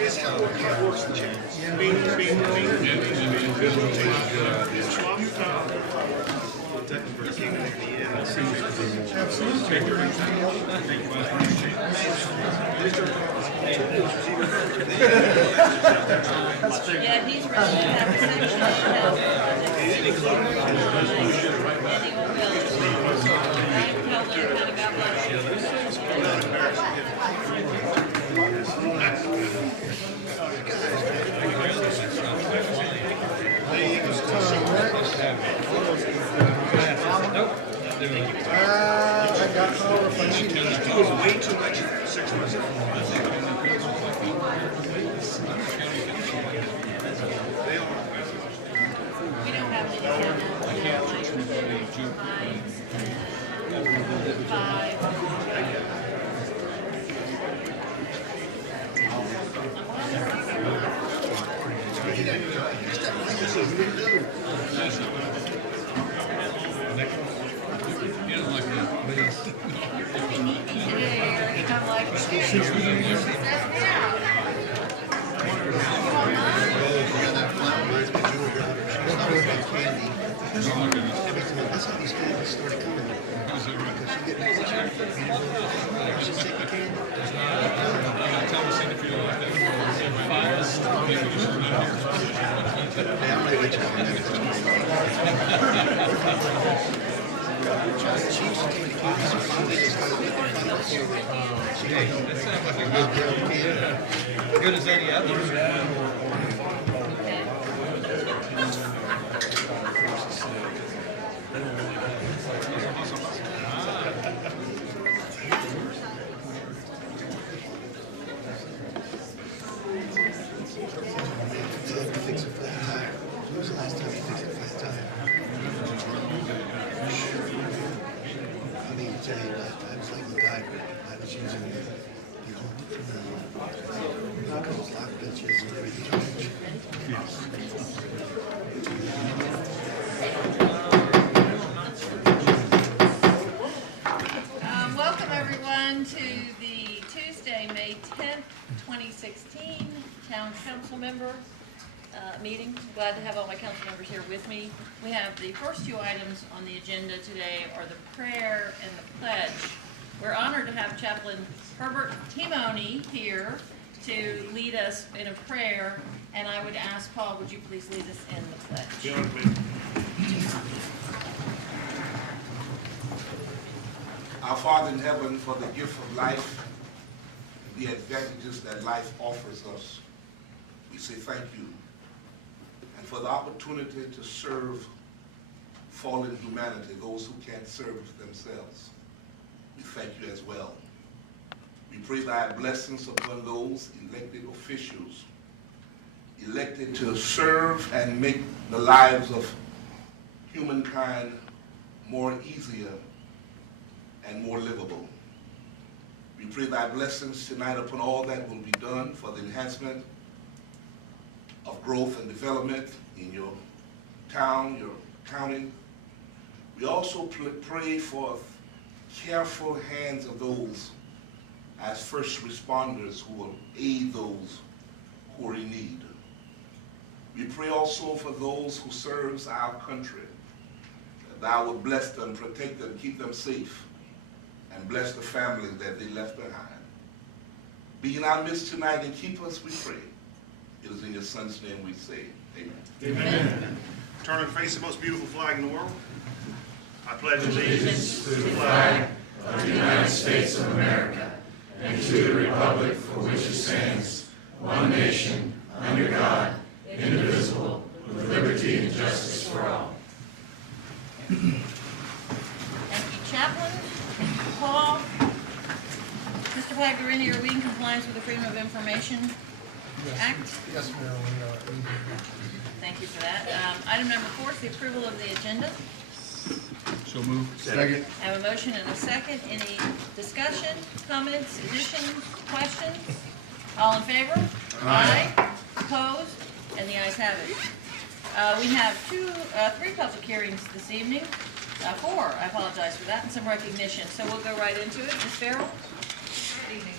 It's how it works the channels. Yeah, he's really have a section I got power from you. It was way too much 6 months ago. We don't have That's how these kids started coming. Because she getting she's taking candy. Hey, I'm ready to let you have Good as any other. fix a flat tire. When was the last time you fixed a flat tire? I mean, tell you what, I was like MacGyver. I was using the knuckles, lock bitches, and everything. Welcome everyone to the Tuesday, May 10th, 2016 Town Council member meeting. Glad to have all my council members here with me. We have the first two items on the agenda today are the prayer and the pledge. We're honored to have Chaplain Herbert Timony here to lead us in a prayer, and I would ask Paul, would you please lead us in the pledge? Our Father in heaven, for the gift of life, the advantages that life offers us, we say thank you. And for the opportunity to serve fallen humanity, those who can't serve themselves, we thank you as well. We pray thy blessings upon those elected officials, elected to serve and make the lives of humankind more easier and more livable. We pray thy blessings tonight upon all that will be done for the enhancement of growth and development in your town, your county. We also pray for careful hands of those as first responders who will aid those who are in need. We pray also for those who serve our country, that thou would bless them, protect them, keep them safe, and bless the families that they left behind. Be in our midst tonight and keep us, we pray. It is in your Son's name we say, amen. Amen. Turn and face the most beautiful flag in the world. I pledge allegiance to the flag of the United States of America and to the republic for which it stands, one nation, under God, indivisible, with liberty and justice for all. Thank you, Chaplain. Paul, Mr. Pagliarini, are we in compliance with the Freedom of Information Act? Yes, Mayor, we are. Thank you for that. Item number 4 is the approval of the agenda. So moved. Second. I have a motion and a second. Any discussion, comments, additions, questions? All in favor? Aye. Opposed? And the ayes have it. We have 3 public hearings this evening. 4, I apologize for that, and some recognition. So we'll go right into it. Ms. Farrell? Good evening.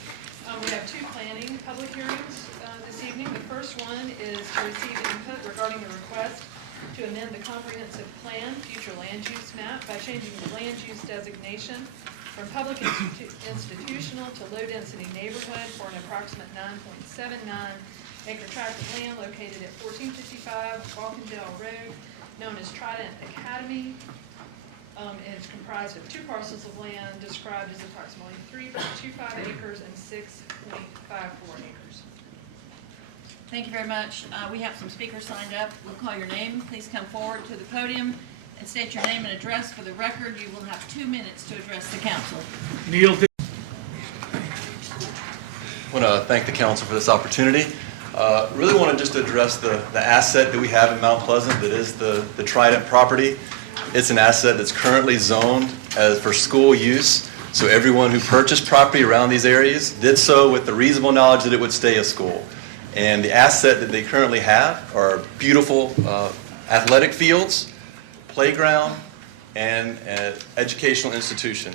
We have 2 planning public hearings this evening. The first one is to receive input regarding the request to amend the comprehensive plan future land use map by changing the land use designation from public institutional to low-density neighborhood for an approximate 9.79 acre tract of land located at 1455 Walkendale Road, known as Trident Academy. It's comprised of 2 parcels of land described as approximately 3.25 acres and 6.54 acres. Thank you very much. We have some speakers signed up. We'll call your name. Please come forward to the podium and state your name and address for the record. You will have 2 minutes to address the council. Neil. I want to thank the council for this opportunity. Really want to just address the asset that we have in Mount Pleasant that is the Trident property. It's an asset that's currently zoned as for school use. So everyone who purchased property around these areas did so with the reasonable knowledge that it would stay a school. And the asset that they currently have are beautiful athletic fields, playground, and an educational institution.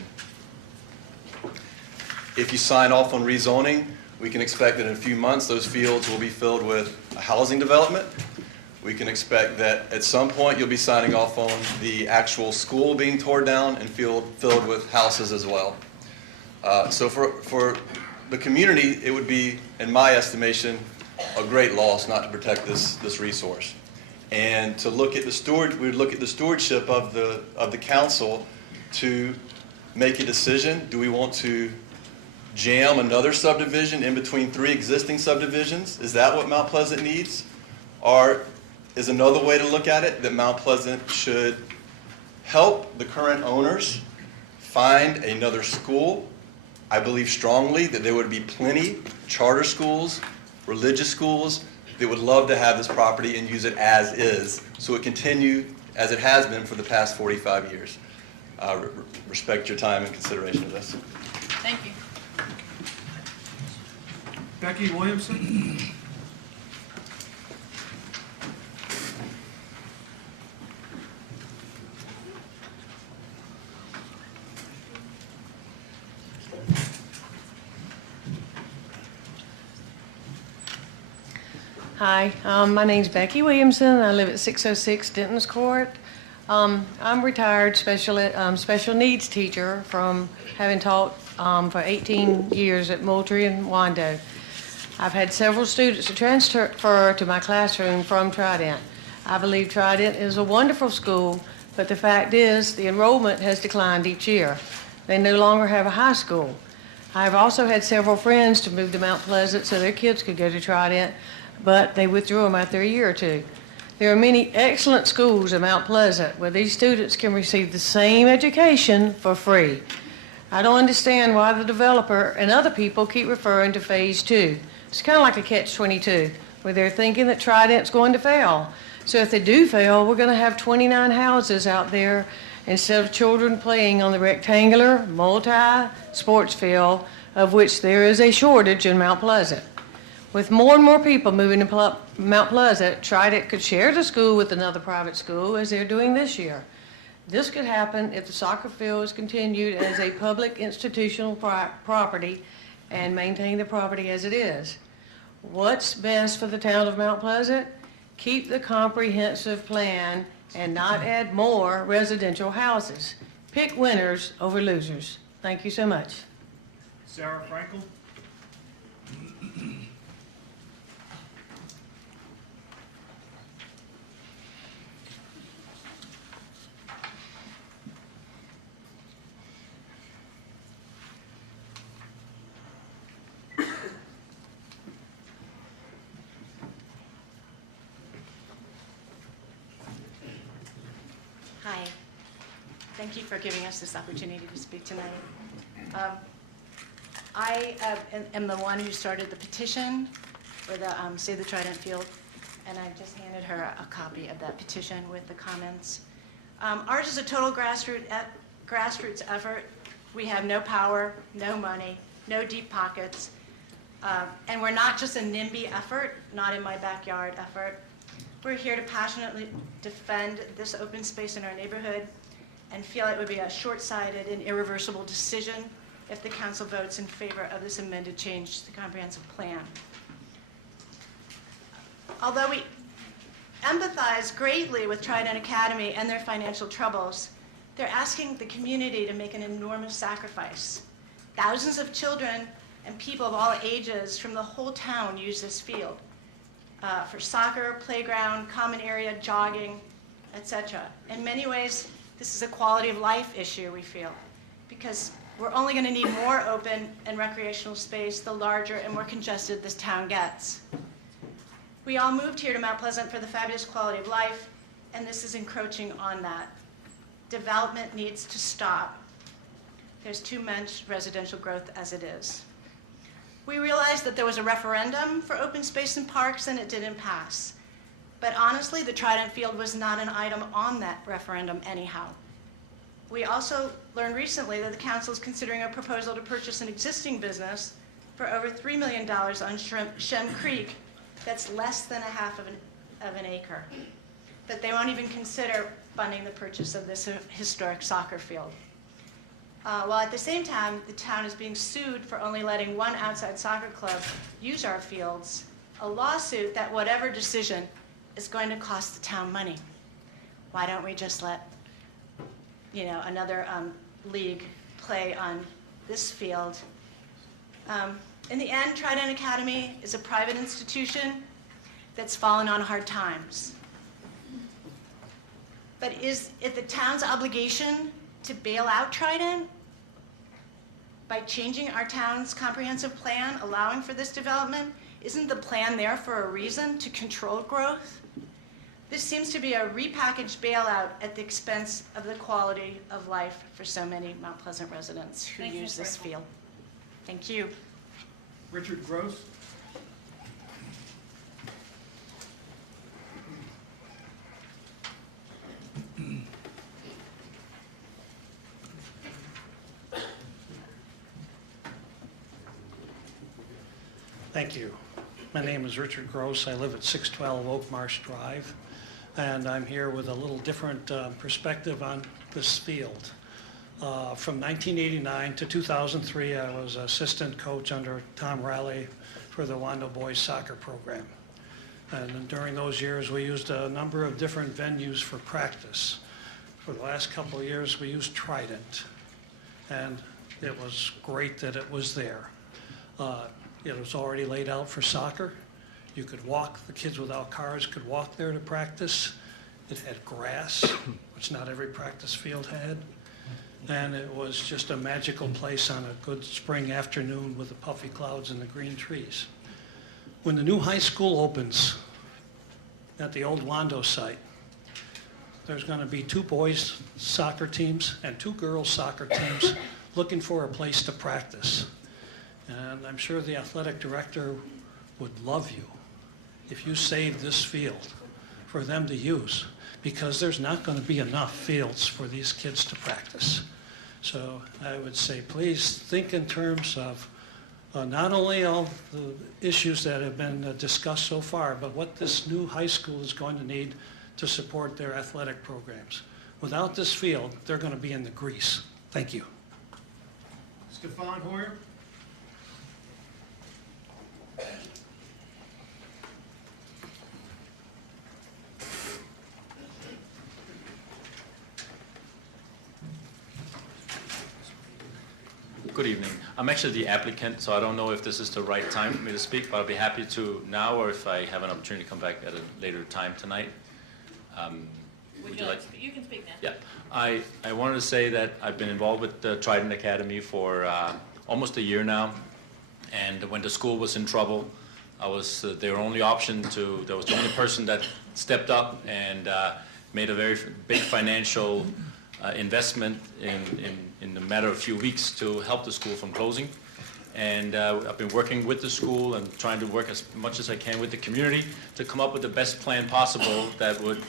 If you sign off on rezoning, we can expect that in a few months those fields will be filled with a housing development. We can expect that at some point you'll be signing off on the actual school being torn down and filled with houses as well. So for the community, it would be, in my estimation, a great loss not to protect this resource. And to look at we would look at the stewardship of the council to make a decision. Do we want to jam another subdivision in between 3 existing subdivisions? Is that what Mount Pleasant needs? Or is another way to look at it that Mount Pleasant should help the current owners find another school? I believe strongly that there would be plenty charter schools, religious schools that would love to have this property and use it as is, so it continue as it has been for the past 45 years. Respect your time and consideration of this. Thank you. Becky Williamson. Hi, my name's Becky Williamson. I live at 606 Denton's Court. I'm retired special needs teacher from having taught for 18 years at Moultrie and Wando. I've had several students to transfer to my classroom from Trident. I believe Trident is a wonderful school, but the fact is the enrollment has declined each year. They no longer have a high school. I've also had several friends to move to Mount Pleasant so their kids could go to Trident, but they withdrew them after a year or 2. There are many excellent schools at Mount Pleasant where these students can receive the same education for free. I don't understand why the developer and other people keep referring to Phase 2. It's kind of like a catch-22, where they're thinking that Trident's going to fail. So if they do fail, we're going to have 29 houses out there instead of children playing on the rectangular, multi-sports field, of which there is a shortage in Mount Pleasant. With more and more people moving to Mount Pleasant, Trident could share the school with another private school as they're doing this year. This could happen if the soccer field is continued as a public institutional property and maintain the property as it is. What's best for the town of Mount Pleasant? Keep the comprehensive plan and not add more residential houses. Pick winners over losers. Thank you so much. Sarah Frankel. Hi. Thank you for giving us this opportunity to speak tonight. I am the one who started the petition for the Save the Trident Field, and I just handed her a copy of that petition with the comments. Ours is a total grassroots effort. We have no power, no money, no deep pockets, and we're not just a NIMBY effort, not in my backyard effort. We're here to passionately defend this open space in our neighborhood and feel it would be a short-sighted and irreversible decision if the council votes in favor of this amended change to the comprehensive plan. Although we empathize greatly with Trident Academy and their financial troubles, they're asking the community to make an enormous sacrifice. Thousands of children and people of all ages from the whole town use this field for soccer, playground, common area, jogging, etc. In many ways, this is a quality of life issue, we feel, because we're only going to need more open and recreational space the larger and more congested this town gets. We all moved here to Mount Pleasant for the fabulous quality of life, and this is encroaching on that. Development needs to stop. There's too much residential growth as it is. We realized that there was a referendum for open space and parks, and it didn't pass. But honestly, the Trident Field was not an item on that referendum anyhow. We also learned recently that the council is considering a proposal to purchase an existing business for over $3 million on Shem Creek that's less than a half of an acre. But they won't even consider funding the purchase of this historic soccer field. While at the same time, the town is being sued for only letting one outside soccer club use our fields, a lawsuit that whatever decision is going to cost the town money. Why don't we just let, another league play on this field? In the end, Trident Academy is a private institution that's fallen on hard times. But is it the town's obligation to bail out Trident by changing our town's comprehensive plan, allowing for this development? Isn't the plan there for a reason, to control growth? This seems to be a repackaged bailout at the expense of the quality of life for so many Mount Pleasant residents who Thank you, use this Frankel. field. Thank you. Richard Gross. Thank you. My name is Richard Gross. I live at 612 Oak Marsh Drive, and I'm here with a little different perspective on this field. From 1989 to 2003, I was assistant coach under Tom Riley for the Wando Boys soccer program. And during those years, we used a number of different venues for practice. For the last couple of years, we used Trident, and it was great that it was there. It was already laid out for soccer. You could walk, the kids without cars could walk there to practice. It had grass, which not every practice field had. And it was just a magical place on a good spring afternoon with the puffy clouds and the green trees. When the new high school opens at the old Wando site, there's going to be 2 boys soccer teams and 2 girls soccer teams looking for a place to practice. And I'm sure the athletic director would love you if you saved this field for them to use, because there's not going to be enough fields for these kids to practice. So I would say, please think in terms of not only all the issues that have been discussed so far, but what this new high school is going to need to support their athletic programs. Without this field, they're going to be in the grease. Thank you. Stefan Hoyer. Good evening. I'm actually the applicant, so I don't know if this is the right time for me to speak, but I'll be happy to now, or if I have an opportunity to come back at a later time tonight. Would you like to speak? You can speak now. Yeah. I wanted to say that I've been involved with the Trident Academy for almost a year now, and when the school was in trouble, I was their only option to, there was the only person that stepped up and made a very big financial investment in a matter of a few weeks to help the school from closing. And I've been working with the school and trying to work as much as I can with the community to come up with the best plan possible that would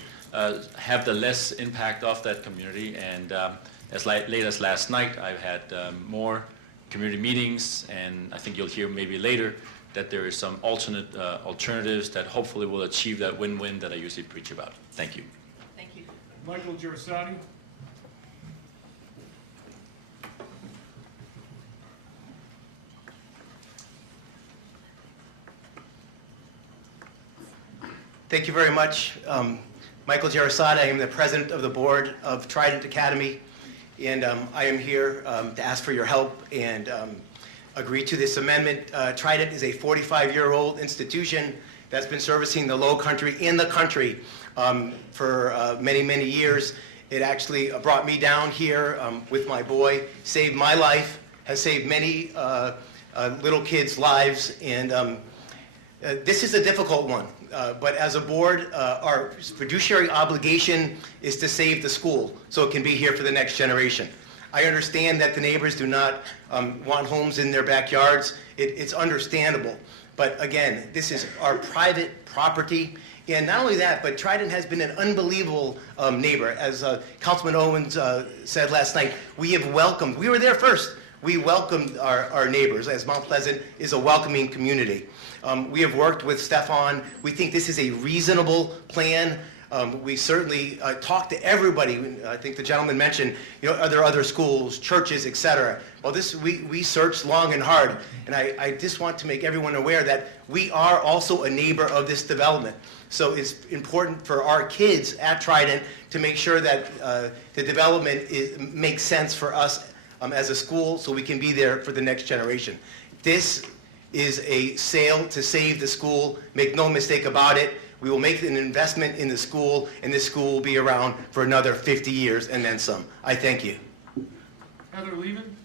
have the less impact of that community. And as late as last night, I've had more community meetings, and I think you'll hear maybe later that there is some alternatives that hopefully will achieve that win-win that I usually preach about. Thank you. Thank you. Michael Girasati. Thank you very much. Michael Girasati, I am the president of the board of Trident Academy, and I am here to ask for your help and agree to this amendment. Trident is a 45-year-old institution that's been servicing the Low Country in the country for many, many years. It actually brought me down here with my boy, saved my life, has saved many little kids' lives, and this is a difficult one. But as a board, our fiduciary obligation is to save the school so it can be here for the next generation. I understand that the neighbors do not want homes in their backyards. It's understandable. But again, this is our private property. And not only that, but Trident has been an unbelievable neighbor. As Councilman Owens said last night, we were there first. We welcomed our neighbors, as Mount Pleasant is a welcoming community. We have worked with Stefan. We think this is a reasonable plan. We certainly talked to everybody. I think the gentleman mentioned, are there other schools, churches, etc. Well, we searched long and hard, and I just want to make everyone aware that we are also a neighbor of this development. So it's important for our kids at Trident to make sure that the development makes sense for us as a school, so we can be there for the next generation. This is a sale to save the school. Make no mistake about it. We will make an investment in the school, and this school will be around for another 50 years and then some. I thank you. Heather Lehman.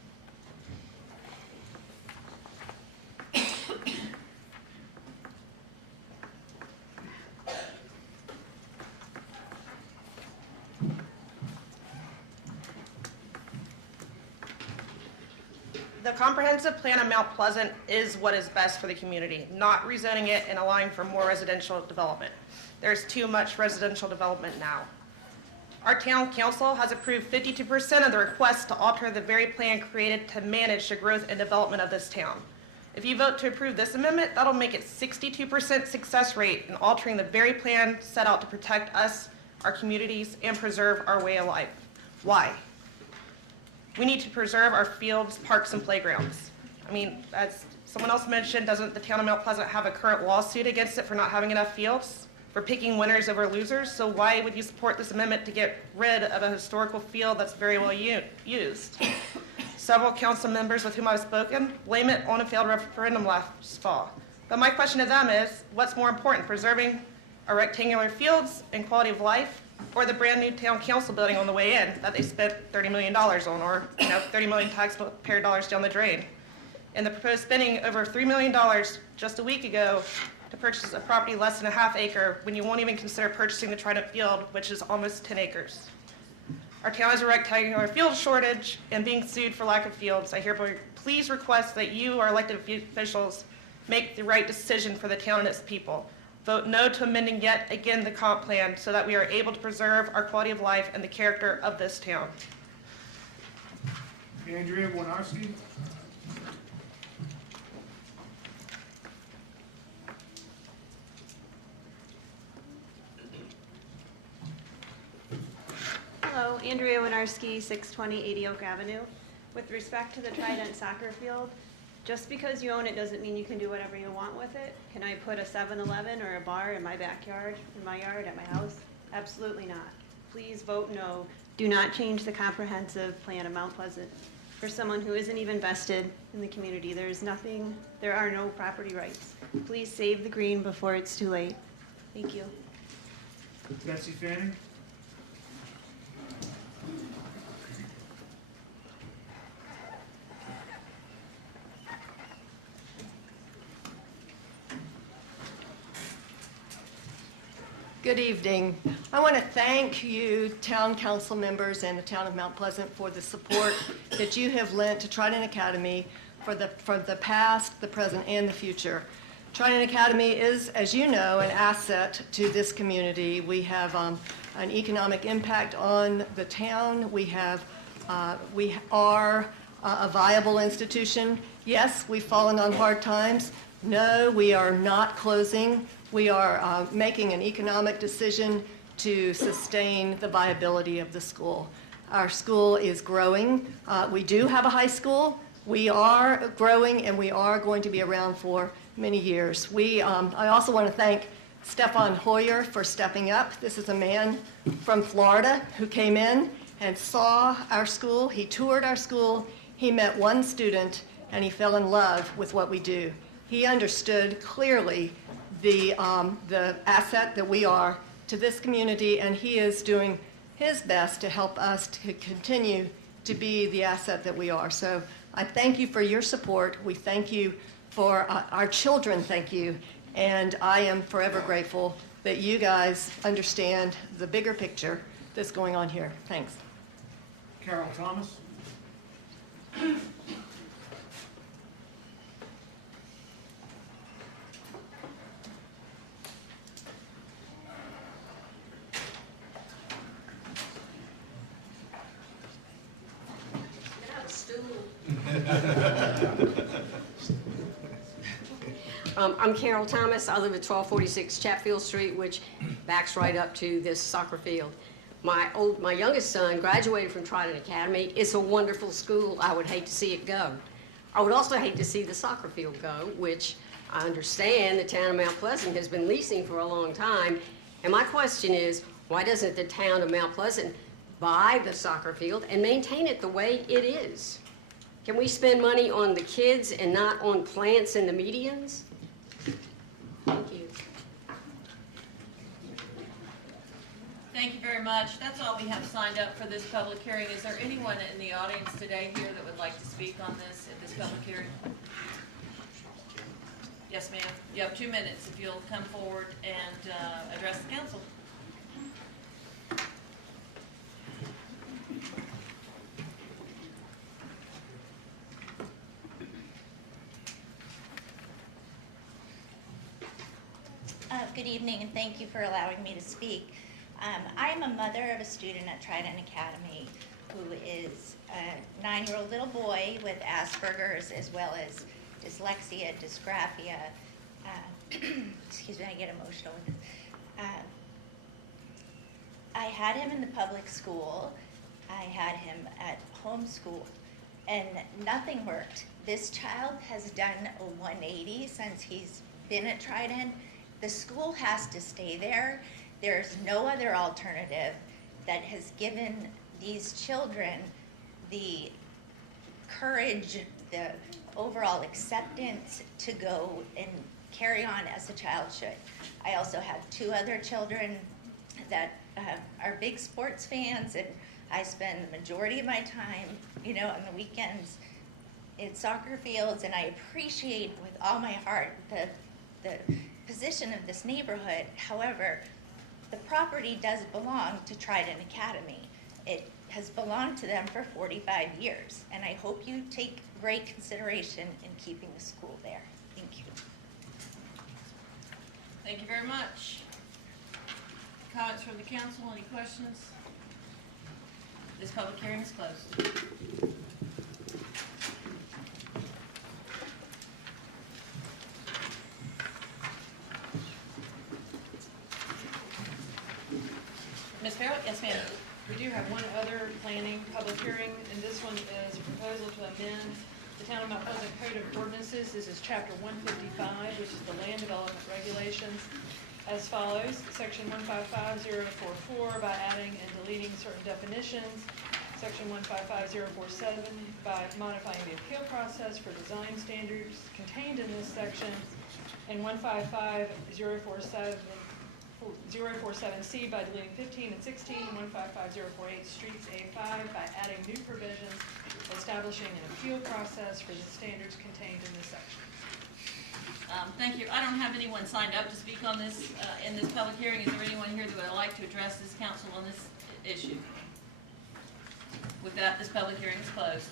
The comprehensive plan of Mount Pleasant is what is best for the community, not rezoning it and allowing for more residential development. There's too much residential development now. Our town council has approved 52% of the requests to alter the very plan created to manage the growth and development of this town. If you vote to approve this amendment, that'll make it 62% success rate in altering the very plan set out to protect us, our communities, and preserve our way of life. Why? We need to preserve our fields, parks, and playgrounds. I mean, as someone else mentioned, doesn't the town of Mount Pleasant have a current lawsuit against it for not having enough fields, for picking winners over losers? So why would you support this amendment to get rid of a historical field that's very well used? Several council members with whom I've spoken blame it on a failed referendum last fall. But my question to them is, what's more important, preserving our rectangular fields and quality of life, or the brand new town council building on the way in that they spent $30 million on, or 30 million taxpayer dollars down the drain? And the proposed spending over $3 million just a week ago to purchase a property less than a half acre when you won't even consider purchasing the Trident Field, which is almost 10 acres. Our town has a rectangular field shortage and being sued for lack of fields. I hereby please request that you, our elected officials, make the right decision for the town and its people. Vote no to amending yet again the comp plan so that we are able to preserve our quality of life and the character of this town. Andrea Winarski. Hello, Andrea Winarski, 620 80 Oak Avenue. With respect to the Trident soccer field, just because you own it doesn't mean you can do whatever you want with it. Can I put a 7-Eleven or a bar in my backyard, in my yard, at my house? Absolutely not. Please vote no. Do not change the comprehensive plan of Mount Pleasant. for someone who isn't even vested in the community. There are no property rights. Please save the green before it's too late. Thank you. Betsy Fanning. Good evening. I want to thank you, town council members and the town of Mount Pleasant, for the support that you have lent to Trident Academy for the past, the present, and the future. Trident Academy is, as you know, an asset to this community. We have an economic impact on the town. We are a viable institution. Yes, we've fallen on hard times. No, we are not closing. We are making an economic decision to sustain the viability of the school. Our school is growing. We do have a high school. We are growing, and we are going to be around for many years. I also want to thank Stefan Hoyer for stepping up. This is a man from Florida who came in and saw our school. He toured our school. He met one student, and he fell in love with what we do. He understood clearly the asset that we are to this community, and he is doing his best to help us to continue to be the asset that we are. So I thank you for your support. We thank you for our children, thank you, and I am forever grateful that you guys understand the bigger picture that's going on here. Thanks. Carol Thomas. I'm Carol Thomas. I live at 1246 Chatfield Street, which backs right up to this soccer field. My youngest son graduated from Trident Academy. It's a wonderful school. I would hate to see it go. I would also hate to see the soccer field go, which I understand the town of Mount Pleasant has been leasing for a long time. And my question is, why doesn't the town of Mount Pleasant buy the soccer field and maintain it the way it is? Can we spend money on the kids and not on plants and the medians? Thank you. Thank you very much. That's all we have signed up for this public hearing. Is there anyone in the audience today here that would like to speak on this at this public hearing? Yes, ma'am. You have 2 minutes if you'll come forward and address the council. Good evening, and thank you for allowing me to speak. I'm a mother of a student at Trident Academy who is a 9-year-old little boy with Asperger's as well as dyslexia, dysgraphia. Excuse me, I get emotional with this. I had him in the public school. I had him at homeschool, and nothing worked. This child has done a 180 since he's been at Trident. The school has to stay there. There's no other alternative that has given these children the courage, the overall acceptance to go and carry on as a child should. I also have 2 other children that are big sports fans, and I spend the majority of my time, on the weekends in soccer fields, and I appreciate with all my heart the position of this neighborhood. However, the property does belong to Trident Academy. It has belonged to them for 45 years, and I hope you take great consideration in keeping the school there. Thank you. Thank you very much. Comments from the council? Any questions? This public hearing is closed. Ms. Farrell? Yes, ma'am. We do have one other planning public hearing, and this one is a proposal to amend the Town of Mount Pleasant Code of Ordinances. This is Chapter 155, which is the Land Development Regulations, as follows. Section 155044, by adding and deleting certain definitions. section 155047, by modifying the appeal process for design standards contained in this section, and 155047C by deleting 15 and 16, 155048 streets A5 by adding new provisions establishing an appeal process for the standards contained in this section. Thank you. I don't have anyone signed up to speak on this, in this public hearing. Is there anyone here that would like to address this council on this issue? With that, this public hearing is closed.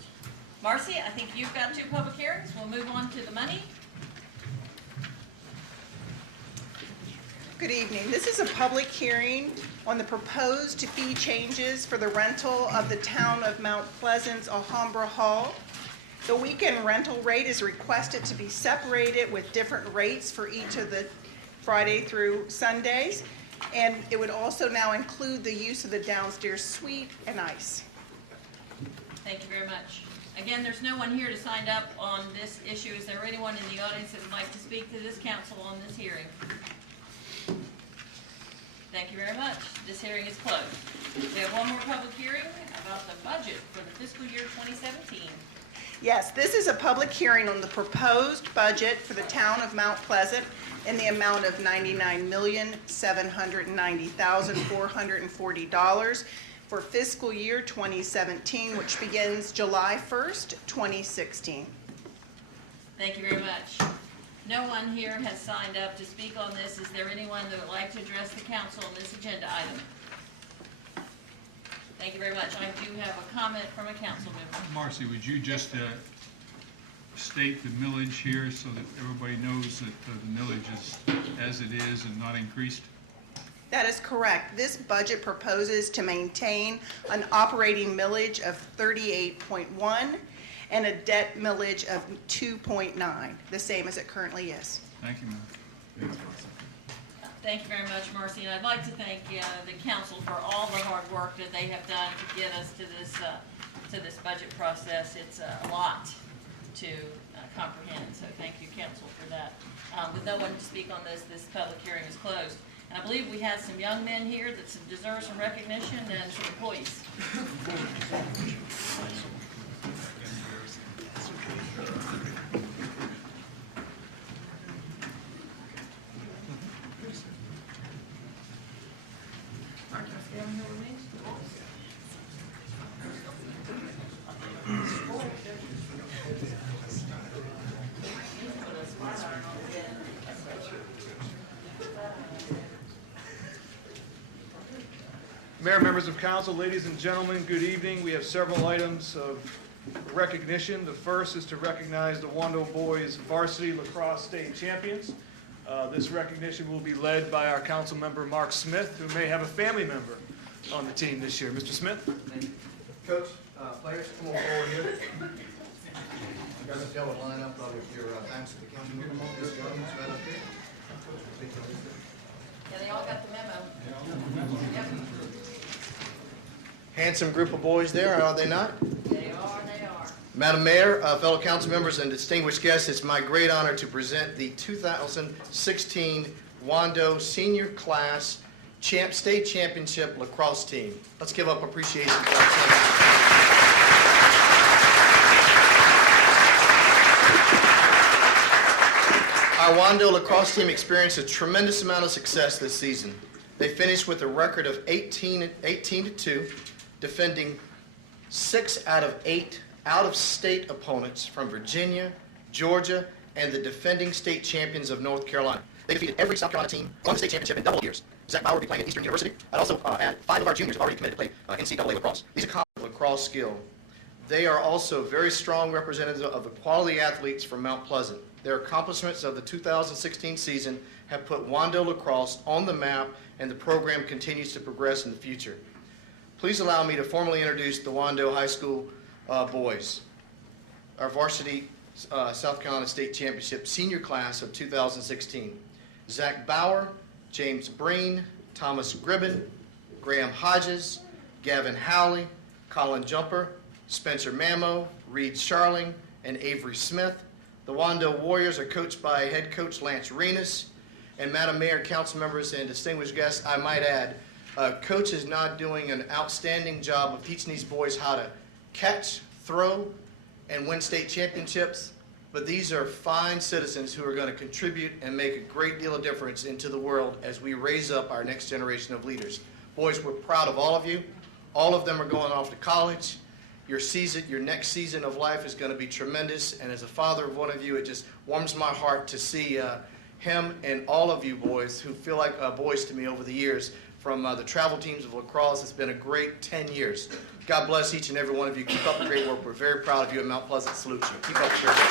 Marcy, I think you've got 2 public hearings. We'll move on to the money. Good evening. This is a public hearing on the proposed fee changes for the rental of the town of Mount Pleasant's Alhambra Hall. The weekend rental rate is requested to be separated with different rates for each of the Friday through Sundays, and it would also now include the use of the downstairs suite and ice. Thank you very much. Again, there's no one here to sign up on this issue. Is there anyone in the audience that would like to speak to this council on this hearing? Thank you very much. This hearing is closed. We have one more public hearing about the budget for the fiscal year 2017. Yes, this is a public hearing on the proposed budget for the town of Mount Pleasant in the amount of $99,790,440 for fiscal year 2017, which begins July 1st, 2016. Thank you very much. No one here has signed up to speak on this. Is there anyone that would like to address the council on this agenda item? Thank you very much. I do have a comment from a council member. Marcy, would you just state the millage here so that everybody knows that the millage is as it is and not increased? That is correct. This budget proposes to maintain an operating millage of 38.1 and a debt millage of 2.9, the same as it currently is. Thank you, ma'am. Thank you very much, Marcy, and I'd like to thank the council for all the hard work that they have done to get us to this budget process. It's a lot to comprehend, so thank you, council, for that. With no one to speak on this, this public hearing is closed. And I believe we have some young men here that deserve some recognition and some employees. Mayor, members of council, ladies and gentlemen, good evening. We have several items of recognition. The first is to recognize the Wando Boys varsity lacrosse state champions. This recognition will be led by our council member, Mark Smith, who may have a family member on the team this year. Mr. Smith? Thank you. Coach, players, come on forward here. You guys have to line up with your backs to the council member. This audience right up here. Yeah, they all got the memo. Yep. Handsome group of boys there, are they not? They are, they are. Madam Mayor, fellow council members, and distinguished guests, it's my great honor to present the 2016 Wando Senior Class State Championship Lacrosse Team. Let's give up appreciation for our team. Our Wando lacrosse team experienced a tremendous amount of success this season. They finished with a record of 18-2, defending 6 out of 8 out-of-state opponents from Virginia, Georgia, and the defending state champions of North Carolina. They defeated every South Carolina team on the state championship in double years. Zach Bauer will be playing at Eastern University. I'd also add 5 of our juniors have already committed to play NCAA lacrosse. These are lacrosse skill. They are also very strong representatives of the quality athletes from Mount Pleasant. Their accomplishments of the 2016 season have put Wando lacrosse on the map, and the program continues to progress in the future. Please allow me to formally introduce the Wando High School boys, our varsity South Carolina State Championship senior class of 2016. Zach Bauer, James Breen, Thomas Gribben, Graham Hodges, Gavin Howley, Colin Jumper, Spencer Mamo, Reed Sharling, and Avery Smith. The Wando Warriors are coached by head coach Lance Renas. And Madam Mayor, council members, and distinguished guests, I might add, Coach is not doing an outstanding job of teaching these boys how to catch, throw, and win state championships. But these are fine citizens who are going to contribute and make a great deal of difference into the world as we raise up our next generation of leaders. Boys, we're proud of all of you. All of them are going off to college. Your next season of life is going to be tremendous. And as a father of one of you, it just warms my heart to see him and all of you boys who feel like boys to me over the years from the travel teams of lacrosse. It's been a great 10 years. God bless each and every one of you. Keep up the great work. We're very proud of you at Mount Pleasant. Salute you. Keep up the great work.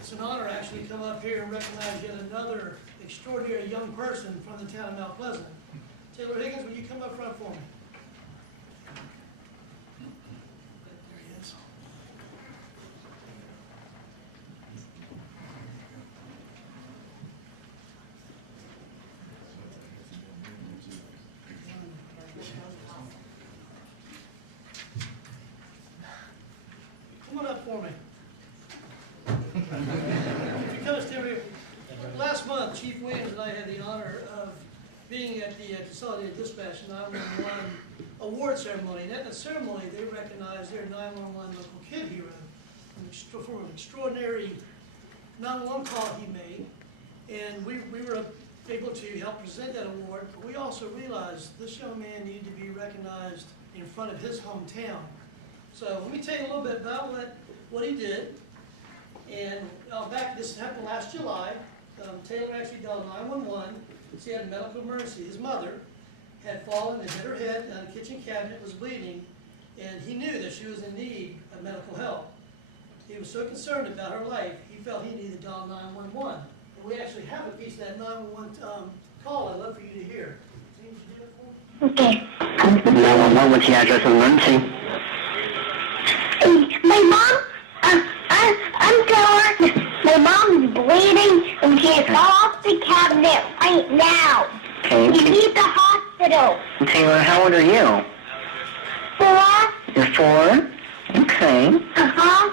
It's an honor to actually come up here and recognize yet another extraordinary young person from the town of Mount Pleasant. Taylor Higgins, will you come up front for me? There he is. Come on up for me. If you come and stand here. Last month, Chief Williams and I had the honor of being at the Consolidated Dispatch 911 award ceremony. And at the ceremony, they recognized their 911 local kid hero for an extraordinary 911 call he made. And we were able to help present that award. But we also realized this young man needed to be recognized in front of his hometown. So let me tell you a little bit about what he did. And this happened last July. Taylor actually dialed 911. She had a medical emergency. His mother had fallen and hit her head on the kitchen cabinet, was bleeding, and he knew that she was in need of medical help. He was so concerned about her life, he felt he needed to dial 911. And we actually have a piece of that 911 call I'd love for you to hear. James, you do it for me? Okay. 911, what's the address of the emergency? My mom, I'm Taylor. My mom's bleeding and can't fall off the cabinet right now. Okay. We need the hospital. Taylor, how old are you? 4. You're 4? Okay. Uh-huh.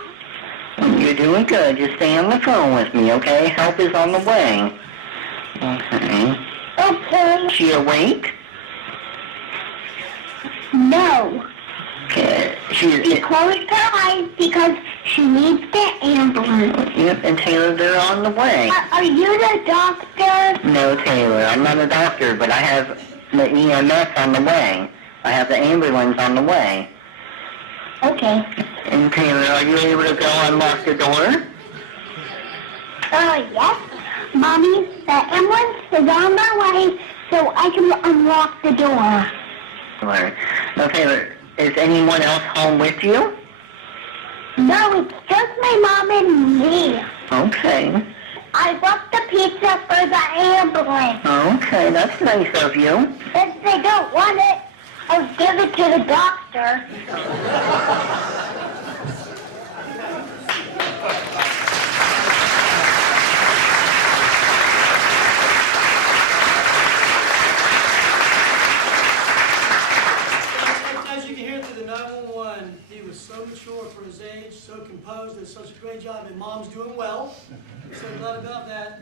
You're doing good. Just stay on the phone with me, okay? Help is on the way. Okay. Okay. Is she awake? No. Okay. She closed her eyes because she needs the ambulance. Yep, and Taylor, they're on the way. Are you the doctor? No, Taylor, I'm not a doctor, but I have the EMS on the way. I have the ambulance on the way. Okay. And Taylor, are you able to go unlock the door? Yes. Mommy, the ambulance is on their way, so I can unlock the door. Taylor. No, Taylor, is anyone else home with you? No, it's just my mom and me. Okay. I bought the pizza for the ambulance. Okay, that's nice of you. If they don't want it, I'll give it to the doctor. As you can hear through the 911, he was so mature for his age, so composed, did such a great job, and Mom's doing well. I'm so glad about that.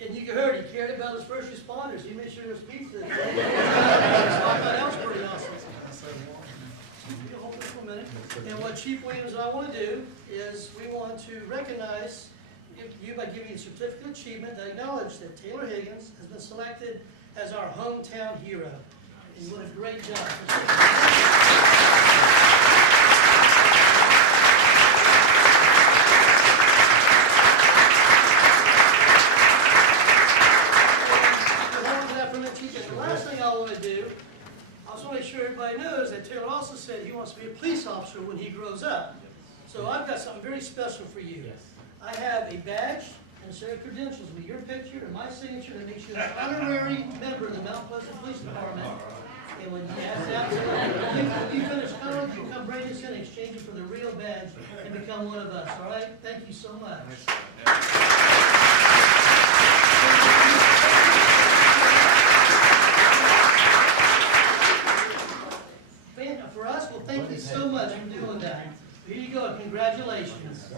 And you heard he cared about his first responders. He made sure there was pizza. So I thought that was pretty awesome. Hold this for a minute. And what Chief Williams and I want to do is we want to recognize you by giving you a certificate of achievement that acknowledge that Taylor Higgins has been selected as our hometown hero. And what a great job. The last thing I want to do, I just want to make sure everybody knows that officer when he grows up. So I've got something very special for you. I have a badge and a set of credentials with your picture and my signature that makes you an honorary member of the Mount Pleasant Police Department. And when you finish college, you come bring us in, exchange it for the real badge, and become one of us, all right? Thank you so much. For us, well, thank you so much for doing that. Here you go, congratulations.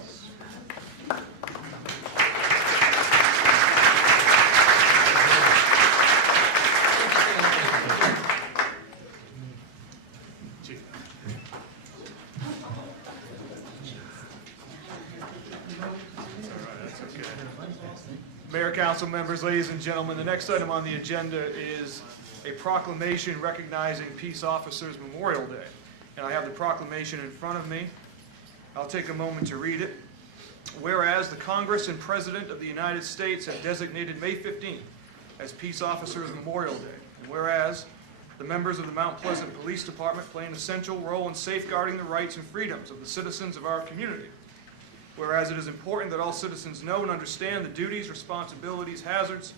Mayor, council members, ladies and gentlemen, the next item on the agenda is a proclamation recognizing Peace Officers Memorial Day. And I have the proclamation in front of me. I'll take a moment to read it. Whereas the Congress and President of the United States have designated May 15th as Peace Officers Memorial Day. And whereas the members of the Mount Pleasant Police Department play an essential role in safeguarding the rights and freedoms of the citizens of our community. Whereas it is important that all citizens know and understand the duties, responsibilities, hazards,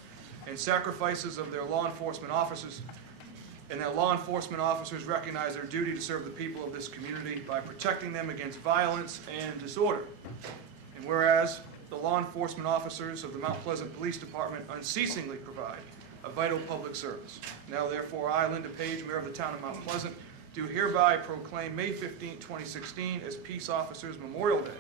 and sacrifices of their law enforcement officers, and that law enforcement officers recognize their duty to serve the people of this community by protecting them against violence and disorder. And whereas the law enforcement officers of the Mount Pleasant Police Department unceasingly provide a vital public service. Now therefore, I, Linda Page, Mayor of the Town of Mount Pleasant, do hereby proclaim May 15, 2016 as Peace Officers Memorial Day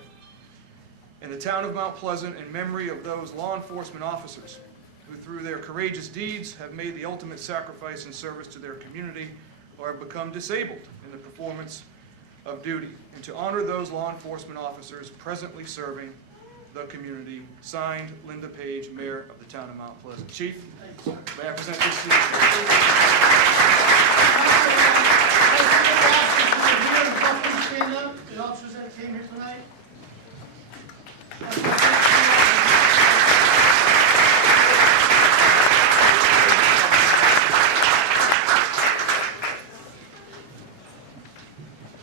in the Town of Mount Pleasant in memory of those law enforcement officers who through their courageous deeds have made the ultimate sacrifice in service to their community or have become disabled in the performance of duty, and to honor those law enforcement officers presently serving the community. Signed, Linda Page, Mayor of the Town of Mount Pleasant. Chief, may I present this to you? Stand up, the officers that came here tonight.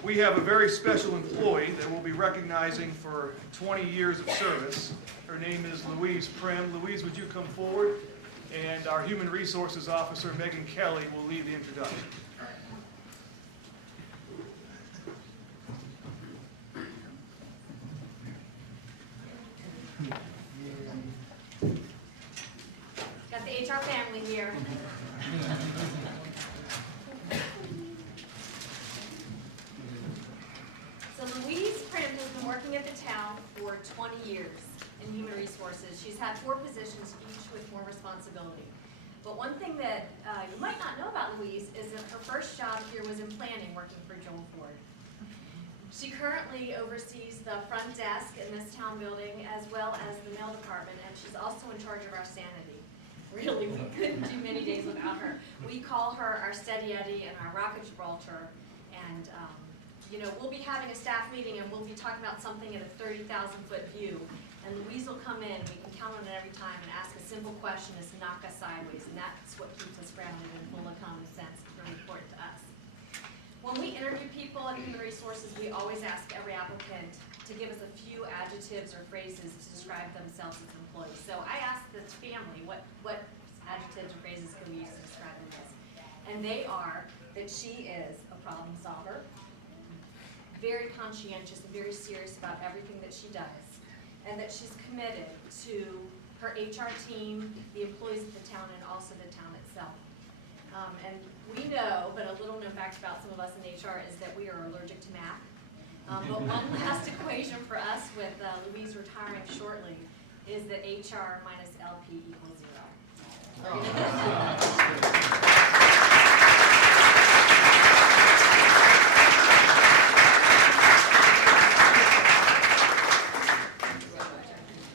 We have a very special employee that we'll be recognizing for 20 years of service. Her name is Louise Prim. Louise, would you come forward? And our Human Resources Officer, Megan Kelly, will lead the introduction. Got the HR family here. So Louise Prim has been working at the town for 20 years in human resources. She's had 4 positions, each with more responsibility. But one thing that you might not know about Louise is that her first job here was in planning, working for Joel Ford. She currently oversees the front desk in this town building as well as the mail department, and she's also in charge of our sanity. Really, we couldn't do many days without her. We call her our steady Eddie and our rocket Gibraltar, and you know, we'll be having a staff meeting and we'll be talking about something at a 30,000-foot view, and Louise will come in, we can count on it every time, and ask a simple question that's knock us sideways, and that's what keeps us grounded and full of common sense. It's very important to us. When we interview people at Human Resources, we always ask every applicant to give us a few adjectives or phrases to describe themselves as employees. So I asked the family, what adjectives or phrases can we use to describe them as? And they are that she is a problem solver, very conscientious and very serious about everything that she does, and that she's committed to her HR team, the employees of the town, and also the town itself. And we know, but a little known fact about some of us in HR is that we are allergic to math. But one last equation for us with Louise retiring shortly is that HR minus LP equals 0.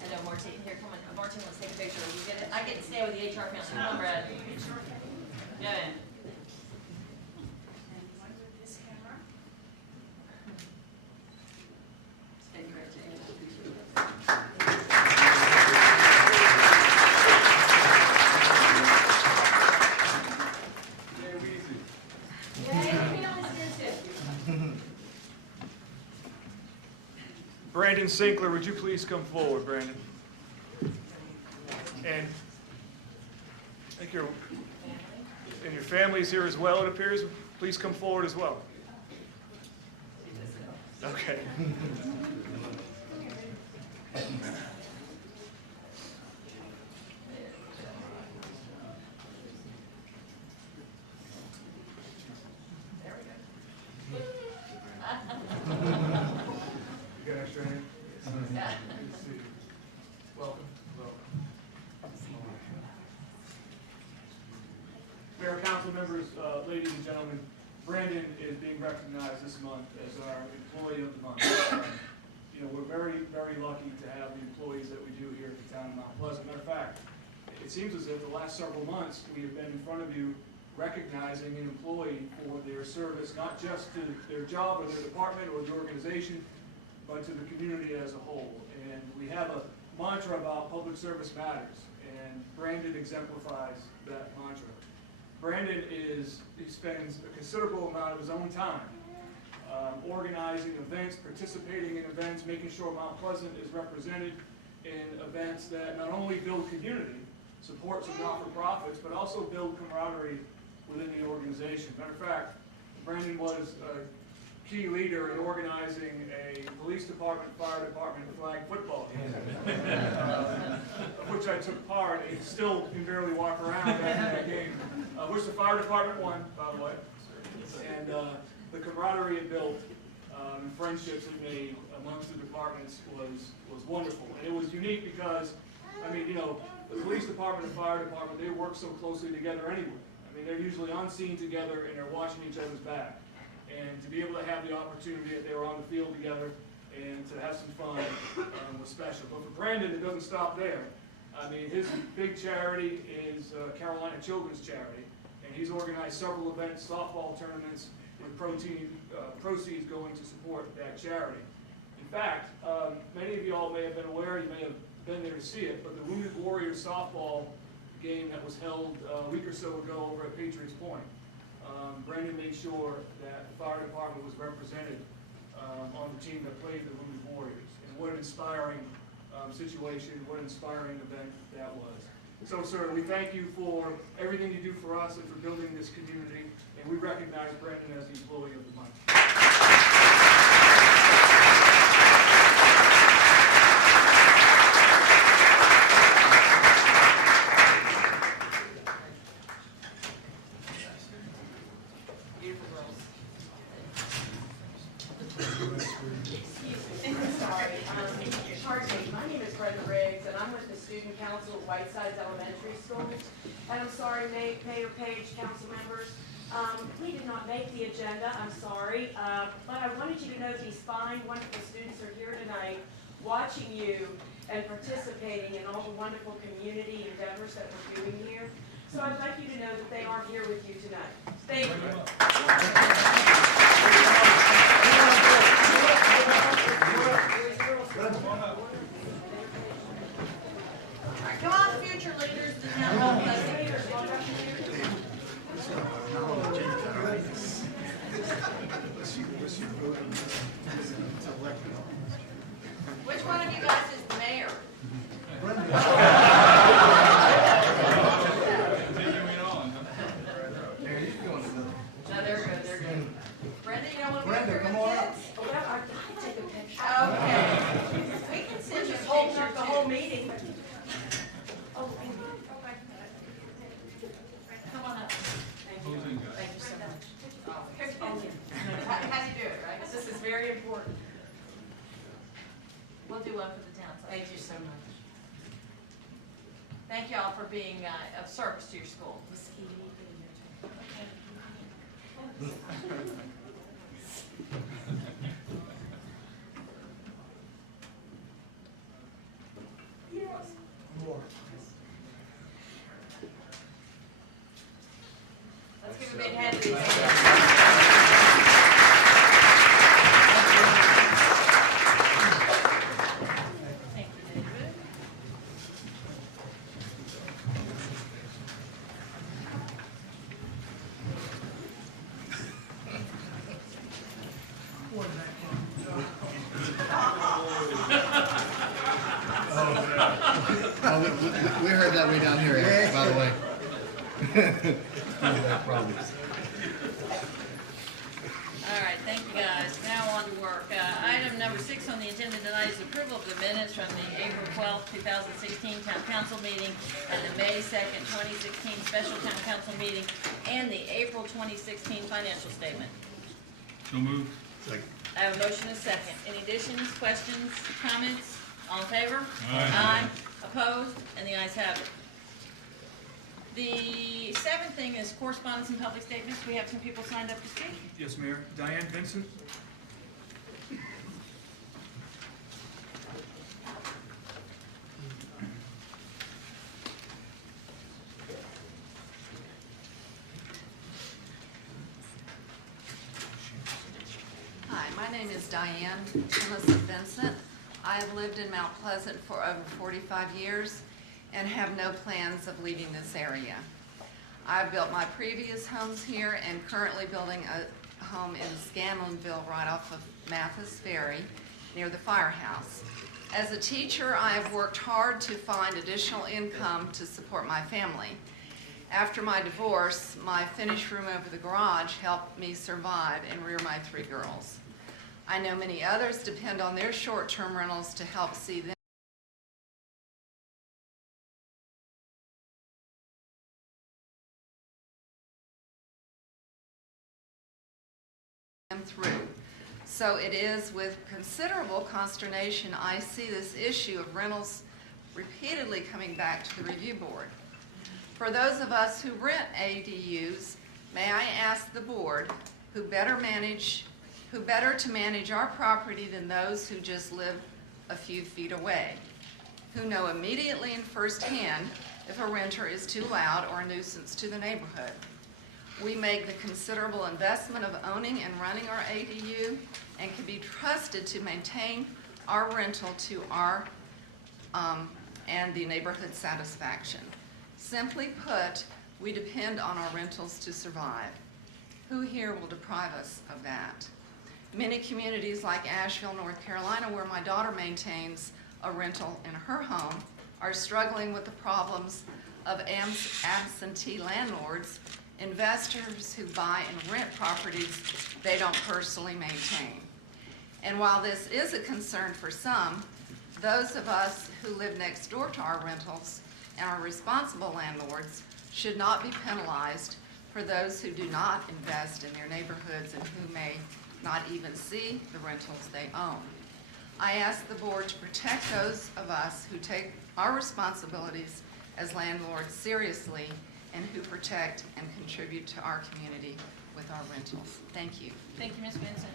I know Martine, here, come on, Martine wants to take a picture. You get it? I get to stay with the HR family. Come on, Brad. Yeah. Sinkler, would you please come forward, Brandon? And I think your family's here as well, it appears. Please come forward as well. Okay. You got extra hand? Good to see you. Welcome. Mayor, council members, ladies and gentlemen, Brandon is being recognized this month as our employee of the month. You know, we're very, very lucky to have the employees that we do here at the town of Mount Pleasant. Matter of fact, it seems as if the last several months we have been in front of you recognizing an employee for their service, not just to their job or their department or the organization, but to the community as a whole. And we have a mantra about public service matters, and Brandon exemplifies that mantra. Brandon he spends a considerable amount of his own time organizing events, participating in events, making sure Mount Pleasant is represented in events that not only build community, support some not-for-profits, but also build camaraderie within the organization. Matter of fact, Brandon was a key leader in organizing a police department, fire department flag football game, of which I took part, and still can barely walk around after that game, which the fire department won, by the way. And the camaraderie it built and friendships it made amongst the departments was wonderful. And it was unique because, I mean, you know, the police department and fire department, they work so closely together anyway. I mean, they're usually on scene together and they're watching each other's back. And to be able to have the opportunity that they were on the field together and to have some fun was special. But for Brandon, it doesn't stop there. I mean, his big charity is Carolina Children's Charity, and he's organized several events, softball tournaments, with proceeds going to support that charity. In fact, many of you all may have been aware, you may have been there to see it, but the Wounded Warriors softball game that was held a week or so ago over at Patriots Point, Brandon made sure that the fire department was represented on the team that played the Wounded Warriors. And what an inspiring situation, what an inspiring event that was. So, sir, we thank you for everything you do for us and for building this community, and we recognize Brandon as the employee of the month. Pardon me, my name is Brenda Riggs, and I'm with the Student Council at Whitesides Elementary School. And I'm sorry, Mayor Page, council members, we did not make the agenda, I'm sorry. But I wanted you to know these fine, wonderful students are here tonight, watching you and participating in all the wonderful community endeavors that we're doing here. So I'd like you to know that they are here with you tonight. Thank you. Come on, future leaders to town hall. Which one of you guys is the mayor? No, they're good, they're good. Brenda, you don't want to be here with kids? Well, I'd like to take a picture. Okay. We can send you just holding up the whole meeting. Oh, thank you. Come on up. Thank you. Thank you so much. Thank you. How do you do it, right? This is very important. We'll do one for the town. Thank you so much. Thank you all for being of service to your school. Let's give a big hand to these. No, we heard that way down here, Eric, by the way. All right, thank you, guys. Now on to work. Item number 6 on the agenda tonight is approval of the minutes from the April 12th, 2016 Town Council meeting and the May 2nd, 2016 Special Town Council meeting and the April 2016 financial statement. So moved. I have a motion and a second. Any additions, questions, comments? All in favor? Aye. Opposed? And the ayes have it. The 7th thing is correspondence and public statements. We have some people signed up to speak. Yes, Mayor. Diane Vincent? Hi, my name is Diane Timothy Vincent. I have lived in Mount Pleasant for over 45 years and have no plans of leaving this area. I've built my previous homes here and currently building a home in Scanlonville right off of Mathis Ferry near the firehouse. As a teacher, I have worked hard to find additional income to support my family. After my divorce, my finished room over the garage helped me survive and rear my 3 girls. I know many others depend on their short-term rentals to help see them through. So it is with considerable consternation I see this issue of rentals repeatedly coming back to the review board. For those of us who rent ADUs, may I ask the board who better to manage our property than those who just live a few feet away, who know immediately and firsthand if a renter is too loud or a nuisance to the neighborhood. We make the considerable investment of owning and running our ADU and can be trusted to maintain our rental to our and the neighborhood satisfaction. Simply put, we depend on our rentals to survive. Who here will deprive us of that? Many communities like Asheville, North Carolina, where my daughter maintains a rental in her home, are struggling with the problems of absentee landlords, investors who buy and rent properties they don't personally maintain. And while this is a concern for some, those of us who live next door to our rentals and are responsible landlords should not be penalized for those who do not invest in their neighborhoods and who may not even see the rentals they own. I ask the board to protect those of us who take our responsibilities as landlords seriously and who protect and contribute to our community with our rentals. Thank you. Thank you, Ms. Vincent.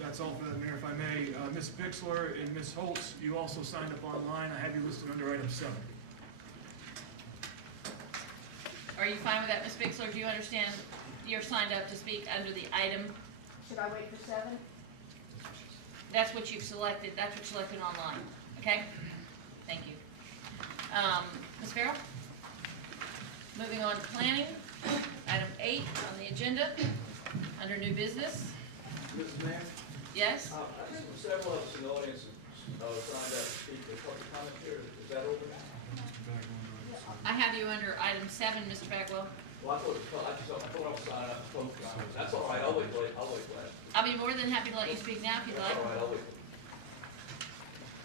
That's all for that, Mayor, if I may. Ms. Bixler and Ms. Holtz, you also signed up online. I have you listed under item 7. Are you fine with that, Ms. Bixler? Do you understand you're signed up to speak under the item? Should I wait for 7? That's what you've selected. That's what you selected online. Okay? Thank you. Ms. Farrell? Moving on to planning. Item 8 on the agenda, under new business. Mrs. Mayor? Yes? Several of us in the audience signed up to speak. There's public comment here. Is that open? I have you under item 7, Mr. Bagwell. Well, I thought I was signing up for public comment. That's all right. I'll wait for that. I'll be more than happy to let you speak now if you'd like. All right, I'll wait.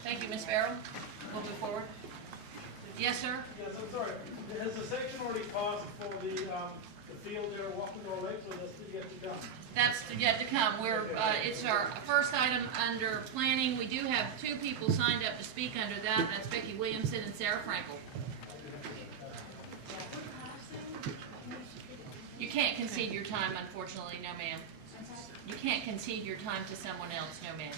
Thank you, Ms. Farrell. We'll move forward. Yes, sir? Yes, I'm sorry. Has the section already passed for the field there, Walking Door Lake, so that's still yet to come? That's yet to come. It's our first item under planning. We do have 2 people signed up to speak under that. That's Becky Williamson and Sarah Frankel. You can't concede your time, unfortunately, no ma'am. You can't concede your time to someone else, no ma'am.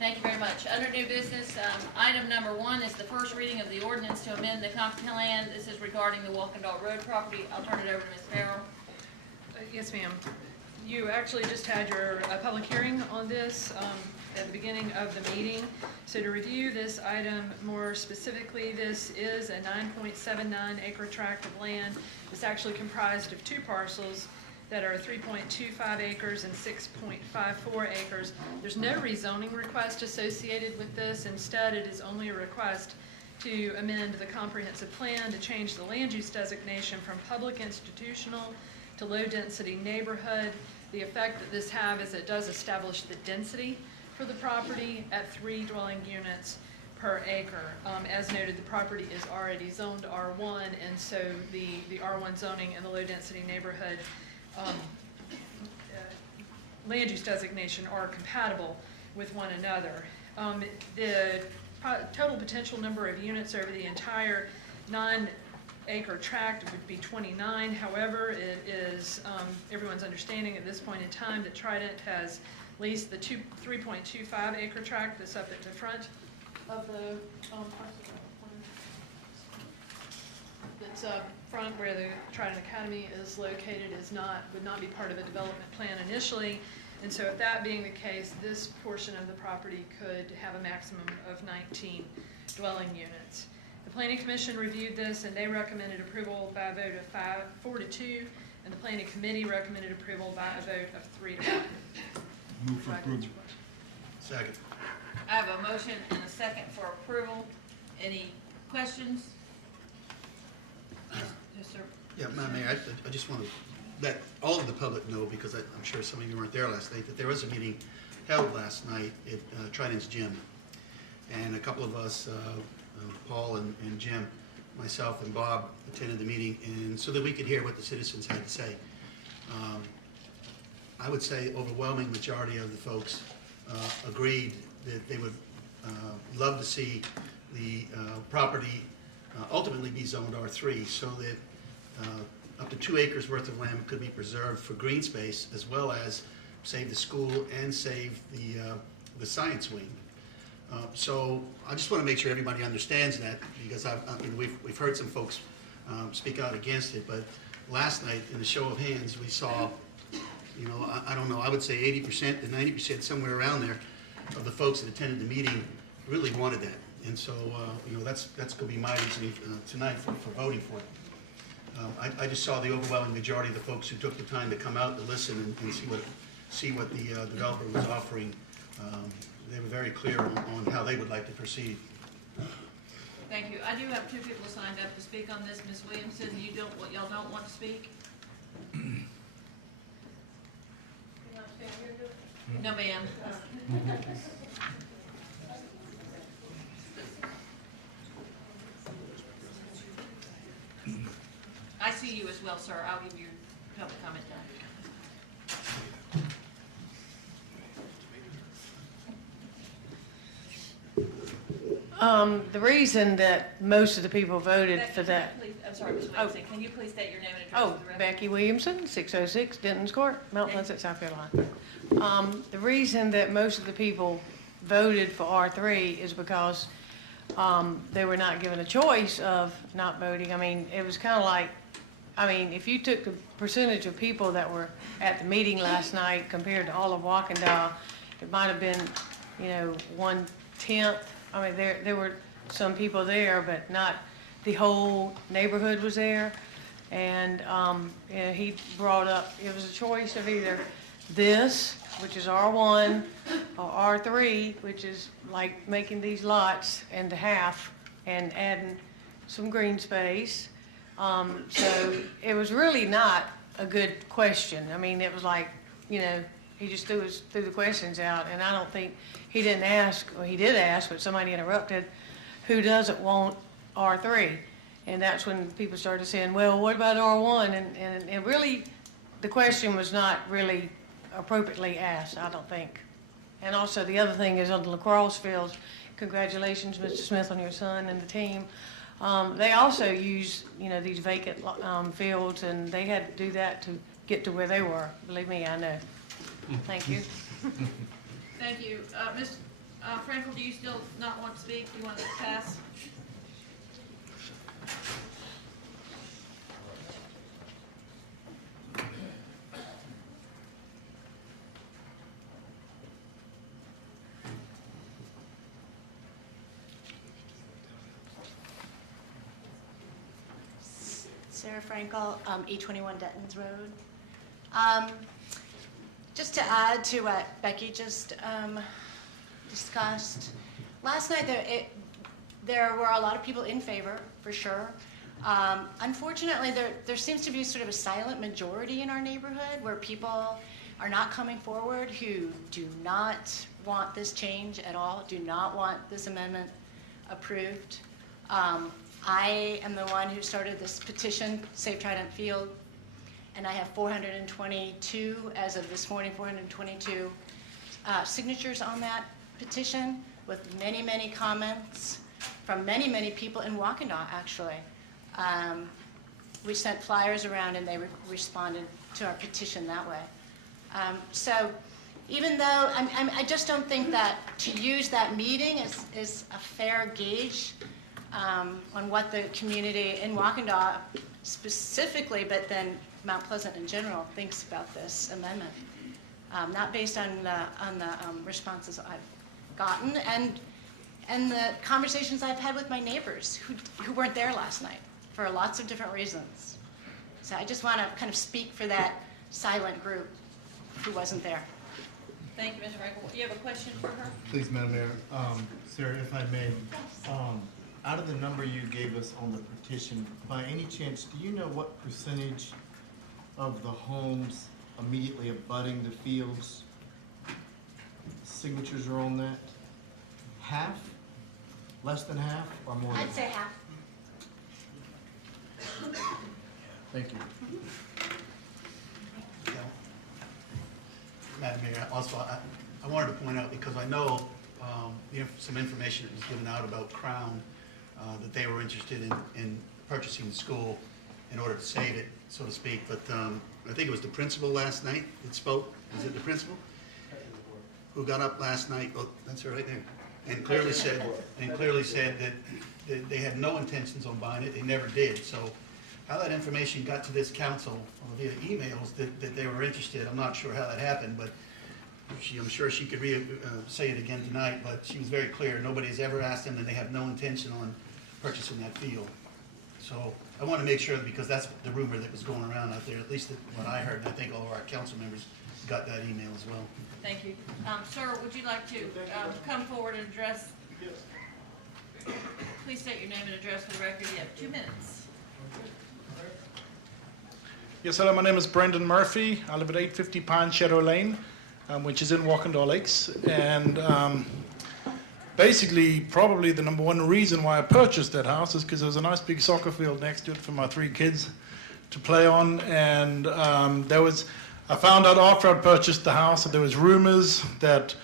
Thank you very much. Under new business, item number 1 is the first reading of the ordinance to amend the comp plan. This is regarding the Walkendall Road property. I'll turn it over to Ms. Farrell. Yes, ma'am. You actually just had your public hearing on this at the beginning of the meeting. So to review this item more specifically, this is a 9.79 acre tract of land. It's actually comprised of 2 parcels that are 3.25 acres and 6.54 acres. There's no rezoning request associated with this. Instead, it is only a request to amend the comprehensive plan to change the land use designation from public institutional to low-density neighborhood. The effect that this have is it does establish the density for the property at 3 dwelling units per acre. As noted, the property is already zoned R1, and so the R1 zoning and the low-density neighborhood land use designation are compatible with one another. The total potential number of units over the entire 9-acre tract would be 29. However, it is everyone's understanding at this point in time that Trident has leased the 3.25 acre tract that's up at the front of the that's front where the Trident Academy is located would not be part of a development plan initially. And so if that being the case, this portion of the property could have a maximum of 19 dwelling units. The Planning Commission reviewed this and they recommended approval by a vote of 4-2, and the Planning Committee recommended approval by a vote of 3-1. Move for approval. Second. I have a motion and a second for approval. Any questions? Yes, sir. Yeah, Madam Mayor, I just want to let all of the public know, because I'm sure some of you weren't there last night, that there was a meeting held last night at Trident's gym. And a couple of us, Paul and Jim, myself and Bob, attended the meeting, and so that we could hear what the citizens had to say. I would say overwhelming majority of the folks agreed that they would love to see the property ultimately be zoned R3, so that up to 2 acres worth of land could be preserved for green space, as well as save the school and save the science wing. So I just want to make sure everybody understands that, because we've heard some folks speak out against it, but last night, in a show of hands, we saw, I don't know, I would say 80% to 90%, somewhere around there, of the folks that attended the meeting really wanted that. And so, that's going to be my reasoning tonight for voting for it. I just saw the overwhelming majority of the folks who took the time to come out and listen and see what the developer was offering. They were very clear on how they would like to proceed. Thank you. I do have 2 people signed up to speak on this. Ms. Williamson, y'all don't want to speak? No, ma'am. I see you as well, sir. I'll give you public comment time. The reason that most of the people voted for that. I'm sorry, Ms. Williamson. Can you please state your name and address for the record? Becky Williamson, 606 Denton's Court, Mount Pleasant, South Carolina. The reason that most of the people voted for R3 is because they were not given a choice of not voting. I mean, it was kind of like, if you took the percentage of people that were at the meeting last night compared to all of Waukendale, it might have been, 1/10. There were some people there, but not the whole neighborhood was there. And he brought up, it was a choice of either this, which is R1, or R3, which is like making these lots into half and adding some green space. So it was really not a good question. It was like, he just threw the questions out, and I don't think, he didn't ask, or he did ask, but somebody interrupted, who doesn't want R3? And that's when people started saying, well, what about R1? And really, the question was not really appropriately asked, I don't think. And also, the other thing is on the lacrosse fields, congratulations, Mr. Smith, on your son and the team. They also use, these vacant fields, and they had to do that to get to where they were. Believe me, I know. Thank you. Thank you. Ms. Frankel, do you still not want to speak? Do you want to pass? Sarah Frankel, E21 Denton's Road. Just to add to what Becky just discussed, last night There were a lot of people in favor, for sure. Unfortunately, there seems to be sort of a silent majority in our neighborhood where people are not coming forward who do not want this change at all, do not want this amendment approved. I am the one who started this petition, Save Trident Field, and I have 422, as of this morning, 422 signatures on that petition with many, many comments from many, many people in Wakanda, actually. We sent flyers around and they responded to our petition that way. So even though, I just don't think that to use that meeting is a fair gauge on what the community in Wakanda specifically, but then Mount Pleasant in general, thinks about this amendment. Not based on the responses I've gotten and the conversations I've had with my neighbors who weren't there last night for lots of different reasons. So I just want to kind of speak for that silent group who wasn't there. Thank you, Mr. Frankel. Do you have a question for her? Please, Madam Mayor. Sarah, if I may, out of the number you gave us on the petition, by any chance, do you know what percentage of the homes immediately abutting the fields signatures are on that? Half? Less than half, or more than I'd say half. Thank you. Madam Mayor, also, I wanted to point out, because I know some information that was given out about Crown, that they were interested in purchasing the school in order to save it, so to speak, but I think it was the principal last night that spoke. Was it the principal? Who got up last night, oh, that's her right there, and clearly said that they had no intentions on buying it, they never did. So how that information got to this council via emails that they were interested, I'm not sure how that happened, but I'm sure she could say it again tonight, but she was very clear. Nobody has ever asked them, and they have no intention on purchasing that field. So I want to make sure, because that's the rumor that was going around out there, at least what I heard, and I think all of our council members got that email as well. Thank you. Sir, would you like to come forward and address? Yes. Please state your name and address for the record. You have 2 minutes. Yes, hello, my name is Brendan Murphy. I live at 850 Pine Shadow Lane, which is in Wakanda Lakes. And basically, probably the number one reason why I purchased that house is because there was a nice big soccer field next to it for my 3 kids to play on. And I found out after I'd purchased the house that there was rumors that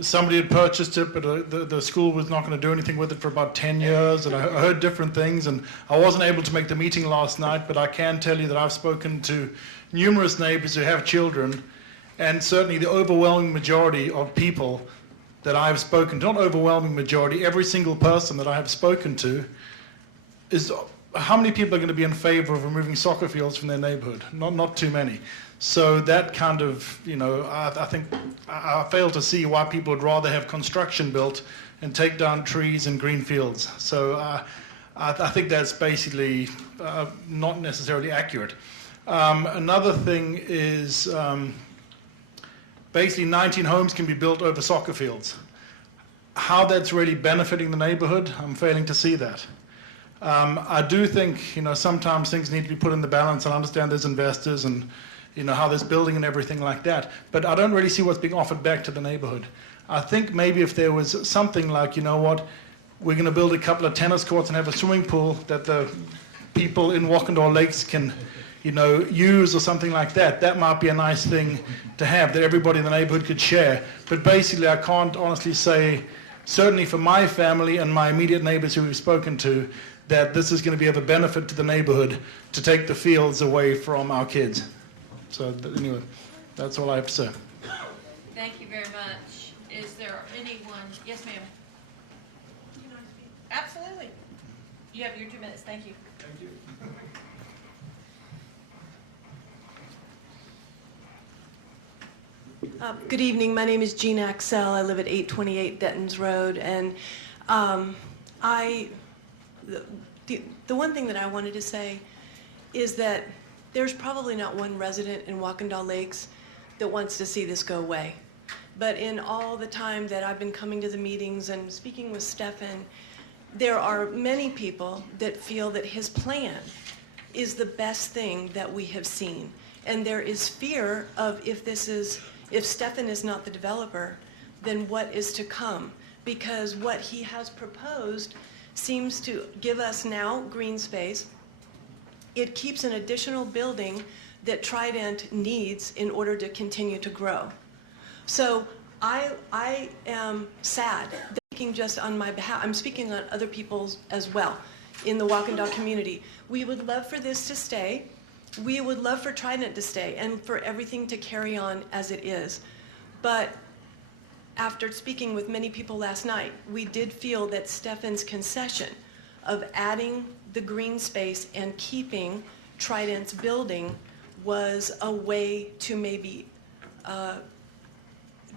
somebody had purchased it, but the school was not going to do anything with it for about 10 years, and I heard different things, and I wasn't able to make the meeting last night, but I can tell you that I've spoken to numerous neighbors who have children, and certainly the overwhelming majority of people that I've spoken to, not overwhelming majority, every single person that I have spoken to is, how many people are going to be in favor of removing soccer fields from their neighborhood? Not too many. So that kind of, I think I fail to see why people would rather have construction built and take down trees and green fields. So I think that's basically not necessarily accurate. Another thing is basically 19 homes can be built over soccer fields. How that's really benefiting the neighborhood, I'm failing to see that. I do think, sometimes things need to be put in the balance, and I understand there's investors and how there's building and everything like that. But I don't really see what's being offered back to the neighborhood. I think maybe if there was something like, we're going to build a couple of tennis courts and have a swimming pool that the people in Wakanda Lakes can, use or something like that, that might be a nice thing to have, that everybody in the neighborhood could share. But basically, I can't honestly say, certainly for my family and my immediate neighbors who we've spoken to, that this is going to be of a benefit to the neighborhood to take the fields away from our kids. So anyway, that's all I have to say. Thank you very much. Is there anyone? Yes, ma'am. Absolutely. You have your 2 minutes. Thank you. Thank you. Good evening. My name is Jean Axel. I live at 828 Denton's Road, and the one thing that I wanted to say is that there's probably not one resident in Wakanda Lakes that wants to see this go away. But in all the time that I've been coming to the meetings and speaking with Stefan, there are many people that feel that his plan is the best thing that we have seen. And there is fear of if Stefan is not the developer, then what is to come? Because what he has proposed seems to give us now green space. It keeps an additional building that Trident needs in order to continue to grow. So I am sad, speaking just on my behalf, I'm speaking on other people's as well in the Wakanda community. We would love for this to stay. We would love for Trident to stay and for everything to carry on as it is. But after speaking with many people last night, we did feel that Stefan's concession of adding the green space and keeping Trident's building was a way to maybe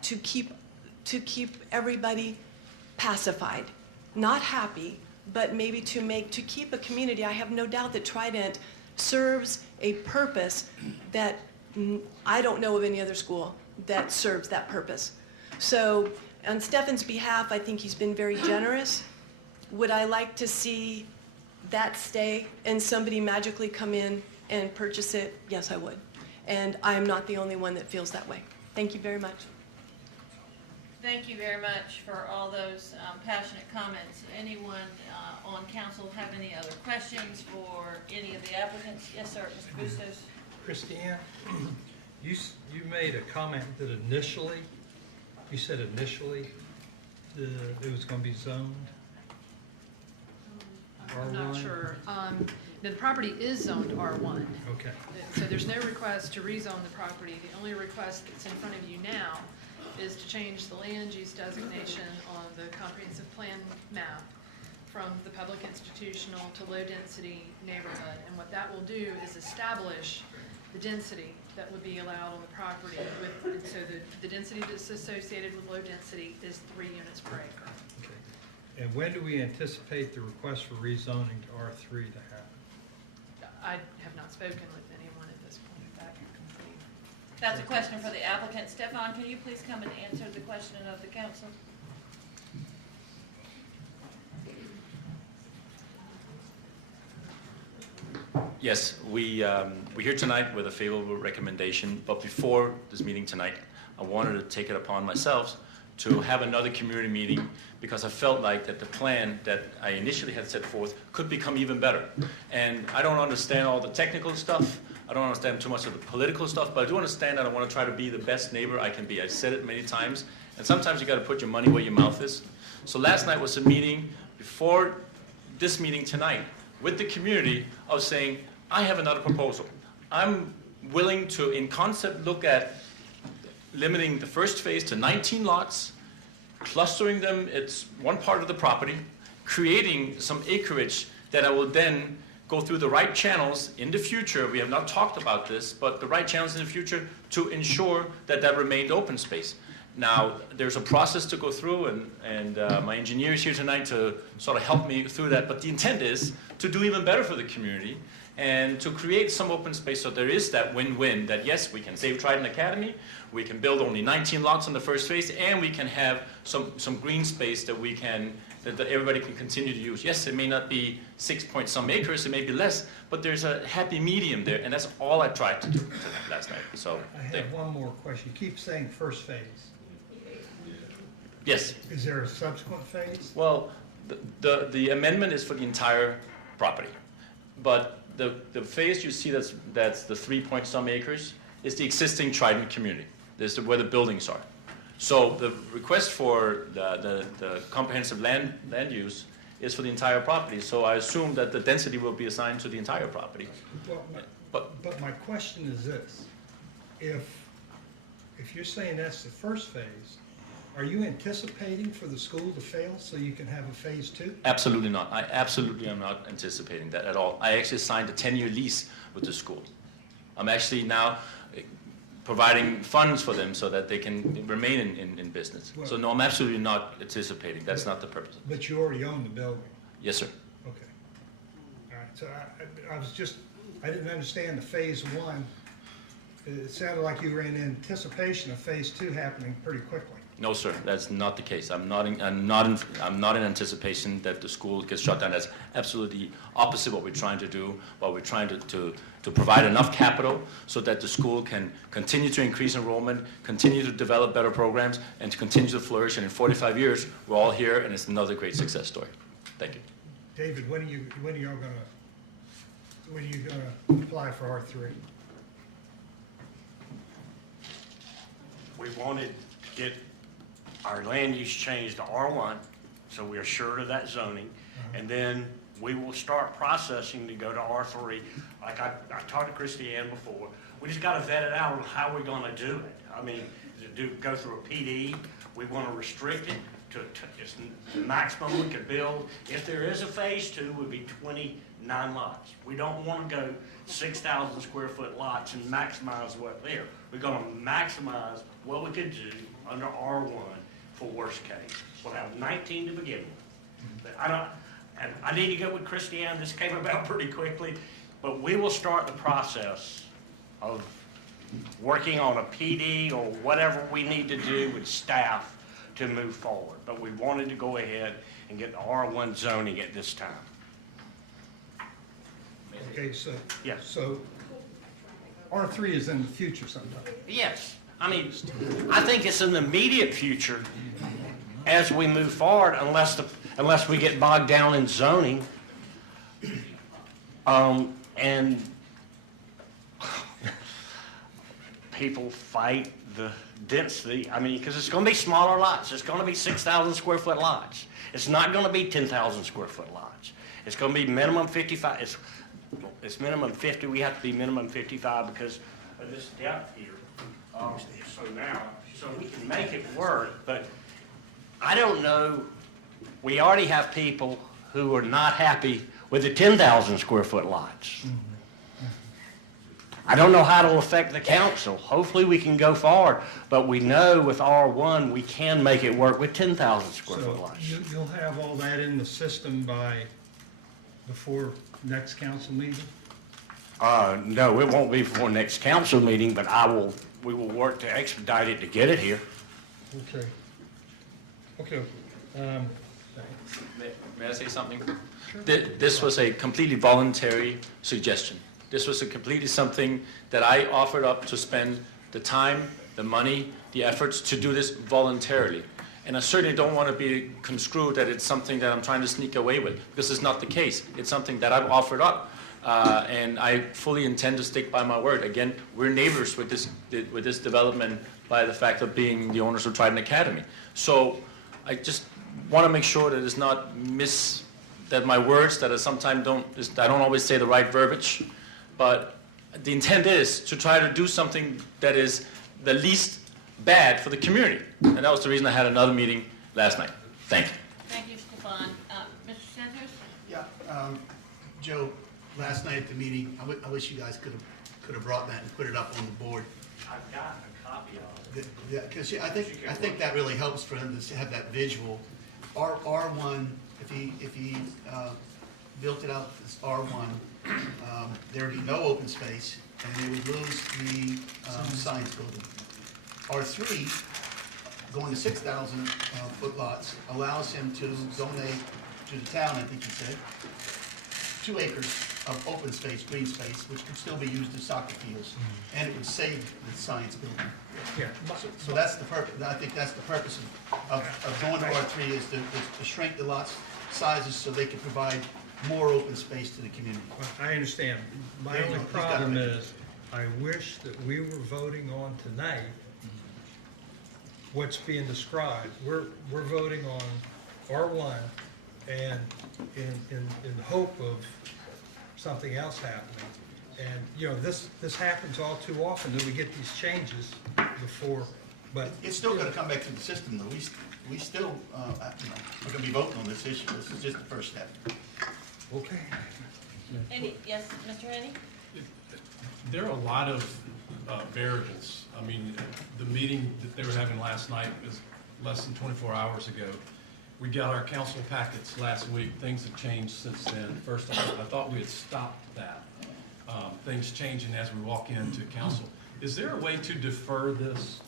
to keep everybody pacified, not happy, but maybe to keep a community. I have no doubt that Trident serves a purpose that I don't know of any other school that serves that purpose. So on Stefan's behalf, I think he's been very generous. Would I like to see that stay and somebody magically come in and purchase it? Yes, I would. And I am not the only one that feels that way. Thank you very much. Thank you very much for all those passionate comments. Anyone on council have any other questions for any of the applicants? Yes, sir, Mr. Bustos. Christiane, you made a comment that initially, you said initially, it was going to be zoned. I'm not sure. The property is zoned R1. Okay. So there's no request to rezone the property. The only request that's in front of you now is to change the land use designation on the comprehensive plan map from the public institutional to low density neighborhood. And what that will do is establish the density that would be allowed on the property. And so the density that's associated with low density is 3 units per acre. Okay. And when do we anticipate the request for rezoning to R3 to happen? I have not spoken with anyone at this point. That can complete. That's a question for the applicant. Stefan, can you please come and answer the question of the council? Yes, we're here tonight with a favorable recommendation, but before this meeting tonight, I wanted to take it upon myself to have another community meeting because I felt like that the plan that I initially had set forth could become even better. And I don't understand all the technical stuff. I don't understand too much of the political stuff, but I do understand that I want to try to be the best neighbor I can be. I've said it many times, and sometimes you got to put your money where your mouth is. So last night was a meeting before this meeting tonight with the community of saying, I have another proposal. I'm willing to, in concept, look at limiting the first phase to 19 lots, clustering them, it's one part of the property, creating some acreage that I will then go through the right channels in the future. We have not talked about this, but the right channels in the future to ensure that that remained open space. Now, there's a process to go through, and my engineer is here tonight to sort of help me through that, but the intent is to do even better for the community and to create some open space so there is that win-win, that yes, we can save Trident Academy, we can build only 19 lots on the first phase, and we can have some green space that we can, that everybody can continue to use. Yes, it may not be 6 point some acres, it may be less, but there's a happy medium there, and that's all I tried to do last night. So, I have one more question. You keep saying first phase. Yes. Is there a subsequent phase? Well, the amendment is for the entire property, but the phase you see that's the 3 point some acres is the existing Trident community. This is where the buildings are. So the request for the comprehensive land use is for the entire property. So I assume that the density will be assigned to the entire property. Well, but my question is this: if you're saying that's the first phase, are you anticipating for the school to fail so you can have a phase 2? Absolutely not. I absolutely am not anticipating that at all. I actually signed a 10-year lease with the school. I'm actually now providing funds for them so that they can remain in business. Well, so no, I'm absolutely not anticipating. That's not the purpose. But you already own the building. Yes, sir. Okay. All right. So I didn't understand the phase 1. It sounded like you were in anticipation of phase 2 happening pretty quickly. No, sir, that's not the case. I'm not in anticipation that the school gets shut down. That's absolutely opposite what we're trying to do. What we're trying to provide enough capital so that the school can continue to increase enrollment, continue to develop better programs, and to continue to flourish. And in 45 years, we're all here, and it's another great success story. Thank you. David, when are you gonna apply for R3? We wanted to get our land use changed to R1, so we are sure of that zoning. And then we will start processing to go to R3. Like I talked to Christiane before, we just gotta vet it out on how we're gonna do it. I mean, go through a PD, we wanna restrict it to just the maximum we could build. If there is a phase 2, would be 29 lots. We don't wanna go 6,000 square foot lots and maximize what there. We're gonna maximize what we could do under R1 for worst case. We'll have 19 to begin with. But I need to get with Christiane. This came about pretty quickly, but we will start the process of working on a PD or whatever we need to do with staff to move forward. But we wanted to go ahead and get the R1 zoning at this time. Okay, so. Yes. So R3 is in the future sometime. Yes. I mean, I think it's in the immediate future as we move forward, unless we get bogged down in zoning. And people fight the density. I mean, because it's going to be smaller lots. It's going to be 6,000 square foot lots. It's not going to be 10,000 square foot lots. It's going to be minimum 55. It's minimum 50. We have to be minimum 55 because of this depth here. So we can make it work, but I don't know. We already have people who are not happy with the 10,000 square foot lots. I don't know how it'll affect the council. Hopefully we can go forward, but we know with R1 we can make it work with 10,000 square foot lots. You'll have all that in the system before next council meeting? No, it won't be before next council meeting, but we will work to expedite it to get it here. Okay. Okay. May I say something? This was a completely voluntary suggestion. This was completely something that I offered up to spend the time, the money, the efforts to do this voluntarily. And I certainly don't want to be construed that it's something that I'm trying to sneak away with, because it's not the case. It's something that I've offered up, and I fully intend to stick by my word. Again, we're neighbors with this development by the fact of being the owners of Trident Academy. So I just want to make sure that it's not that my words that I sometimes I don't always say the right verbiage, but the intent is to try to do something that is the least bad for the community. And that was the reason I had another meeting last night. Thank you. Thank you, Stefan. Mr. Santos? Yeah, Joe, last night at the meeting, I wish you guys could have brought that and put it up on the board. I've got a copy of it. Yeah, because I think that really helps for him to have that visual. R1, if he built it out as R1, there would be no open space, and they would lose the science building. R3, going to 6,000 foot lots, allows him to donate to the town, I think he said, 2 acres of open space, green space, which could still be used as soccer fields, and it would save the science building. Yeah. So that's the purpose. I think that's the purpose of going to R3 is to shrink the lot sizes so they can provide more open space to the community. Well, I understand. My Yeah, only he's gotta problem make it. is, I wish that we were voting on tonight what's being described. We're voting on R1 and in hope of something else happening. And, you know, this happens all too often, that we get these changes before, but. It's still gonna come back to the system, though. We still, we're gonna be voting on this issue. This is just the first step. Okay. Yes, Mr. Henny? There are a lot of variables. I mean, the meeting that they were having last night was less than 24 hours ago. We got our council packets last week. Things have changed since then. First, I thought we had stopped that. Things changing as we walk into council. Is there a way to defer this?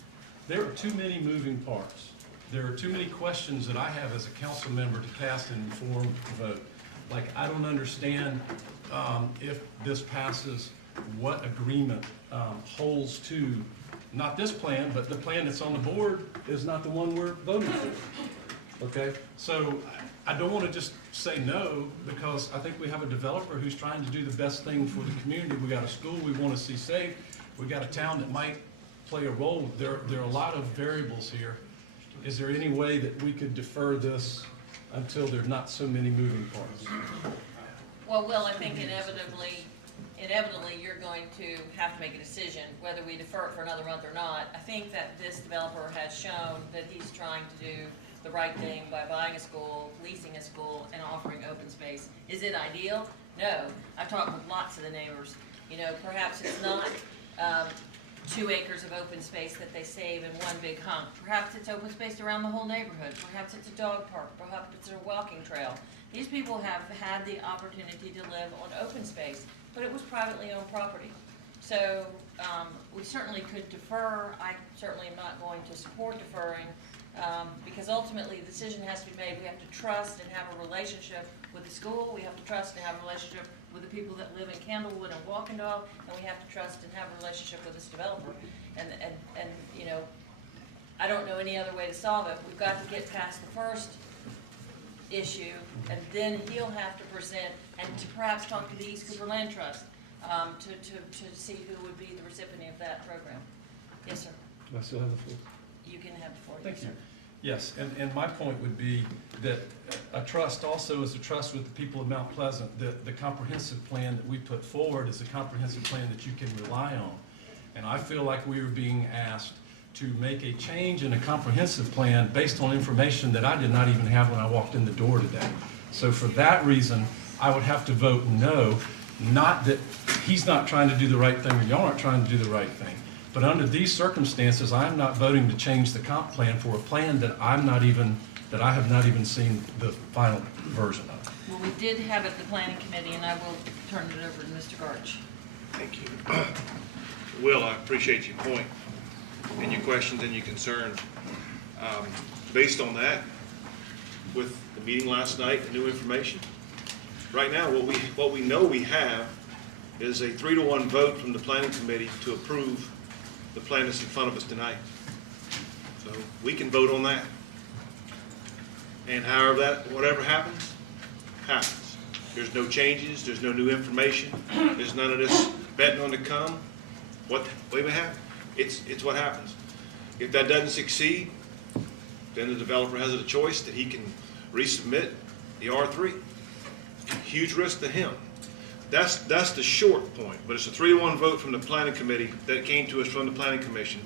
There are too many moving parts. there are too many questions that I have as a council member to cast an informed vote. Like, I don't understand if this passes, what agreement holds to, not this plan, but the plan that's on the board is not the one we're voting for. Okay, so I don't want to just say no, because I think we have a developer who's trying to do the best thing for the community. We got a school we want to see safe. We got a town that might play a role. There are a lot of variables here. Is there any way that we could defer this until there's not so many moving parts? Well, Will, I think inevitably you're going to have to make a decision whether we defer it for another month or not. I think that this developer has shown that he's trying to do the right thing by buying a school, leasing a school, and offering open space. Is it ideal? No. I've talked with lots of the neighbors. You know, perhaps it's not 2 acres of open space that they save in one big hunk. Perhaps it's open space around the whole neighborhood. Perhaps it's a dog park. Perhaps it's a walking trail. These people have had the opportunity to live on open space, but it was privately owned property. So we certainly could defer. I certainly am not going to support deferring because ultimately the decision has to be made. We have to trust and have a relationship with the school. We have to trust and have a relationship with the people that live in Candlewood and Walkendale, and we have to trust and have a relationship with this developer. And you know, I don't know any other way to solve it. We've got to get past the first issue, and then he'll have to present and to perhaps talk to the East Cooper Land Trust to see who would be the recipient of that program. Yes, sir. Do I still have the floor? You can have the floor. Thank Yes, you. sir. Yes, and my point would be that a trust also is a trust with the people of Mount Pleasant. The comprehensive plan that we put forward is a comprehensive plan that you can rely on. And I feel like we were being asked to make a change in a comprehensive plan based on information that I did not even have when I walked in the door today. So for that reason, I would have to vote no, not that he's not trying to do the right thing or y'all aren't trying to do the right thing. But under these circumstances, I'm not voting to change the comp plan for a plan that I have not even seen the final version of. Well, we did have it at the planning committee, and I will turn it over to Mr. Garch. Thank you. Will, I appreciate your point and your questions and your concerns. Based on that, with the meeting last night, the new information, right now what we know we have is a 3-to-1 vote from the planning committee to approve the plan that's in front of us tonight. So we can vote on that. And however whatever happens, happens. There's no changes, there's no new information, there's none of this betting on to come. What may happen? It's what happens. If that doesn't succeed, then the developer has a choice that he can resubmit the R3. Huge risk to him. That's the short point, but it's a 3-to-1 vote from the planning committee that came to us from the planning commission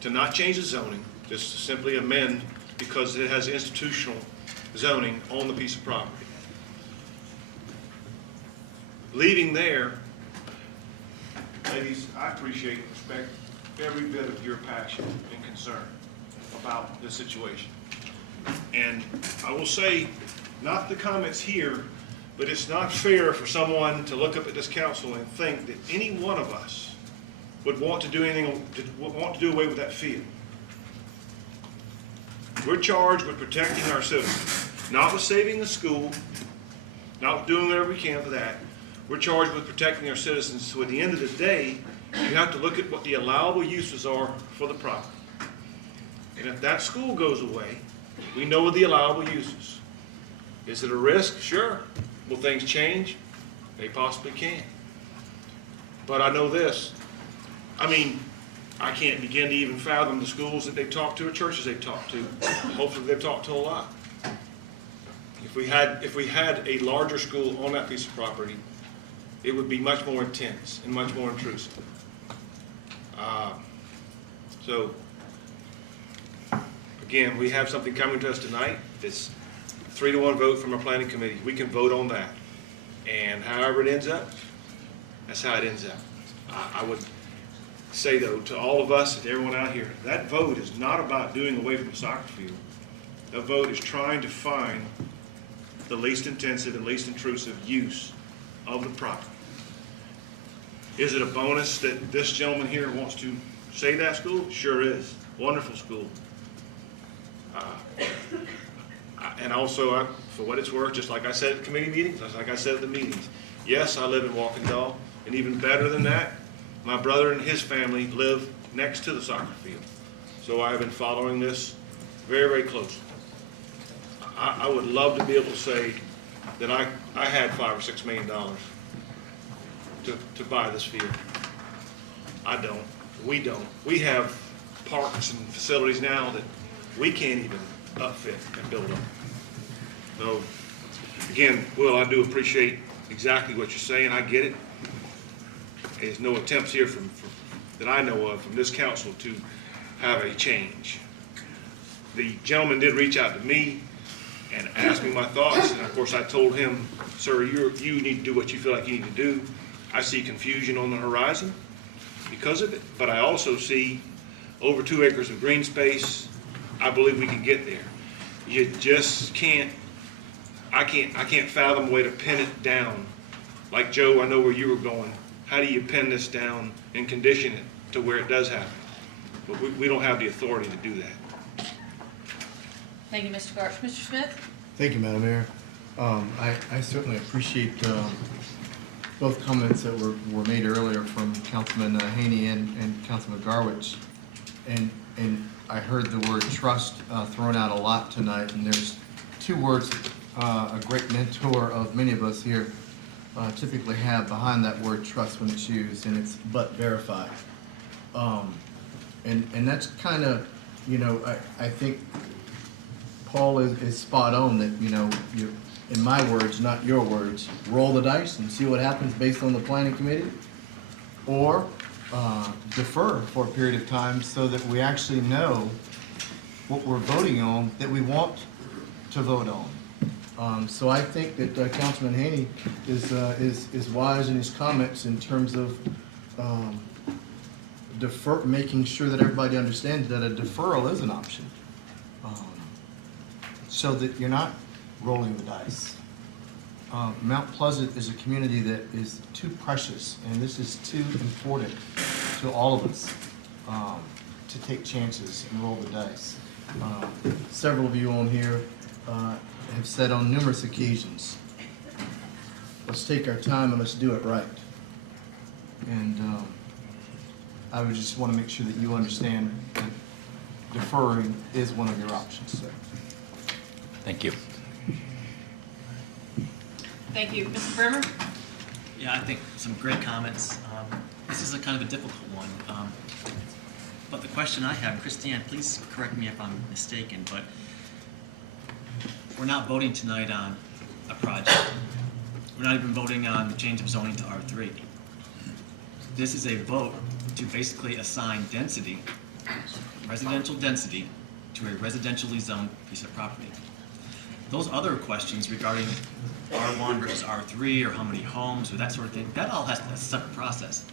to not change the zoning, just to simply amend because it has institutional zoning on the piece of property. Leaving there, ladies, I appreciate and respect every bit of your passion and concern about this situation. And I will say, not the comments here, but it's not fair for someone to look up at this council and think that any one of us would want to do anything, would want to do away with that field. We're charged with protecting our citizens, not with saving the school, not doing whatever we can for that. We're charged with protecting our citizens. So at the end of the day, you have to look at what the allowable uses are for the property. And if that school goes away, we know what the allowable uses. Is it a risk? Sure. Will things change? They possibly can. But I know this. I mean, I can't begin to even fathom the schools that they've talked to or churches they've talked to. Hopefully they've talked to a lot. If we had a larger school on that piece of property, it would be much more intense and much more intrusive. So, again, we have something coming to us tonight. It's 3-to-1 vote from our planning committee. We can vote on that. And however it ends up, that's how it ends up. I would say, though, to all of us and to everyone out here, that vote is not about doing away from the soccer field. That vote is trying to find the least intensive and least intrusive use of the property. Is it a bonus that this gentleman here wants to say that school? Sure is. Wonderful school. And also, for what it's worth, just like I said at committee meetings, just like I said at the meetings, yes, I live in Walkendall, and even better than that, my brother and his family live next to the soccer field. So I have been following this very, very closely. I would love to be able to say that I had $5 or $6 million to buy this field. I don't. We don't. We have parks and facilities now that we can't even upfit and build up. So, again, Will, I do appreciate exactly what you're saying. I get it. There's no attempts here that I know of from this council to have a change. The gentleman did reach out to me and asked me my thoughts, and of course I told him, sir, you need to do what you feel like you need to do. I see confusion on the horizon because of it, but I also see over 2 acres of green space. I believe we can get there. You just can't, I can't fathom a way to pin it down. Like Joe, I know where you were going. How do you pin this down and condition it to where it does happen? But we don't have the authority to do that. Thank you, Mr. Garch. Mr. Smith? Thank you, Madam Mayor. I certainly appreciate both comments that were made earlier from Councilman Haney and Councilman Garwich. And I heard the word trust thrown out a lot tonight, and there's 2 words a great mentor of many of us here typically have behind that word trust when it's used, and it's but verify. And that's kind of, I think Paul is spot on that, you, in my words, not your words, roll the dice and see what happens based on the planning committee, or defer for a period of time so that we actually know what we're voting on that we want to vote on. So I think that Councilman Haney is wise in his comments in terms of making sure that everybody understands that a deferral is an option, so that you're not rolling the dice. Mount Pleasant is a community that is too precious, and this is too important to all of us to take chances and roll the dice. Several of you on here have said on numerous occasions, let's take our time and let's do it right. And I would just want to make sure that you understand that deferring is one of your options. Thank you. Thank you. Mr. Brimmer? Yeah, I think some great comments. This is a kind of a difficult one. But the question I have, Christiane, please correct me if I'm mistaken, but we're not voting tonight on a project. We're not even voting on the change of zoning to R3. This is a vote to basically assign density, residential density, to a residentially zoned piece of property. Those other questions regarding R1 versus R3 or how many homes or that sort of thing, that all has a separate process.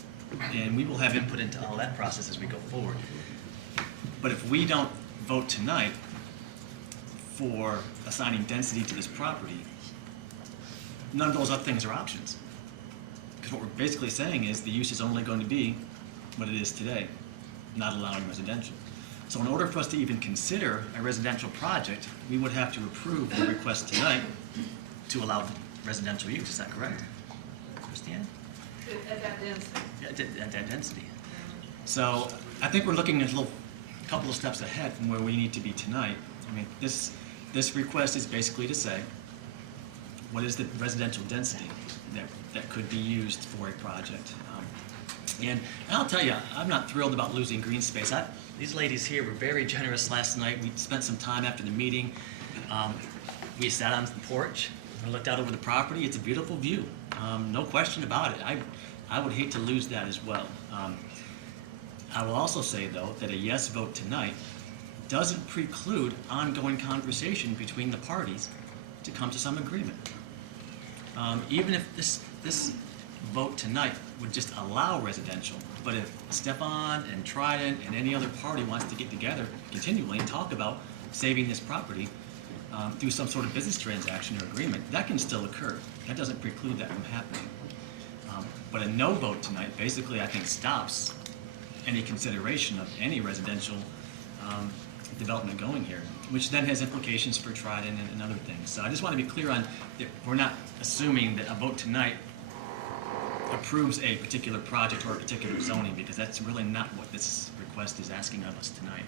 And we will have input into all that process as we go forward. But if we don't vote tonight for assigning density to this property, none of those other things are options. Because what we're basically saying is the use is only going to be what it is today, not allowing residential. So in order for us to even consider a residential project, we would have to approve the request tonight to allow residential use. Is that correct, Christiane? At that density. Yeah, at that density. So I think we're looking at a couple of steps ahead from where we need to be tonight. I mean, this request is basically to say, what is the residential density that could be used for a project? And I'll tell you, I'm not thrilled about losing green space. These ladies here were very generous last night. We spent some time after the meeting. We sat on the porch and looked out over the property. It's a beautiful view, no question about it. I would hate to lose that as well. I will also say, though, that a yes vote tonight doesn't preclude ongoing conversation between the parties to come to some agreement. Even if this vote tonight would just allow residential, but if Stefan and Trident and any other party wants to get together continually and talk about saving this property through some sort of business transaction or agreement, that can still occur. That doesn't preclude that from happening. But a no vote tonight basically, I think, stops any consideration of any residential development going here. which then has implications for Trident and other things. So I just want to be clear on that we're not assuming that a vote tonight approves a particular project or a particular zoning, because that's really not what this request is asking of us tonight.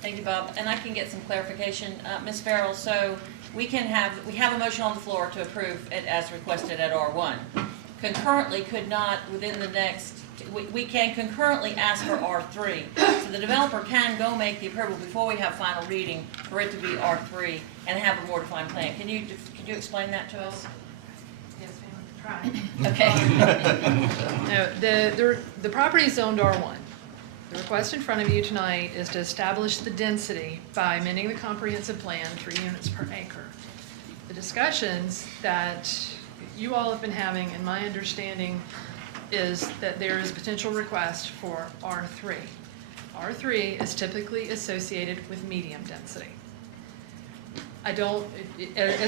Thank you, Bob. And I can get some clarification. Ms. Farrell, so we have a motion on the floor to approve it as requested at R1. Concurrently, could not, within the next, we can concurrently ask for R3. So the developer can go make the approval before we have final reading for it to be R3 and have a more defined plan. Can you explain that to us? Yes, ma'am, try. Okay. No, the property is zoned R1. The request in front of you tonight is to establish the density by amending the comprehensive plan, 3 units per acre. The discussions that you all have been having, and my understanding is that there is potential request for R3. R3 is typically associated with medium density. As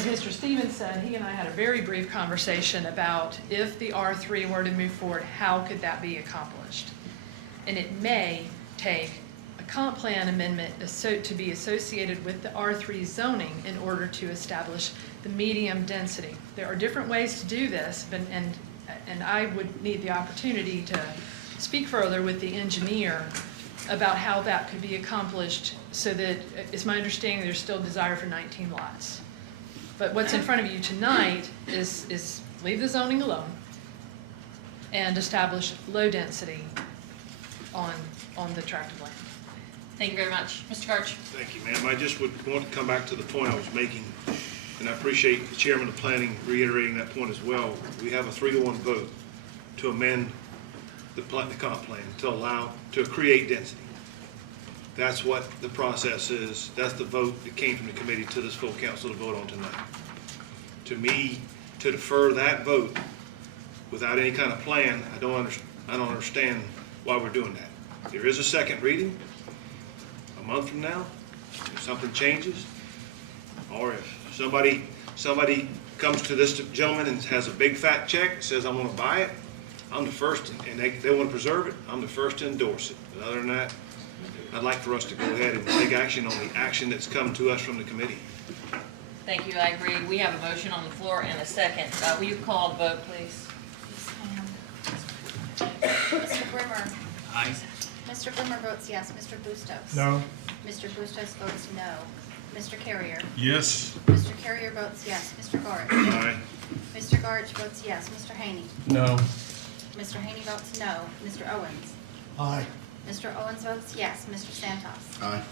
Mr. Stevens said, he and I had a very brief conversation about if the R3 were to move forward, how could that be accomplished? And it may take a comp plan amendment to be associated with the R3 zoning in order to establish the medium density. There are different ways to do this, and I would need the opportunity to speak further with the engineer about how that could be accomplished, so that it's my understanding there's still desire for 19 lots. But what's in front of you tonight is leave the zoning alone and establish low density on the tract of land. Thank you very much. Mr. Karch? Thank you, ma'am. I just would want to come back to the point I was making, and I appreciate the chairman of planning reiterating that point as well. We have a 3-to-1 vote to amend the comp plan to create density. That's what the process is. That's the vote that came from the committee to this full council to vote on tonight. To me, to defer that vote without any kind of plan, I don't understand why we're doing that. There is a second reading a month from now. If something changes, or if somebody comes to this gentleman and has a big fat check and says, I want to buy it, I'm the first, and they want to preserve it, I'm the first to endorse it. But other than that, I'd like for us to go ahead and take action on the action that's come to us from the committee. Thank you, I agree. We have a motion on the floor and a second. Will you call the vote, please? Mr. Brimmer. Aye. Mr. Brimmer votes yes. Mr. Bustos. No. Mr. Bustos votes no. Mr. Carrier. Yes. Mr. Carrier votes yes. Mr. Garch. Aye. Mr. Garch votes yes. Mr. Haney. No. Mr. Haney votes no. Mr. Owens. Aye. Mr. Owens votes yes. Mr. Santos. Aye.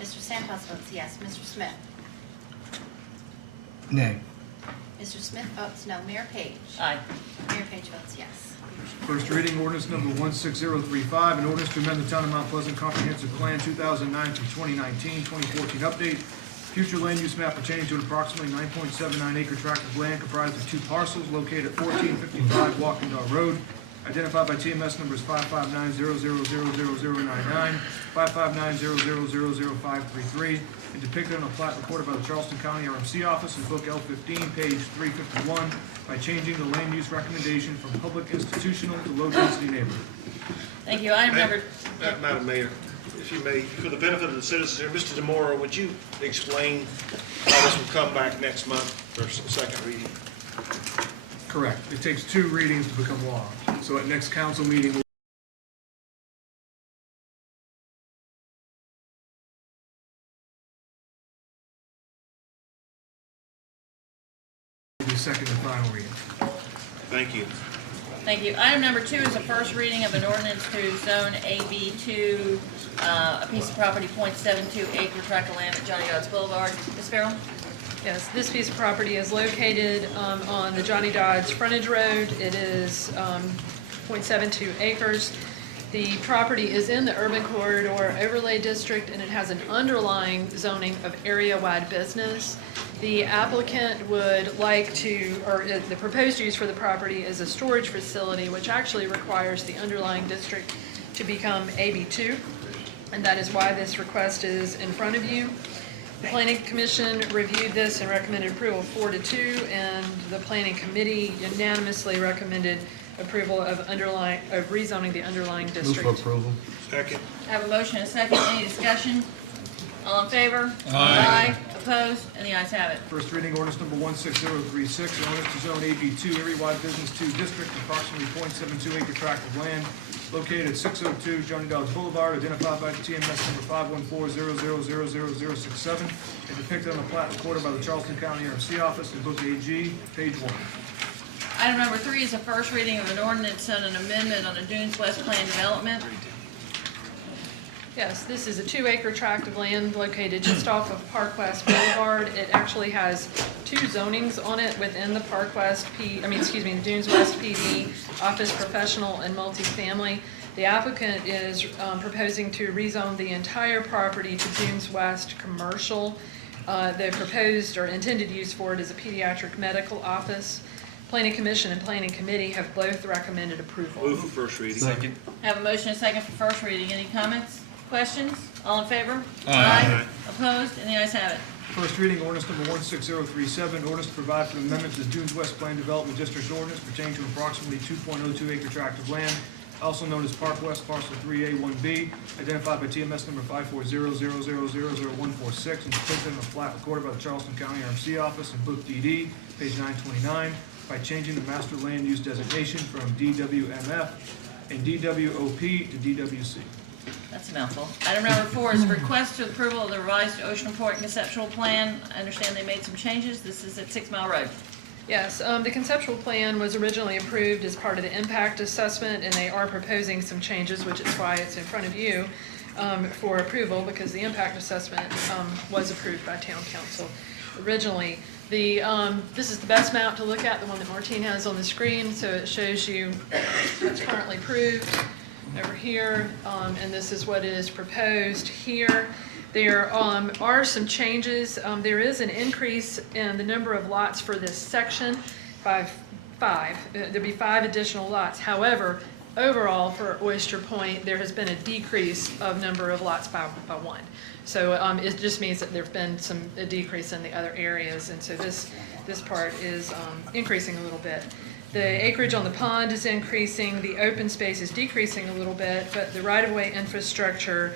Mr. Santos votes yes. Mr. Smith. Nay. Mr. Smith votes no. Mayor Page. Aye. Mayor Page votes yes. First reading, ordinance number 16035, an ordinance to amend the Town of Mount Pleasant Comprehensive Plan 2009 through 2019, 2014 update, future land use map pertaining to an approximately 9.79 acre tract of land comprised of 2 parcels located at 1455 Walking Dog Road, identified by TMS numbers 55900000099, 55900000533, and depicted on a plat recorded by the Charleston County RMC office in book L15, page 351, by changing the land use recommendation from public institutional to low density neighborhood. Thank you. Item number, Madam Mayor, if you may, for the benefit of the citizens here, Mr. Demora, would you explain how this will come back next month for second reading? Correct. It takes 2 readings to become law. So at next council meeting, we'll be second and final reading. Thank you. thank you. Item number 2 is a first reading of an ordinance to zone AB2, a piece of property, .72 acre tract of land at Johnny Dodds Boulevard. Ms. Farrell? Yes, this piece of property is located on the Johnny Dodds frontage road. It is 0.72 acres. The property is in the urban corridor overlay district, and it has an underlying zoning of area-wide business. The applicant would like to, or the proposed use for the property is a storage facility, which actually requires the underlying district to become AB2, and that is why this request is in front of you. The Planning Commission reviewed this and recommended approval 4-2, and the Planning Committee unanimously recommended approval of rezoning the underlying district. Move for approval. Second. I have a motion and a second. Any discussion? All in favor? Aye. Opposed? And the ayes have it. First reading ordinance number 16036, an ordinance to zone AB2 area-wide business 2 district, approximately .72 acre tract of land located at 602 Johnny Dodge Boulevard, identified by TMS number 51400000067, and depicted on the plat recorded by the Charleston County RMC office in Book AG, page 1. Item number 3 is a first reading of an ordinance and an amendment on the Dunes West Plan Development. Yes, this is a 2-acre tract of land located just off of Park West Boulevard. It actually has 2 zonings on it within the the Dunes West PD, office, professional, and multifamily. The applicant is proposing to rezone the entire property to Dunes West Commercial. The proposed or intended use for it is a pediatric medical office. Planning Commission and Planning Committee have both recommended approval. Move for first reading. Second. Have a motion and a second for first reading. Any comments? Questions? All in favor? Aye. Opposed? And the ayes have it. First reading ordinance number 16037, ordinance to provide for an amendment to the Dunes West Plan Development District ordinance pertaining to approximately 2.02 acre tract of land, also known as Park West Parcel 3A1B, identified by TMS number 54000000146, and depicted on the plat recorded by the Charleston County RMC office in Book DD, page 929, by changing the master land use designation from DWMF and DWOP to DWC. That's a mouthful. Item number 4 is a request to approval of the revised Ocean Port conceptual plan. I understand they made some changes. This is at 6 Mile Road. Yes, the conceptual plan was originally approved as part of the impact assessment, and they are proposing some changes, which is why it's in front of you for approval, because the impact assessment was approved by Town Council originally. This is the best map to look at, the one that Martine has on the screen, so it shows you what's currently approved over here, and this is what is proposed here. There are some changes. There is an increase in the number of lots for this section by 5. There'll be 5 additional lots. However, overall for Oyster Point, there has been a decrease of number of lots by 1. So it just means that there's been a decrease in the other areas, and so this part is increasing a little bit. The acreage on the pond is increasing, the open space is decreasing a little bit, but the right-of-way infrastructure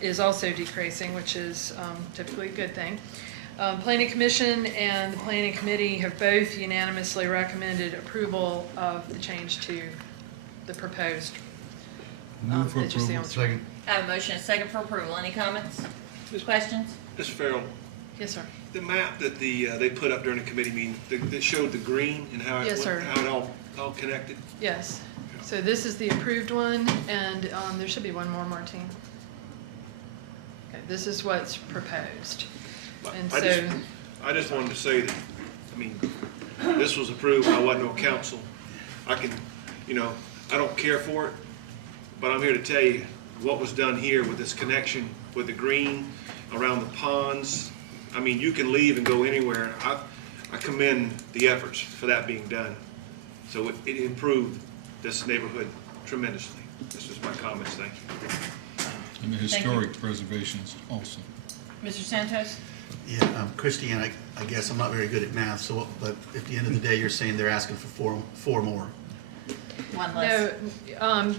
is also decreasing, which is typically a good thing. Planning Commission and the Planning Committee have both unanimously recommended approval of the change to the proposed. Move for that you see on approval. the screen. Second. I have a motion and a second for approval. Any comments? Questions? Mr. Farrell, Yes, sir. the map that they put up during the committee meeting, that showed the green and how Yes, sir. how it all connected? Yes. So this is the approved one, and there should be one more, Martine. Okay, this is what's proposed. And so, I just wanted to say that, this was approved, I wasn't on council. I don't care for it, but I'm here to tell you what was done here with this connection with the green around the ponds. You can leave and go anywhere. I commend the efforts for that being done. So it improved this neighborhood tremendously. This is my comments, thank you. And the historic preservations also. Mr. Santos? Yeah, Christiane, I guess I'm not very good at math, but at the end of the day, you're saying they're asking for four more. One less. no,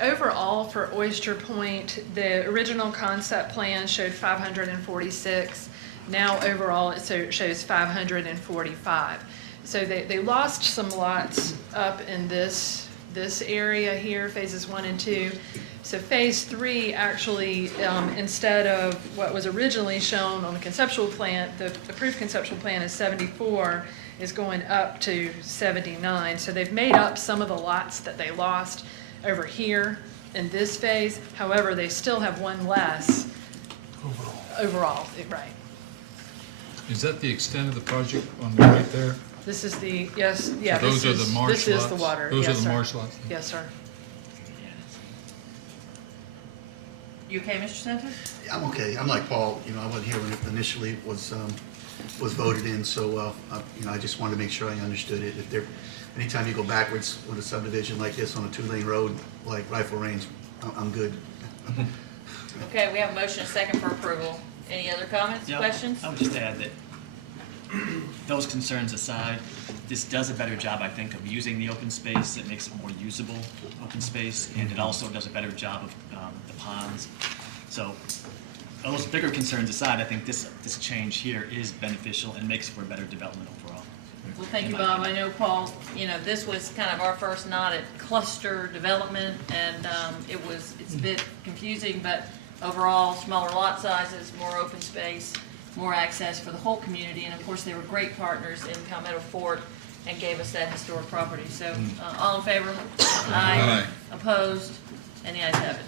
overall for Oyster Point, the original concept plan showed 546. Now overall, it shows 545. So they lost some lots up in this area here, phases 1 and 2. So phase 3 actually, instead of what was originally shown on the conceptual plan, the approved conceptual plan is 74, is going up to 79. So they've made up some of the lots that they lost over here in this phase. However, they still have one less overall, right. Is that the extent of the project on the right there? This is the, yes, yeah. So those are the marsh lots? This is the water, Those are yes, the sir. marsh lots? Yes, sir. You okay, Mr. Santos? I'm okay. I'm like Paul, I wasn't here when it initially was voted in, so, I just wanted to make sure I understood it. Anytime you go backwards with a subdivision like this on a 2-lane road, like Rifle Range, I'm good. Okay, we have a motion and a second for approval. Any other comments, Yeah, questions? I would just add that, those concerns aside, this does a better job, I think, of using the open space. It makes it more usable open space, and it also does a better job of the ponds. So all those bigger concerns aside, I think this change here is beneficial and makes for better development overall. Well, thank you, Bob. I know, Paul, this was kind of our first nod at cluster development, and it's a bit confusing, but overall, smaller lot sizes, more open space, more access for the whole community, and of course, they were great partners in Palmetto Fort and gave us that historic property. So, all in favor? Aye. Opposed? And the ayes have it.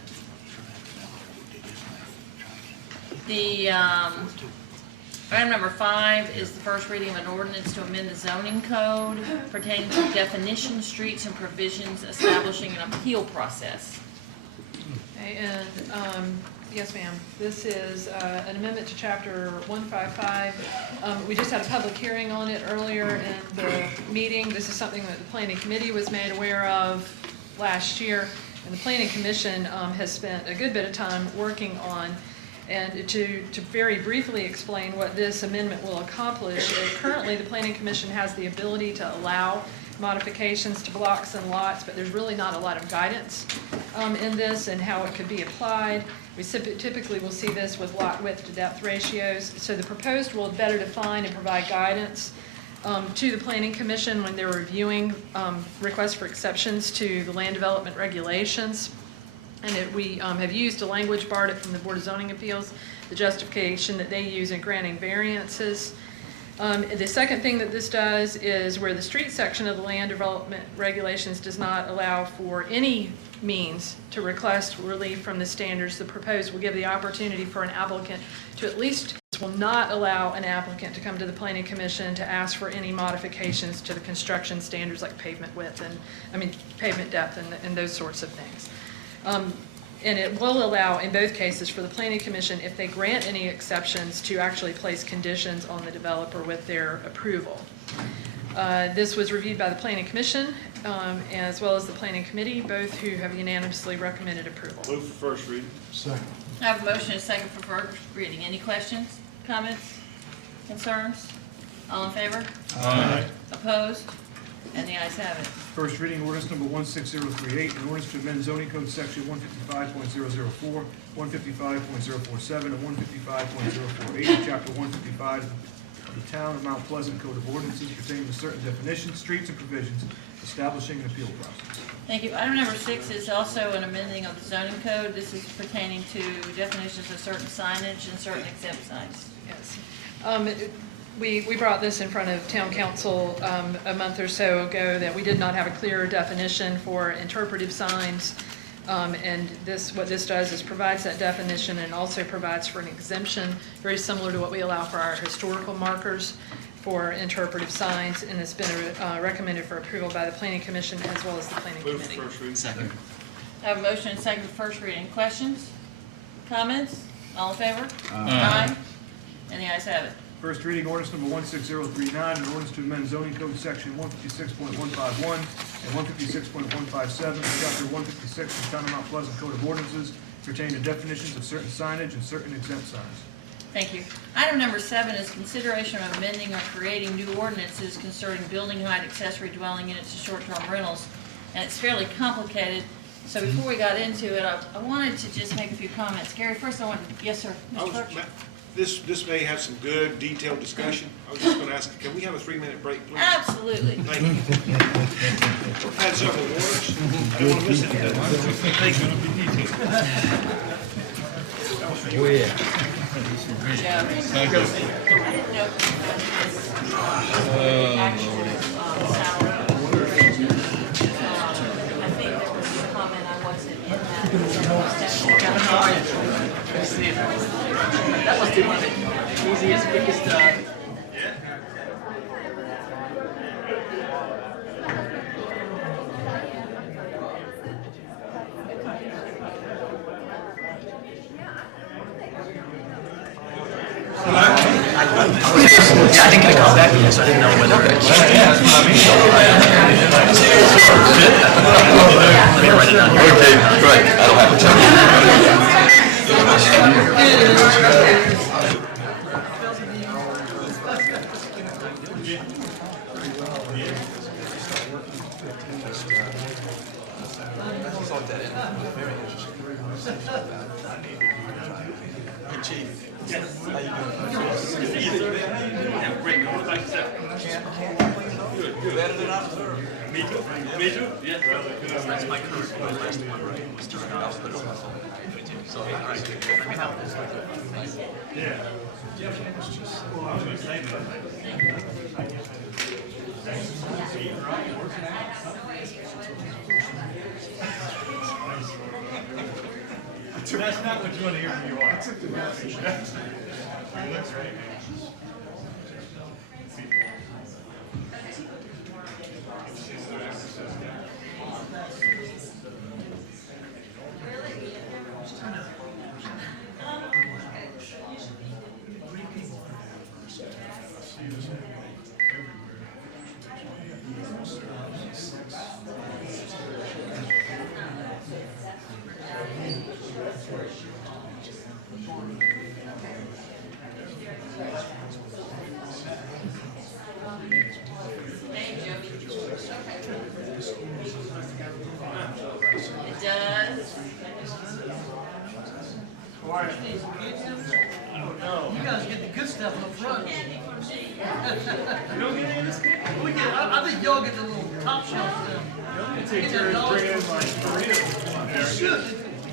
The item number 5 is the first reading of an ordinance to amend the zoning code pertaining to definition, streets, and provisions establishing an appeal process. Okay, and, yes, ma'am, this is an amendment to chapter 155. We just had a public hearing on it earlier in the meeting. This is something that the planning committee was made aware of last year, and the planning commission has spent a good bit of time working on. And to very briefly explain what this amendment will accomplish, currently the Planning Commission has the ability to allow modifications to blocks and lots, but there's really not a lot of guidance in this and how it could be applied. We typically will see this with lot width to depth ratios. So the proposed will better define and provide guidance to the Planning Commission when they're reviewing requests for exceptions to the land development regulations. And we have used a language borrowed from the Board of Zoning Appeals, the justification that they use in granting variances. The second thing that this does is where the street section of the land development regulations does not allow for any means to request relief from the standards, the proposed will give the opportunity for an applicant to at least will not allow an applicant to come to the Planning Commission to ask for any modifications to the construction standards like pavement width and, pavement depth and those sorts of things. And it will allow, in both cases, for the Planning Commission, if they grant any exceptions, to actually place conditions on the developer with their approval. This was reviewed by the Planning Commission as well as the Planning Committee, both who have unanimously recommended approval. Move for first reading. Second. I have a motion and a second for first reading. Any questions, comments, concerns? All in favor? Aye. Opposed? And the ayes have it. First reading ordinance number 16038, an ordinance to amend zoning code section 155.004, 155.047, and 155.048 of chapter 155 of the Town of Mount Pleasant Code of Ordinances pertaining to certain definitions, streets, and provisions establishing an appeal process. Thank you. Item number 6 is also an amending of the zoning code. This is pertaining to definitions of certain signage and certain exempt signs. Yes. We brought this in front of Town Council a month or so ago that we did not have a clear definition for interpretive signs. And what this does is provides that definition and also provides for an exemption, very similar to what we allow for our historical markers for interpretive signs, and it's been recommended for approval by the Planning Commission as well as the Planning Move Committee. for first reading. Second. I have a motion and a second for first reading. Questions? Comments? All in favor? Aye. And the ayes have it. First reading ordinance number 16039, an ordinance to amend zoning code section 156.151 and 156.157 of chapter 156 of the Town of Mount Pleasant Code of Ordinances pertaining to definitions of certain signage and certain exempt signs. Thank you. Item number 7 is consideration of amending or creating new ordinances concerning building height, accessory dwelling units, and short-term rentals. And it's fairly complicated. So before we got into it, I wanted to just make a few comments. Gary, first I wanted, yes, sir. Mr. Clerk? This may have some good detailed discussion. I was just going to ask, can we have a 3-minute break, please? Absolutely. Thank you. We've had several warnings. I don't want to miss anything. Thank you. Oh, yeah. Yeah. Thank you. I didn't know if actual salary. I think there was a comment I wasn't in that. Kevin, how are you? Good to see you. That must be one of the easiest, quickest, I didn't get a call back yet, so I didn't know whether. Let me write it down. Okay, right, I don't have to tell Chief. Yes. How you doing? Yeah, great. How about yourself? Good, good. Better than I deserve. Me too. Me too. Yes. That's my current, my last one, right? Was turned off. So, all right. Yeah. Well, I was gonna say that. That's not what you want to hear from you are. It does. You guys get the good stuff up front. You don't get any of this? We get, I think y'all get the little top shelf stuff. Take turns bringing in my burritos. Should.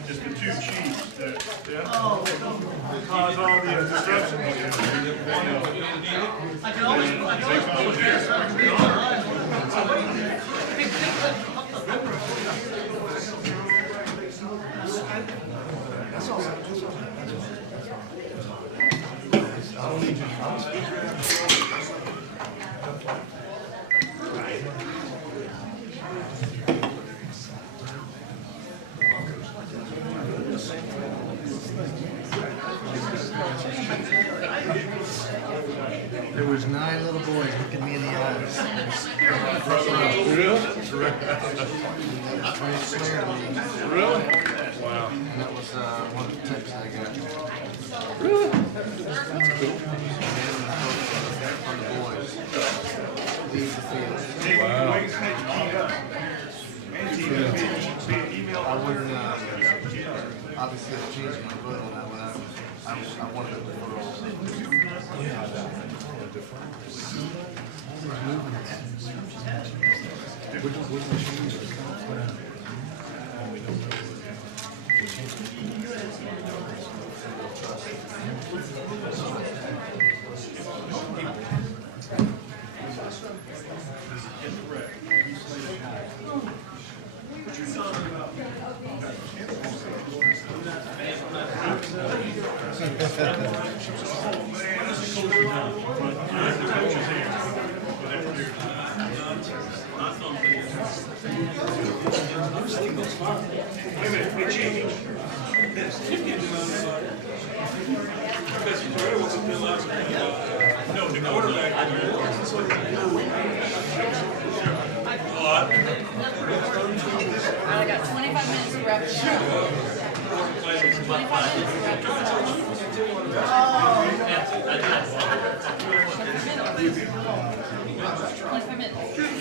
Just the two chiefs that, Oh, cause all the disruption. I can always put this. There was 9 little boys looking me in the eyes. Really? Very clear to me. Really? Wow. And that was one of the texts I got. Really? From the boys. Leave the field. I wouldn't, obviously, I changed my vote on that one. I wanted to vote on No, the quarterback. I got 25 minutes to wrap this up. 25 minutes to wrap this up. 25 minutes. 25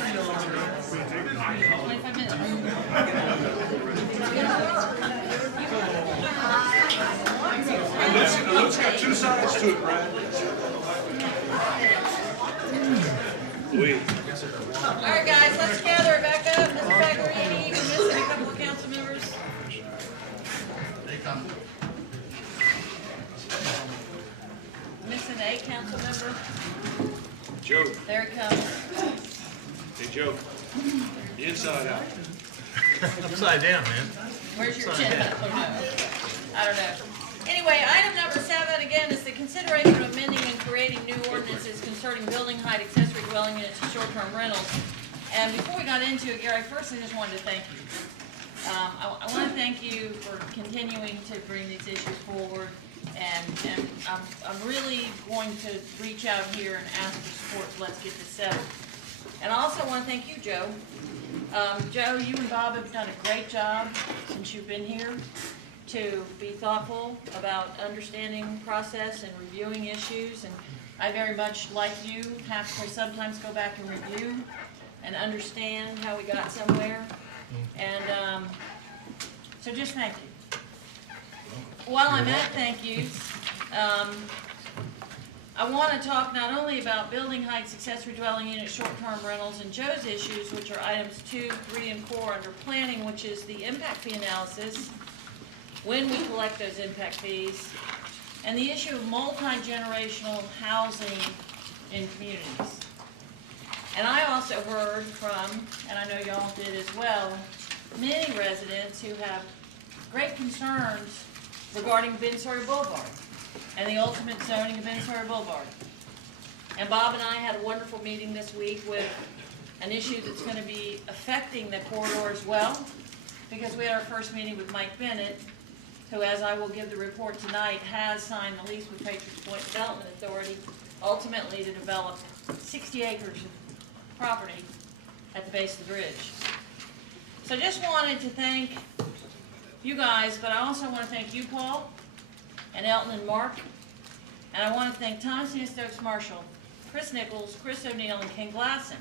It's got two sides to it, Brad. Louis. All right, guys, let's gather back up. Mr. Bagherini, we're missing a couple of council members. Missing a council member. Joe, There he comes. hey Joe, the inside out. Upside down, man. Where's your chin? Oh, no. I don't know. Anyway, item number 7, again, is the consideration of amending and creating new ordinances concerning building height, accessory dwelling units, and short-term rentals. And before we got into it, Gary, first I just wanted to thank you. I want to thank you for continuing to bring these issues forward, and I'm really going to reach out here and ask for support. Let's get this settled. And I also want to thank you, Joe. Joe, you and Bob have done a great job since you've been here to be thoughtful about understanding process and reviewing issues. And I very much, like you, have to sometimes go back and review and understand how we got somewhere. And so just thank you. While I'm at thank yous, I want to talk not only about building heights, accessory dwelling units, short-term rentals, and Joe's issues, which are items 2, 3, and 4 under planning, which is the impact fee analysis, when we collect those impact fees, and the issue of multi-generational housing in communities. And I also heard from, and I know y'all did as well, many residents who have great concerns regarding Ben Sawyer Boulevard and the ultimate zoning of Ben Sawyer Boulevard. And Bob and I had a wonderful meeting this week with an issue that's going to be affecting the corridor as well, because we had our first meeting with Mike Bennett, who, as I will give the report tonight, has signed the lease with Patriots Point Development Authority, ultimately to develop 60 acres of property at the base of the bridge. So I just wanted to thank you guys, but I also want to thank you, Paul, and Elton and Mark, and I want to thank Thomas and Stokes Marshall, Chris Nichols, Chris O'Neill, and Ken Glassen,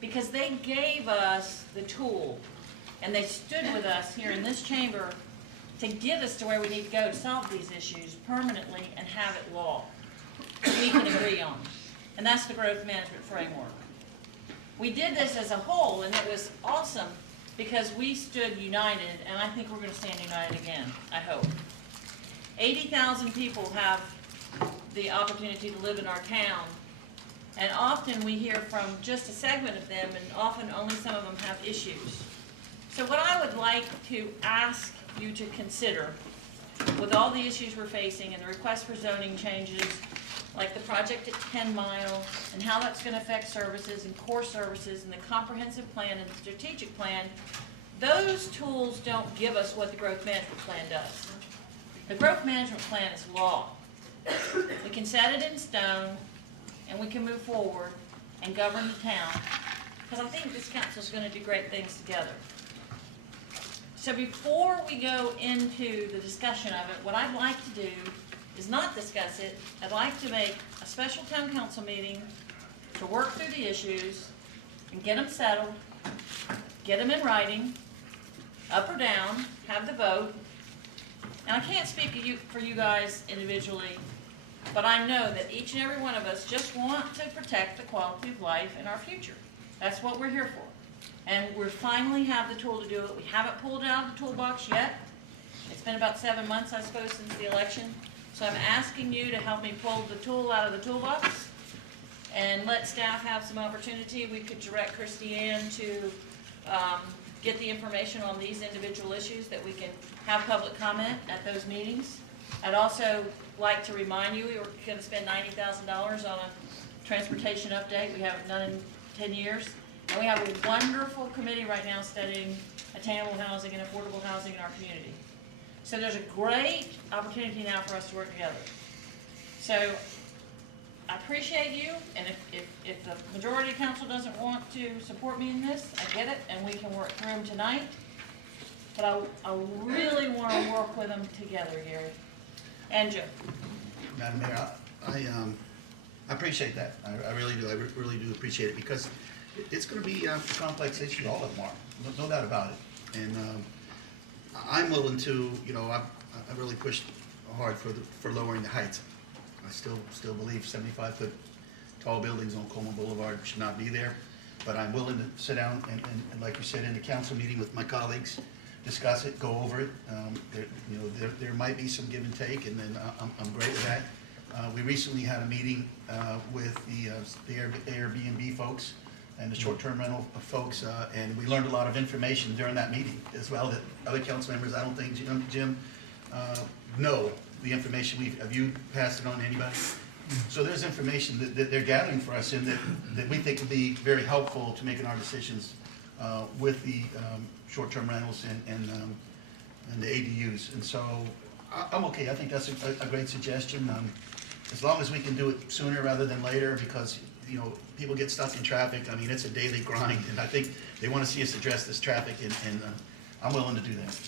because they gave us the tool, and they stood with us here in this chamber to get us to where we need to go to solve these issues permanently and have it law that we can agree on. And that's the growth management framework. We did this as a whole, and it was awesome because we stood united, and I think we're going to stand united again, I hope. 80,000 people have the opportunity to live in our town, and often we hear from just a segment of them, and often only some of them have issues. So what I would like to ask you to consider, with all the issues we're facing and the request for zoning changes, like the project at 10 Mile, and how that's going to affect services and core services and the comprehensive plan and the strategic plan, those tools don't give us what the growth management plan does. The growth management plan is law. We can set it in stone, and we can move forward and govern the town, because I think this council is going to do great things together. So before we go into the discussion of it, what I'd like to do is not discuss it. I'd like to make a special town council meeting to work through the issues and get them settled, get them in writing, up or down, have the vote. And I can't speak for you guys individually, but I know that each and every one of us just want to protect the quality of life in our future. That's what we're here for. And we finally have the tool to do it. We haven't pulled it out of the toolbox yet. It's been about 7 months, I suppose, since the election. So I'm asking you to help me pull the tool out of the toolbox and let staff have some opportunity. We could direct Christiane to get the information on these individual issues that we can have public comment at those meetings. I'd also like to remind you, we were going to spend $90,000 on a transportation update. We haven't done in 10 years. And we have a wonderful committee right now studying attainable housing and affordable housing in our community. So there's a great opportunity now for us to work together. So I appreciate you, and if the majority of council doesn't want to support me in this, I get it, and we can work through them tonight. But I really want to work with them together, Gary. And Joe. Madam Mayor, I appreciate that. I really do. I really do appreciate it, because it's going to be a complex issue, all of them are. No doubt about it. And I'm willing to, I really pushed hard for lowering the heights. I still believe 75-foot tall buildings on Coleman Boulevard should not be there. But I'm willing to sit down and like you said, in the council meeting with my colleagues, discuss it, go over it. There might be some give and take, and then I'm great with that. We recently had a meeting with the Airbnb folks and the short-term rental folks, and we learned a lot of information during that meeting as well that other council members, I don't think, Jim, know the information have you passed it on to anybody? So there's information that they're gathering for us and that we think will be very helpful to making our decisions with the short-term rentals and the ADUs. And so I'm okay. I think that's a great suggestion. As long as we can do it sooner rather than later, because people get stuck in traffic. I mean, it's a daily grind, and I think they want to see us address this traffic, and I'm willing to do that.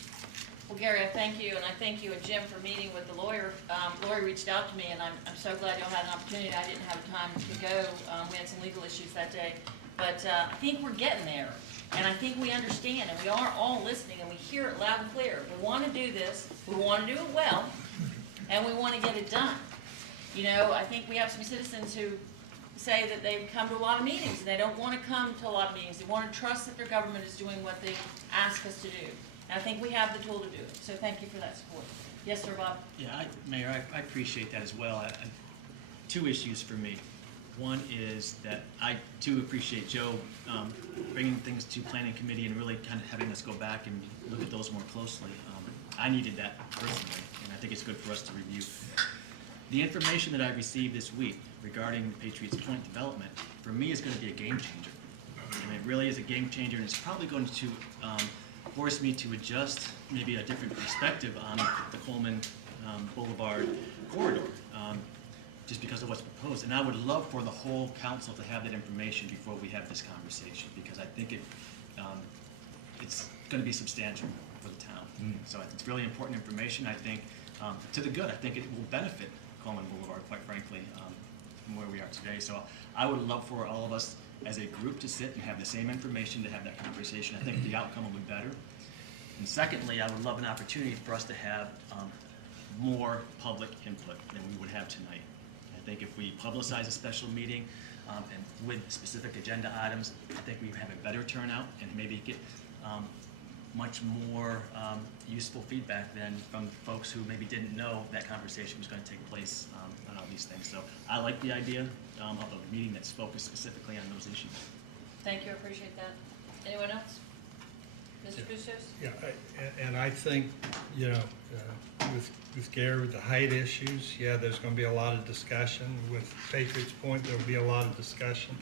Well, Gary, I thank you, and I thank you and Jim for meeting with the lawyer. Lori reached out to me, and I'm so glad y'all had an opportunity. I didn't have time to go. We had some legal issues that day. But I think we're getting there, and I think we understand, and we are all listening, and we hear it loud and clear. We want to do this. We want to do it well. and we want to get it done. You know, I think we have some citizens who say that they've come to a lot of meetings, and they don't want to come to a lot of meetings. They want to trust that their government is doing what they ask us to do. And I think we have the tool to do it, so thank you for that support. Yes, sir, Bob? Yeah, Mayor, I appreciate that as well. Two issues for me. One is that I too appreciate Joe bringing things to planning committee and really kind of having us go back and look at those more closely. I needed that personally, and I think it's good for us to review. The information that I received this week regarding the Patriots Point development, for me, is going to be a game changer. And it really is a game changer, and it's probably going to force me to adjust maybe a different perspective on the Coleman Boulevard corridor, just because of what's proposed. And I would love for the whole council to have that information before we have this conversation, because I think it's going to be substantial for the town. So I think it's really important information. I think to the good. I think it will benefit Coleman Boulevard, quite frankly, from where we are today. So I would love for all of us as a group to sit and have the same information, to have that conversation. I think the outcome will be better. And secondly, I would love an opportunity for us to have more public input than we would have tonight. I think if we publicize a special meeting and with specific agenda items, I think we have a better turnout and maybe get much more useful feedback than from folks who maybe didn't know that conversation was going to take place on all these things. So I like the idea of a meeting that's focused specifically on those issues. Thank you, I appreciate that. Anyone else? Mr. Bustos? Yeah, and I think, you know, with Gary, with the height issues, yeah, there's gonna be a lot of discussion. With Patriots Point, there'll be a lot of discussion.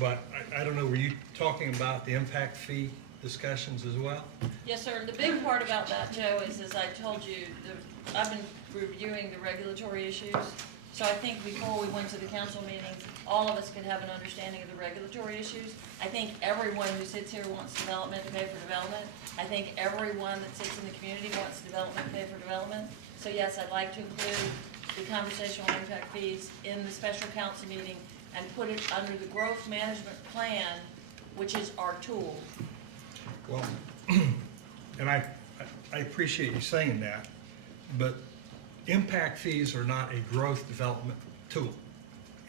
But I don't know, were you talking about the impact fee discussions as well? Yes, sir. The big part about that, Joe, is as I told you, I've been reviewing the regulatory issues. So I think before we went to the council meetings, all of us could have an understanding of the regulatory issues. I think everyone who sits here wants development to pay for development. I think everyone that sits in the community wants development to pay for development. So yes, I'd like to include the conversational impact fees in the special council meeting and put it under the growth management plan, which is our tool. Well, and I appreciate you saying that, but impact fees are not a growth development tool.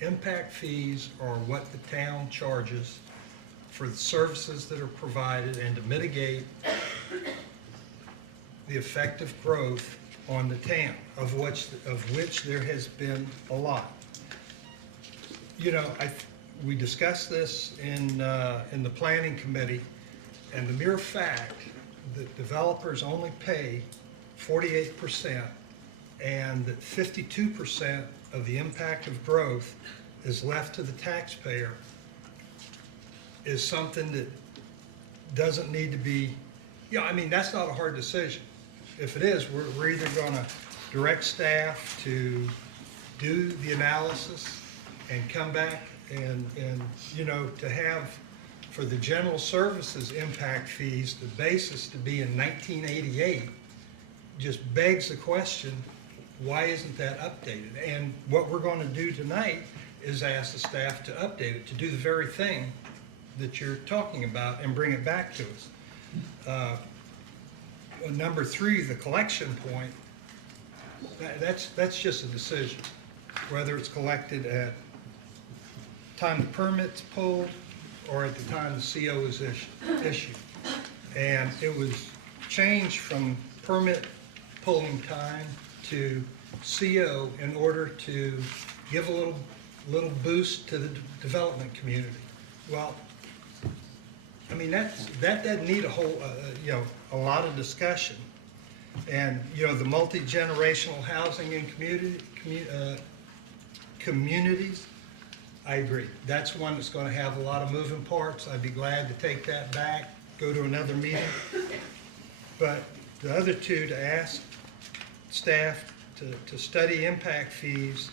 Impact fees are what the town charges for the services that are provided and to mitigate the effect of growth on the town, of which there has been a lot. You know, we discussed this in the planning committee, and the mere fact that developers only pay 48% and that 52% of the impact of growth is left to the taxpayer is something that doesn't need to be, yeah, I mean, that's not a hard decision. If it is, we're either gonna direct staff to do the analysis and come back and you know, to have for the general services impact fees, the basis to be in 1988 just begs the question, why isn't that updated? And what we're going to do tonight is ask the staff to update it, to do the very thing that you're talking about and bring it back to us. Number 3, the collection point, that's just a decision, whether it's collected at time the permit's pulled or at the time the CO is issued. And it was changed from permit pulling time to CO in order to give a little boost to the development community. Well, I mean, that doesn't need a whole, you know, a lot of discussion. And, you know, the multi-generational housing in communities, I agree. That's one that's going to have a lot of moving parts. I'd be glad to take that back, go to another meeting. But the other two, to ask staff to study impact fees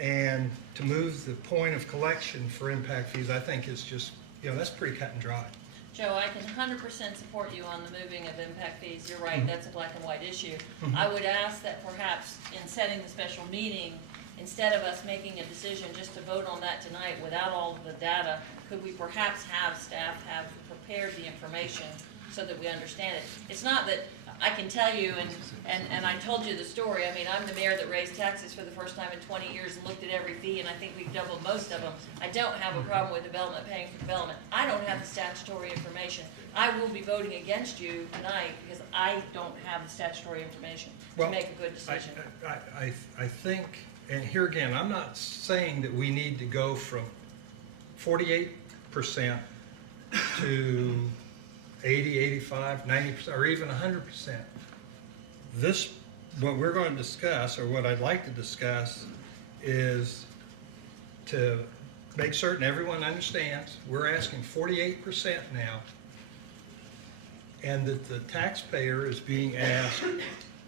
and to move the point of collection for impact fees, I think is just, you know, that's pretty cut and dry. Joe, I can 100% support you on the moving of impact fees. You're right, that's a black and white issue. I would ask that perhaps in setting the special meeting, instead of us making a decision just to vote on that tonight without all of the data, could we perhaps have staff have prepared the information so that we understand it? It's not that I can tell you, and I told you the story, I mean, I'm the mayor that raised taxes for the first time in 20 years and looked at every fee, and I think we've doubled most of them. I don't have a problem with development paying for development. I don't have the statutory information. I will be voting against you tonight because I don't have the statutory information to Well, make a good decision. I think, and here again, I'm not saying that we need to go from 48% to 80, 85, 90%, or even 100%. This, what we're going to discuss, or what I'd like to discuss, is to make certain everyone understands, we're asking 48% now, and that the taxpayer is being asked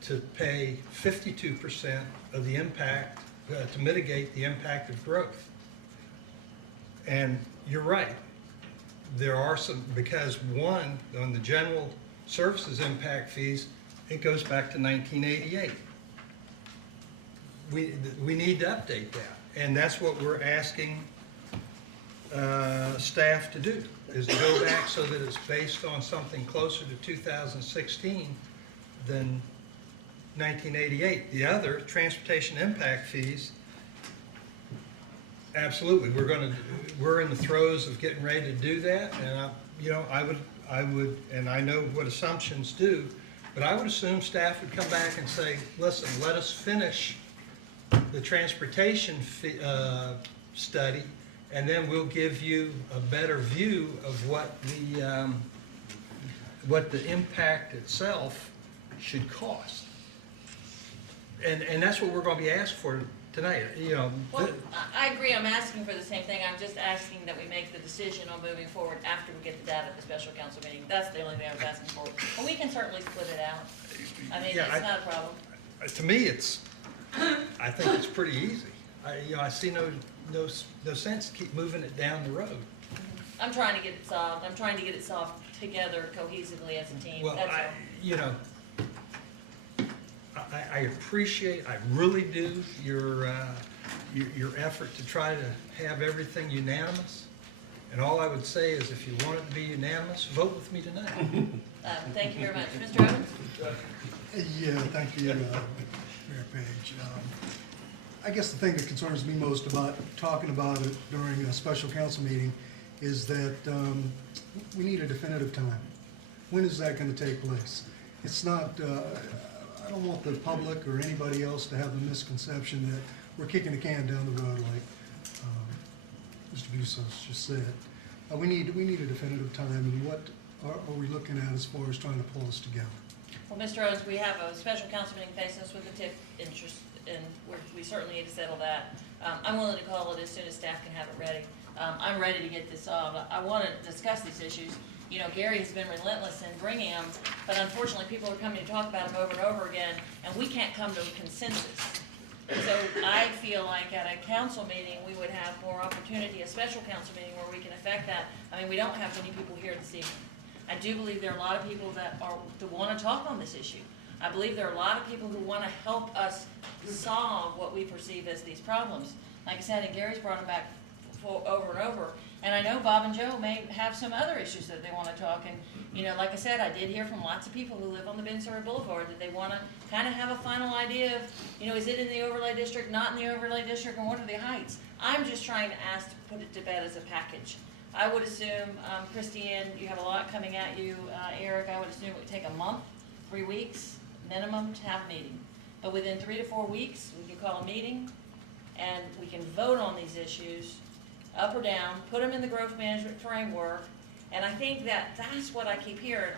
to pay 52% of the impact, to mitigate the impact of growth. And you're right, there are some, because one, on the general services impact fees, it goes back to 1988. We need to update that, and that's what we're asking staff to do, is to go back so that it's based on something closer to 2016 than 1988. The other, transportation impact fees, absolutely, we're in the throes of getting ready to do that, and I would, and I know what assumptions do, but I would assume staff would come back and say, listen, let us finish the transportation study, and then we'll give you a better view of what the impact itself should cost. And that's what we're going to be asked for tonight, Well, I agree, I'm asking for the same thing, I'm just asking that we make the decision on moving forward after we get the data at the special council meeting. That's the only thing I was asking for. But we can certainly split it out. I mean, Yeah, it's not a problem. To me, I think it's pretty easy. I see no sense to keep moving it down the road. I'm trying to get it solved. I'm trying to get it solved together cohesively as a team. Well, That's all. I appreciate, I really do, your effort to try to have everything unanimous. And all I would say is, if you want it to be unanimous, vote with me tonight. Thank you very much. Mr. Owens? Yeah, thank you, Mayor Page. I guess the thing that concerns me most about talking about it during a special council meeting is that we need a definitive time. When is that going to take place? It's not, I don't want the public or anybody else to have the misconception that we're kicking the can down the road like Mr. Bustos just said. We need a definitive time, and what are we looking at as far as trying to pull us together? Well, Mr. Owens, we have a special council meeting facing us with the TIF interest, and we certainly need to settle that. I'm willing to call it as soon as staff can have it ready. I'm ready to get this solved. I want to discuss these issues. You know, Gary has been relentless in bringing them, but unfortunately, people are coming to talk about them over and over again, and we can't come to a consensus. So I feel like at a council meeting, we would have more opportunity, a special council meeting where we can affect that. I mean, we don't have many people here this evening. I do believe there are a lot of people that want to talk on this issue. I believe there are a lot of people who want to help us solve what we perceive as these problems. Like I said, and Gary's brought them back over and over. And I know Bob and Joe may have some other issues that they want to talk. And, you know, like I said, I did hear from lots of people who live on the Ben Sawyer Boulevard that they want to kind of have a final idea of, you know, is it in the overlay district, not in the overlay district, and what are the heights? I'm just trying to ask to put it to bed as a package. I would assume, Christine, you have a lot coming at you. Eric, I would assume it would take a month, 3 weeks minimum to have a meeting. But within 3 to 4 weeks, we can call a meeting and we can vote on these issues, up or down, put them in the growth management framework. And I think that's what I keep hearing.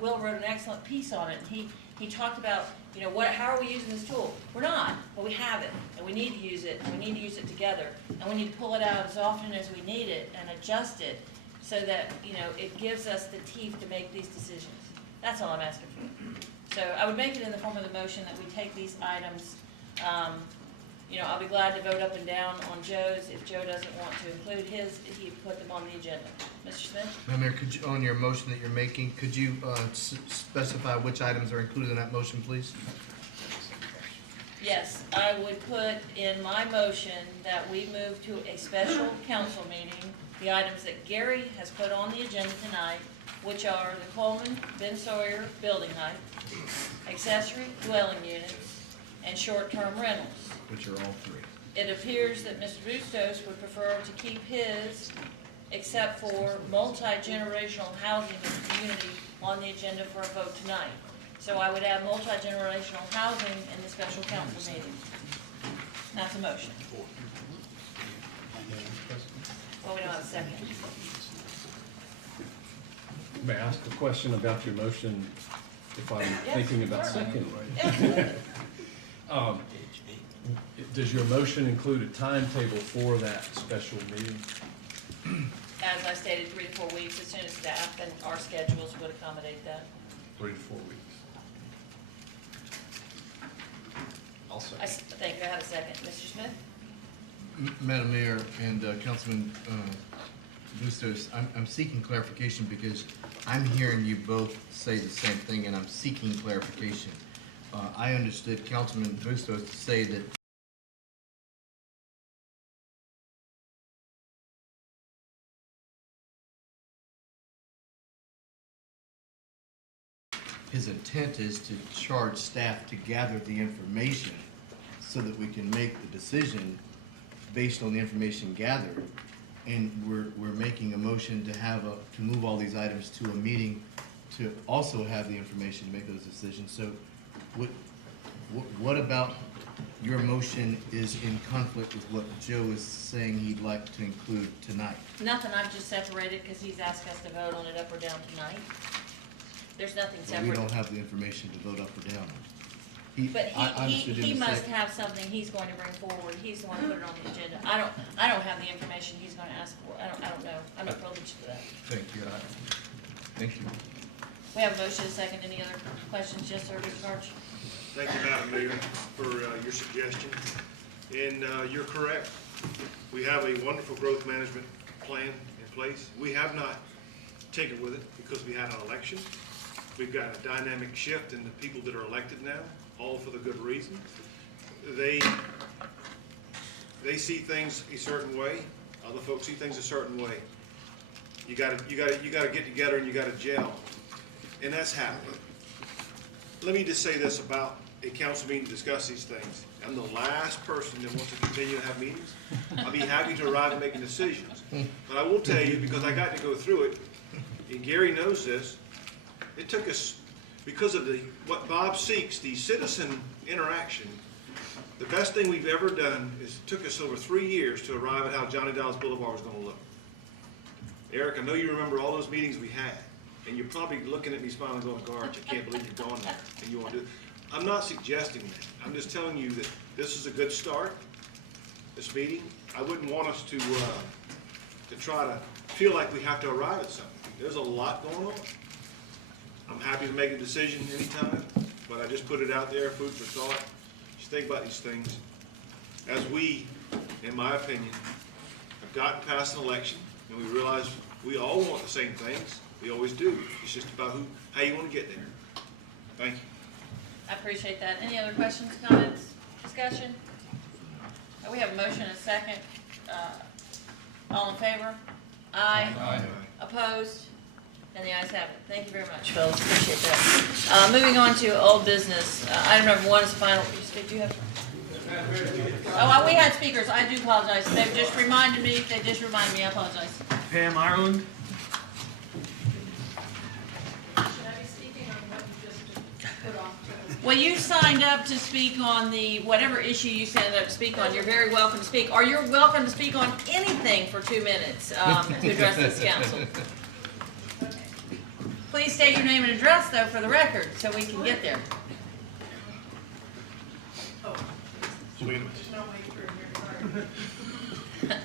Will wrote an excellent piece on it. He talked about, you know, how are we using this tool? We're not, but we have it, and we need to use it, and we need to use it together. And we need to pull it out as often as we need it and adjust it so that, you know, it gives us the teeth to make these decisions. That's all I'm asking for. So I would make it in the form of the motion that we take these items. You know, I'll be glad to vote up and down on Joe's. If Joe doesn't want to include his, he put them on the agenda. Mr. Smith? Madam Mayor, could you, on your motion that you're making, could you specify which items are included in that motion, please? Yes, I would put in my motion that we move to a special council meeting the items that Gary has put on the agenda tonight, which are the Coleman Ben Sawyer building height, accessory dwelling units, and short-term rentals. Which are all three. It appears that Mr. Bustos would prefer to keep his, except for multi-generational housing in the community, on the agenda for a vote tonight. So I would add multi-generational housing in the special council meeting. That's a motion. Well, we don't have a second. May I ask a question about your motion, if I'm thinking about second? Does your motion include a timetable for that special meeting? As I stated, 3 to 4 weeks, as soon as staff and our schedules would accommodate that. 3 to 4 weeks. I'll second. Thank you, I have a second. Mr. Smith? Madam Mayor and Councilman Bustos, I'm seeking clarification because I'm hearing you both say the same thing, and I'm seeking clarification. I understood Councilman Bustos to say that his intent is to charge staff to gather the information so that we can make the decision based on the information gathered. And we're making a motion to move all these items to a meeting to also have the information to make those decisions. So what about your motion is in conflict with what Joe is saying he'd like to include tonight? Nothing, I've just separated because he's asked us to vote on it up or down tonight. There's nothing But separate. we don't have the information to vote up or down. But I understood him he to must say- have something he's going to bring forward. He's the one who put it on the agenda. I don't have the information he's going to ask for. I don't know. I'm not privileged to that. Thank you. Thank you. We have a motion and a second. Any other questions? Yes, sir, Mr. Arch? Thank you, Madam Mayor, for your suggestion. And you're correct. We have a wonderful growth management plan in place. We have not taken with it because we had an election. We've got a dynamic shift in the people that are elected now, all for the good reason. They see things a certain way. Other folks see things a certain way. You gotta get together and you gotta gel. And that's happening. Let me just say this about a council meeting to discuss these things. I'm the last person that wants to continue to have meetings. I'll be happy to arrive and making decisions. But I will tell you, because I got to go through it, and Gary knows this, it took us, because of what Bob seeks, the citizen interaction, the best thing we've ever done is it took us over 3 years to arrive at how Johnny Dallas Boulevard was going to look. Eric, I know you remember all those meetings we had, and you're probably looking at me smiling going, Garge, I can't believe you've gone there, and you want to do it. I'm not suggesting that. I'm just telling you that this is a good start, this meeting. I wouldn't want us to try to feel like we have to arrive at something. There's a lot going on. I'm happy to make a decision anytime, but I just put it out there, food for thought. Just think about these things. As we, in my opinion, have gotten past an election, and we realize we all want the same things. We always do. It's just about how you want to get there. Thank you. I appreciate that. Any other questions, comments, discussion? We have a motion and a second. All in favor? Aye. Aye. Opposed? And the ayes have it. Thank you very much, fellas. Appreciate that. Moving on to old business. Item number 1 is final. Did you have? Oh, we had speakers. I do apologize. They've just reminded me. I apologize. Pam Ireland? Should I be speaking on what you just put off to? Well, you signed up to speak on whatever issue you signed up to speak on. You're very welcome to speak. Or you're welcome to speak on anything for 2 minutes to address this council. Please state your name and address, though, for the record, so we can get there.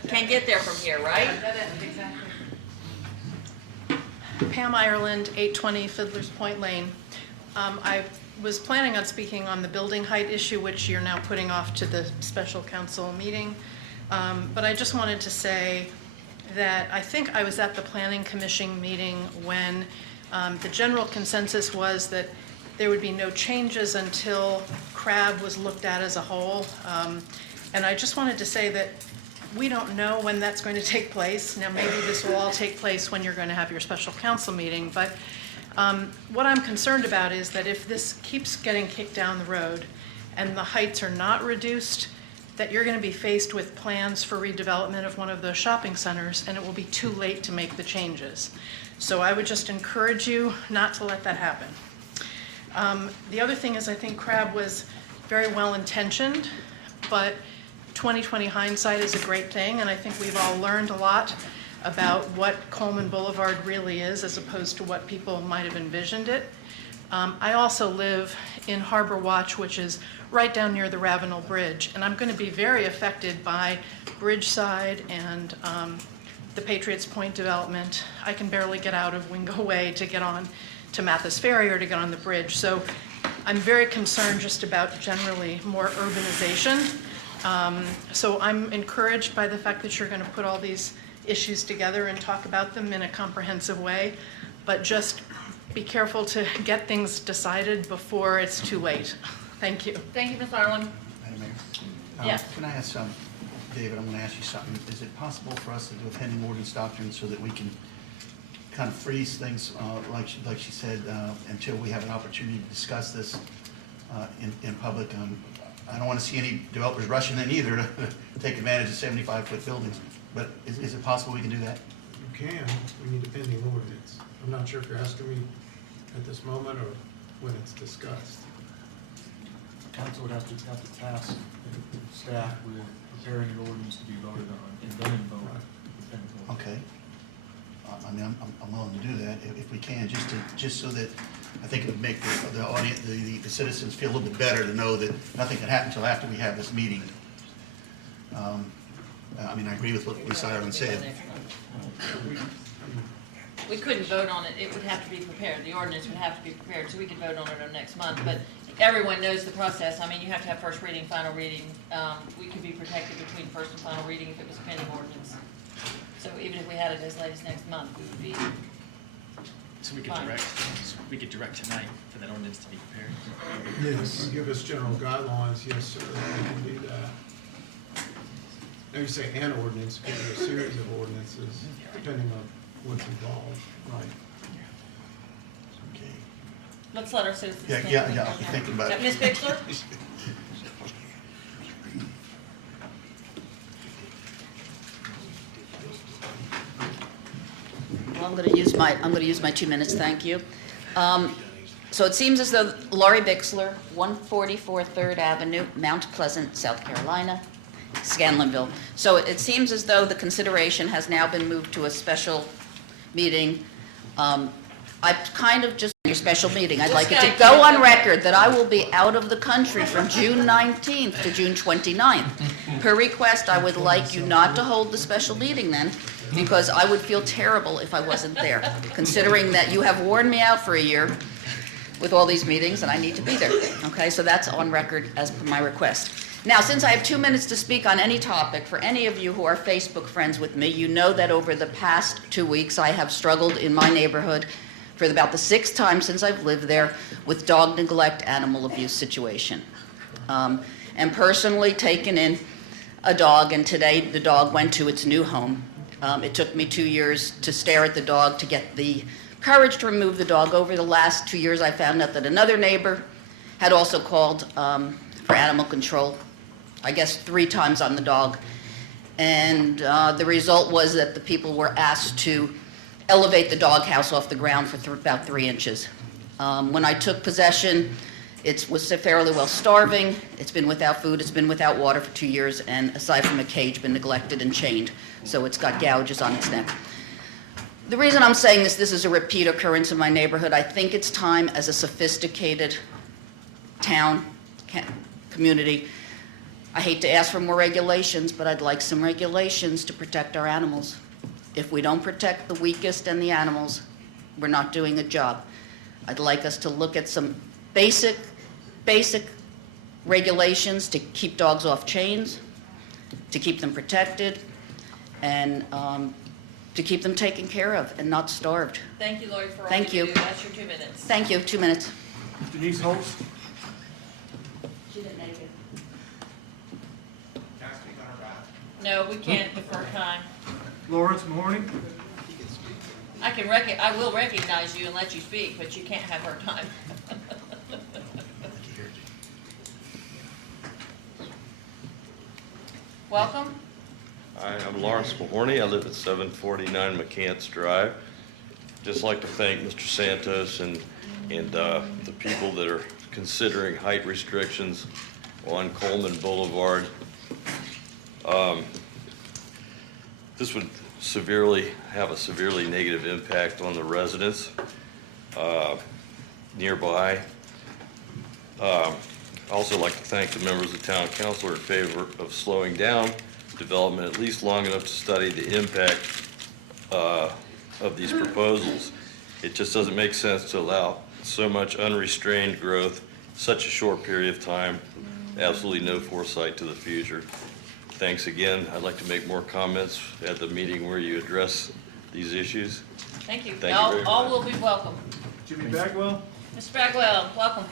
Can't get there from here, right? Exactly. Pam Ireland, 820 Fiddler's Point Lane. I was planning on speaking on the building height issue, which you're now putting off to the special council meeting. But I just wanted to say that I think I was at the Planning Commission meeting when the general consensus was that there would be no changes until Crab was looked at as a whole. And I just wanted to say that We don't know when that's going to take place. Now, maybe this will all take place when you're going to have your special council meeting, but what I'm concerned about is that if this keeps getting kicked down the road and the heights are not reduced, that you're going to be faced with plans for redevelopment of one of those shopping centers, and it will be too late to make the changes. So I would just encourage you not to let that happen. The other thing is, I think Crab was very well intentioned, but 20/20 hindsight is a great thing, and I think we've all learned a lot about what Coleman Boulevard really is as opposed to what people might have envisioned it. I also live in Harbor Watch, which is right down near the Ravenel Bridge, and I'm going to be very affected by Bridgeside and the Patriots Point development. I can barely get out of Wingo Way to get on to Mathis Ferry or to get on the bridge. So I'm very concerned just about generally more urbanization. So I'm encouraged by the fact that you're going to put all these issues together and talk about them in a comprehensive way, but just be careful to get things decided before it's too late. Thank you. Thank you, Ms. Arlen. Madam Mayor? Yes. Can I ask, David, I'm going to ask you something. Is it possible for us to do a pending ordinance doctrine so that we can kind of freeze things, like she said, until we have an opportunity to discuss this in public? I don't want to see any developers rushing in either to take advantage of 75-foot buildings, but is it possible we can do that? You can, we need a pending ordinance. I'm not sure if you're asking me at this moment or when it's discussed. Council would have to task staff with preparing an ordinance to be voted on and then vote. Okay. I mean, I'm willing to do that if we can, just so that I think it would make the audience, the citizens feel a little bit better to know that nothing can happen until after we have this meeting. I mean, I agree with what Ms. Ireland said. We couldn't vote on it. It would have to be prepared. The ordinance would have to be prepared, so we could vote on it next month. But everyone knows the process. I mean, you have to have first reading, final reading. We could be protected between first and final reading if it was a pending ordinance. So even if we had it as late as next month, we would be So we could direct tonight for that ordinance to be prepared. Yes. Give us general guidelines, yes, sir, we can do that. Now you say an ordinance, could be a series of ordinances, depending on what's involved. Right. Okay. Let's let our citizens think. Yeah, I'll be thinking about it. Ms. Bixler? Well, I'm going to use my 2 minutes, thank you. So it seems as though Laurie Bixler, 144 3rd Avenue, Mount Pleasant, South Carolina, Scanlonville. So it seems as though the consideration has now been moved to a special meeting. I kind of just, your special meeting, I'd like it to go on record that I will be out of the country from June 19th to June 29th. Per request, I would like you not to hold the special meeting then, because I would feel terrible if I wasn't there, considering that you have worn me out for a year with all these meetings and I need to be there. Okay, so that's on record as per my request. Now, since I have 2 minutes to speak on any topic, for any of you who are Facebook friends with me, you know that over the past 2 weeks I have struggled in my neighborhood for about the 6th time since I've lived there with dog neglect, animal abuse situation. And personally taken in a dog, and today the dog went to its new home. It took me 2 years to stare at the dog, to get the courage to remove the dog. Over the last 2 years, I found out that another neighbor had also called for animal control, I guess 3 times on the dog. And the result was that the people were asked to elevate the doghouse off the ground for about 3 inches. When I took possession, it was fairly well starving. It's been without food, it's been without water for 2 years, and aside from a cage, been neglected and chained. So it's got gouges on its neck. The reason I'm saying this is a repeat occurrence in my neighborhood. I think it's time, as a sophisticated town, community, I hate to ask for more regulations, but I'd like some regulations to protect our animals. If we don't protect the weakest and the animals, we're not doing a job. I'd like us to look at some basic regulations to keep dogs off chains, to keep them protected, and to keep them taken care of and not starved. Thank you, Lori, for all Thank you you. do. That's your 2 minutes. Thank you. 2 minutes. Denise Holtz? She didn't make it. Can I speak on her behalf? No, we can't defer time. Lawrence Mahoney? I will recognize you and let you speak, but you can't have her time. Welcome. Hi, I'm Lawrence Mahorny. I live at 749 McCants Drive. Just like to thank Mr. Santos and the people that are considering height restrictions on Coleman Boulevard. This would have a severely negative impact on the residents nearby. I also like to thank the members of Town Council who are in favor of slowing down development at least long enough to study the impact of these proposals. It just doesn't make sense to allow so much unrestrained growth, such a short period of time, absolutely no foresight to the future. Thanks again. I'd like to make more comments at the meeting where you address these issues. Thank you. Thank you very All much. will be welcome. Jimmy Bagwell? Mr. Bagwell, welcome.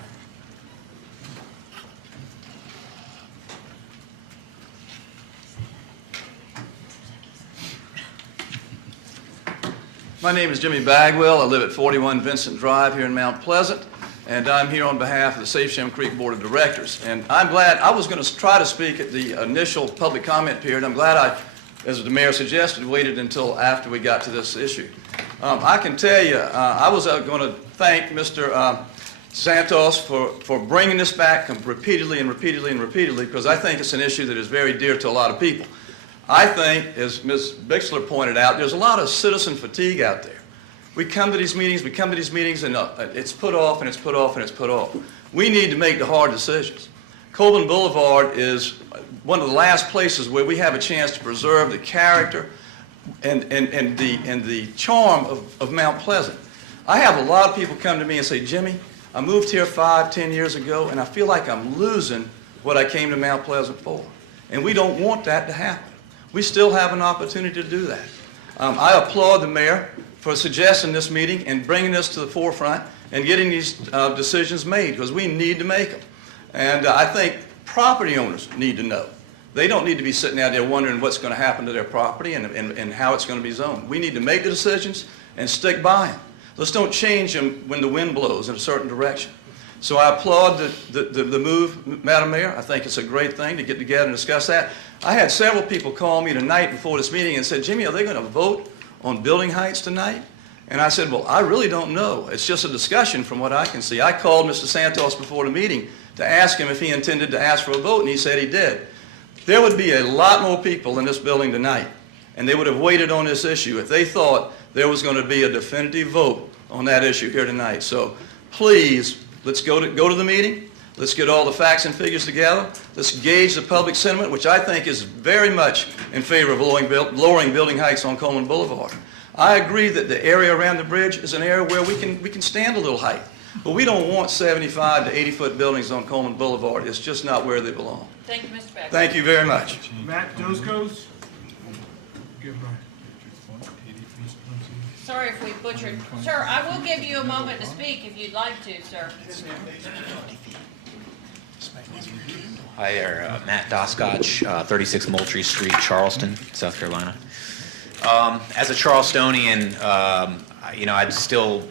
My name is Jimmy Bagwell. I live at 41 Vincent Drive here in Mount Pleasant, and I'm here on behalf of the Safe Shem Creek Board of Directors. And I'm glad, I was going to try to speak at the initial public comment period. I'm glad I, as the mayor suggested, waited until after we got to this issue. I can tell you, I was going to thank Mr. Santos for bringing this back repeatedly and repeatedly and repeatedly, because I think it's an issue that is very dear to a lot of people. I think, as Ms. Bixler pointed out, there's a lot of citizen fatigue out there. We come to these meetings, and it's put off, and it's put off, and it's put off. We need to make the hard decisions. Coleman Boulevard is one of the last places where we have a chance to preserve the character and the charm of Mount Pleasant. I have a lot of people come to me and say, Jimmy, I moved here 5-10 years ago, and I feel like I'm losing what I came to Mount Pleasant for. And we don't want that to happen. We still have an opportunity to do that. I applaud the mayor for suggesting this meeting and bringing this to the forefront and getting these decisions made, because we need to make them. And I think property owners need to know. They don't need to be sitting out there wondering what's going to happen to their property and how it's going to be zoned. We need to make the decisions and stick by them. Let's don't change them when the wind blows in a certain direction. So I applaud the move, Madam Mayor. I think it's a great thing to get together and discuss that. I had several people call me tonight before this meeting and said, Jimmy, are they going to vote on building heights tonight? And I said, well, I really don't know. It's just a discussion from what I can see. I called Mr. Santos before the meeting to ask him if he intended to ask for a vote, and he said he did. There would be a lot more people in this building tonight, and they would have waited on this issue if they thought there was going to be a definitive vote on that issue here tonight. So please, let's go to the meeting. Let's get all the facts and figures together. Let's gauge the public sentiment, which I think is very much in favor of lowering building heights on Coleman Boulevard. I agree that the area around the bridge is an area where we can stand a little height, but we don't want 75 to 80-foot buildings on Coleman Boulevard. It's just not where they belong. Thank you, Mr. Bagwell. Thank you very much. Matt Doscos? Sorry if we butchered. Sir, I will give you a moment to speak if you'd like to, sir. Hi there, Matt Doskotch, 36 Moultrie Street, Charleston, South Carolina. As a Charlestonian, I'd still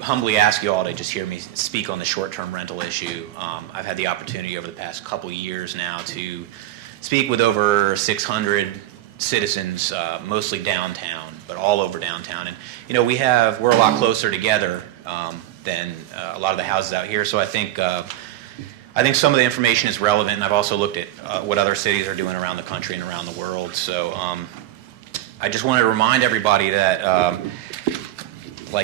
humbly ask you all to just hear me speak on the short-term rental issue. I've had the opportunity over the past couple years now to speak with over 600 citizens, mostly downtown, but all over downtown. And, we're a lot closer together than a lot of the houses out here, so I think some of the information is relevant, and I've also looked at what other cities are doing around the country and around the world. So I just want to remind everybody that,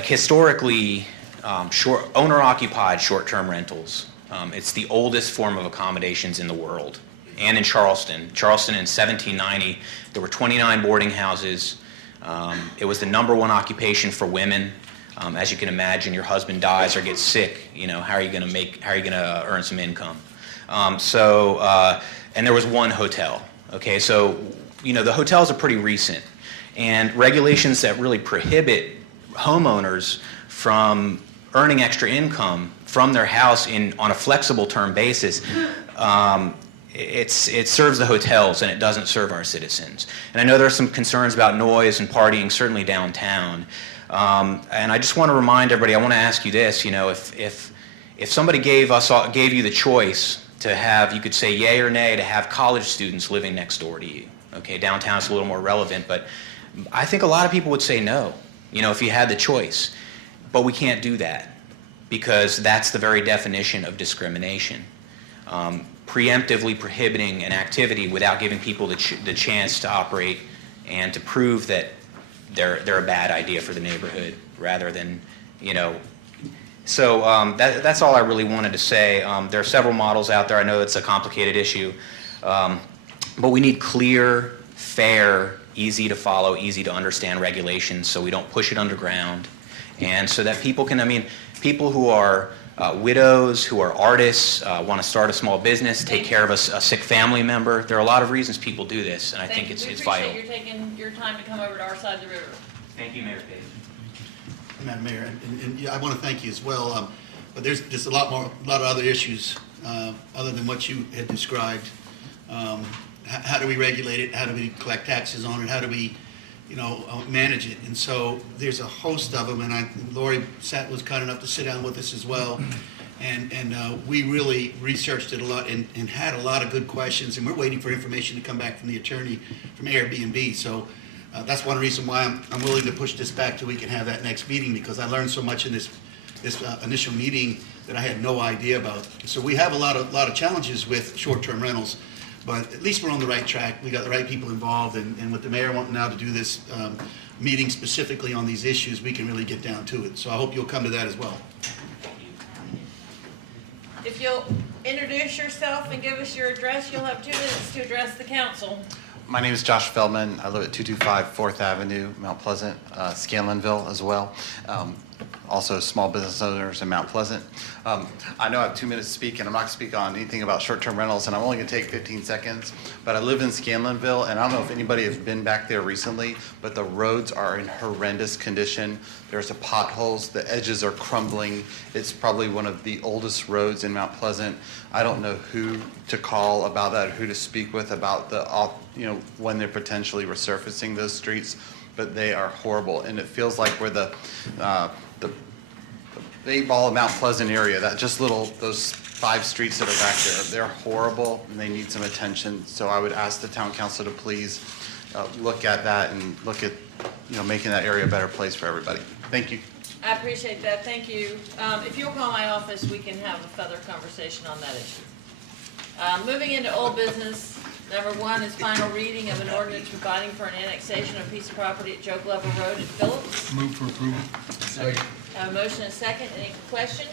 historically, owner-occupied short-term rentals, it's the oldest form of accommodations in the world. And in Charleston. Charleston in 1790, there were 29 boarding houses. It was the #1 occupation for women. As you can imagine, your husband dies or gets sick. How are you going to earn some income? And there was one hotel. Okay, so the hotels are pretty recent, and regulations that really prohibit homeowners from earning extra income from their house on a flexible term basis it serves the hotels and it doesn't serve our citizens. And I know there are some concerns about noise and partying, certainly downtown. And I just want to remind everybody, I want to ask you this, if somebody gave you the choice to have, you could say yay or nay, to have college students living next door to you. Okay, downtown is a little more relevant, but I think a lot of people would say no, if you had the choice. But we can't do that because that's the very definition of discrimination. Preemptively prohibiting an activity without giving people the chance to operate and to prove that they're a bad idea for the neighborhood rather than, So that's all I really wanted to say. There are several models out there. I know it's a complicated issue. But we need clear, fair, easy to follow, easy to understand regulations so we don't push it underground. And so that people can, people who are widows, who are artists, want to start a small business, take care of a sick family member. There are a lot of reasons people do this, and I think it's vital. We appreciate you taking your time to come over to our side of the river. Thank you, Mayor Page. Madam Mayor, and I want to thank you as well. But there's a lot of other issues other than what you had described. How do we regulate it? How do we collect taxes on it? How do we, manage it? And so there's a host of them. And Lori was kind enough to sit down with us as well. And we really researched it a lot and had a lot of good questions. And we're waiting for information to come back from the attorney from Airbnb. So that's one reason why I'm willing to push this back till we can have that next meeting, because I learned so much in this initial meeting that I had no idea about. So we have a lot of challenges with short-term rentals, but at least we're on the right track. We got the right people involved, and with the mayor wanting now to do this meeting specifically on these issues, we can really get down to it. So I hope you'll come to that as well. If you'll introduce yourself and give us your address, you'll have 2 minutes to address the council. My name is Josh Feldman. I live at 225 4th Avenue, Mount Pleasant, Scanlonville as well. Also small business owners in Mount Pleasant. I know I have 2 minutes to speak, and I'm not going to speak on anything about short-term rentals, and I'm only going to take 15 seconds. But I live in Scanlonville, and I don't know if anybody has been back there recently, but the roads are in horrendous condition. There's potholes. The edges are crumbling. It's probably one of the oldest roads in Mount Pleasant. I don't know who to call about that, who to speak with about when they're potentially resurfacing those streets, but they are horrible. And it feels like we're the 8-ball of Mount Pleasant area, those 5 streets that are back there, they're horrible and they need some attention. So I would ask the town council to please look at that and look at, making that area a better place for everybody. Thank you. I appreciate that. Thank you. If you'll call my office, we can have a further conversation on that issue. Moving into old business, number 1 is final reading of an ordinance providing for an annexation of a piece of property at Joe Glover Road in Phillips. Move for approval. Second. Have a motion and a second. Any questions?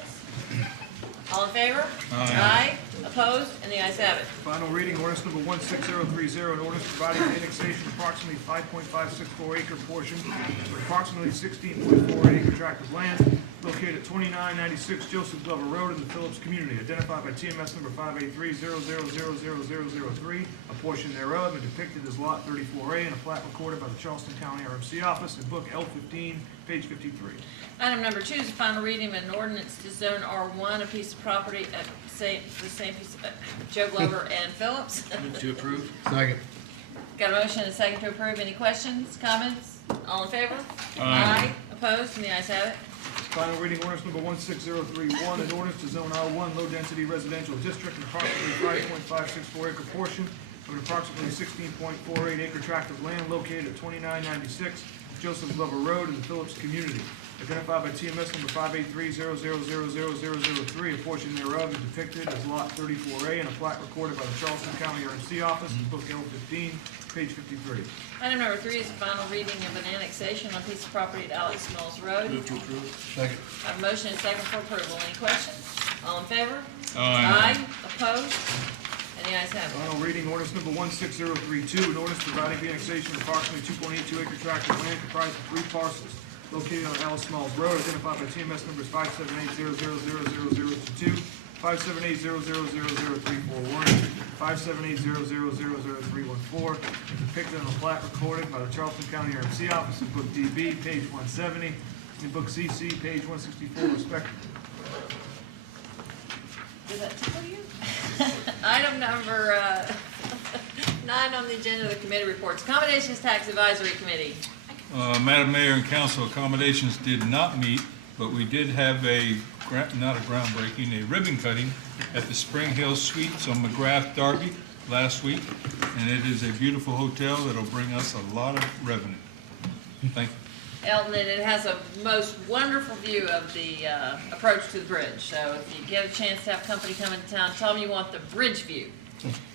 All in favor? Aye. Opposed? And the ayes have it. Final reading, ordinance number 16030, an ordinance providing for annexation of approximately 5.564 acre portion of approximately 16.48 acre tract of land located at 2996 Joseph Glover Road in the Phillips community, identified by TMS number 583-0000003, a portion thereof, and depicted as Lot 34A in a plat recorded by the Charleston County RMC office in Book L15, page 53. Item number 2 is the final reading of an ordinance to zone R1, a piece of property at the same piece of Joe Glover and Phillips. Move to approve. Second. Got a motion and a second to approve. Any questions, comments? All in favor? Aye. Opposed? And the ayes have it. Final reading, ordinance number 16031, an ordinance to zone R1 low-density residential district in approximately 5.564 acre portion of an approximately 16.48 acre tract of land located at 2996 Joseph Glover Road in the Phillips community, identified by TMS number 583-0000003, a portion thereof, and depicted as Lot 34A in a plat recorded by the Charleston County RMC office in Book L15, page 53. Item number 3 is the final reading of an annexation on a piece of property at Alex Mills Road. Move to approve. Second. I have a motion and a second for approval. Any questions? All in favor? Aye. Opposed? And the ayes have it. Final reading, ordinance number 16032, an ordinance providing the annexation of approximately 2.82 acre tract of land comprised of 3 parcels located on Alice Smalls Road, identified by TMS numbers 578-0000002, 578-000000341, 578-000000314, and depicted on a plat recorded by the Charleston County RMC office in Book DB, page 170, and Book CC, page 164, respectively. Does that tickle you? Item number 9 on the agenda, the committee reports. Accommodations Tax Advisory Committee. Madam Mayor and Council, accommodations did not meet, but we did have not a groundbreaking, a ribbon cutting at the Spring Hill Suites on McGrath Darby last week, and it is a beautiful hotel that'll bring us a lot of revenue. Thank you. Elton, and it has a most wonderful view of the approach to the bridge. So if you get a chance to have company come into town, tell them you want the bridge view.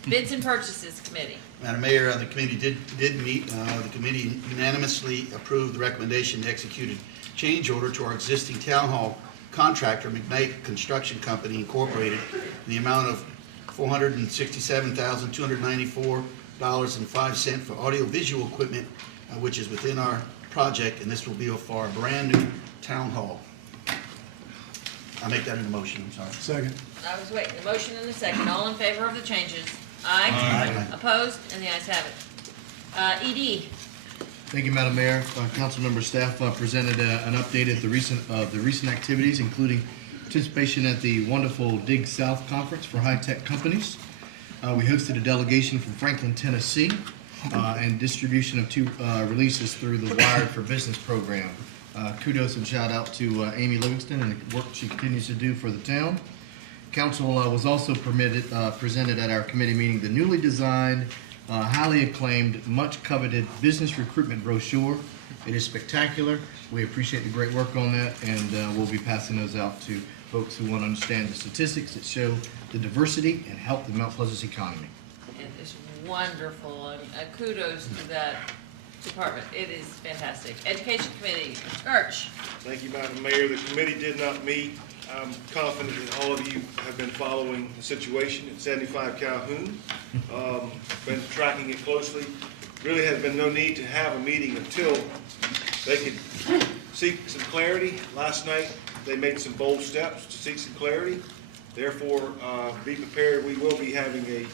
Bids and Purchases Committee. Madam Mayor, the committee did meet. The committee unanimously approved the recommendation to execute a change order to our existing town hall contractor, McKnight Construction Company Incorporated, in the amount of $467,294.05 for audio-visual equipment, which is within our project, and this will be for our brand-new town hall. I'll make that in a motion, I'm sorry. Second. I was waiting. The motion and the second. All in favor of the changes? Aye. Aye. Opposed? And the ayes have it. ED. Thank you, Madam Mayor. Council member staff presented an update of the recent activities, including participation at the wonderful Dig South Conference for high-tech companies. We hosted a delegation from Franklin, Tennessee, and distribution of 2 releases through the Wired for Business program. Kudos and shout out to Amy Livingston and the work she continues to do for the town. Council was also presented at our committee meeting the newly designed, highly acclaimed, much coveted business recruitment brochure. It is spectacular. We appreciate the great work on that, and we'll be passing those out to folks who want to understand the statistics that show the diversity and help the Mount Pleasant's economy. It is wonderful, and kudos to that department. It is fantastic. Education Committee, Church. Thank you, Madam Mayor. The committee did not meet. I'm confident that all of you have been following the situation at 75 Calhoun, been tracking it closely. Really has been no need to have a meeting until they could seek some clarity. Last night, they made some bold steps to seek some clarity. Therefore, be prepared. We will be having a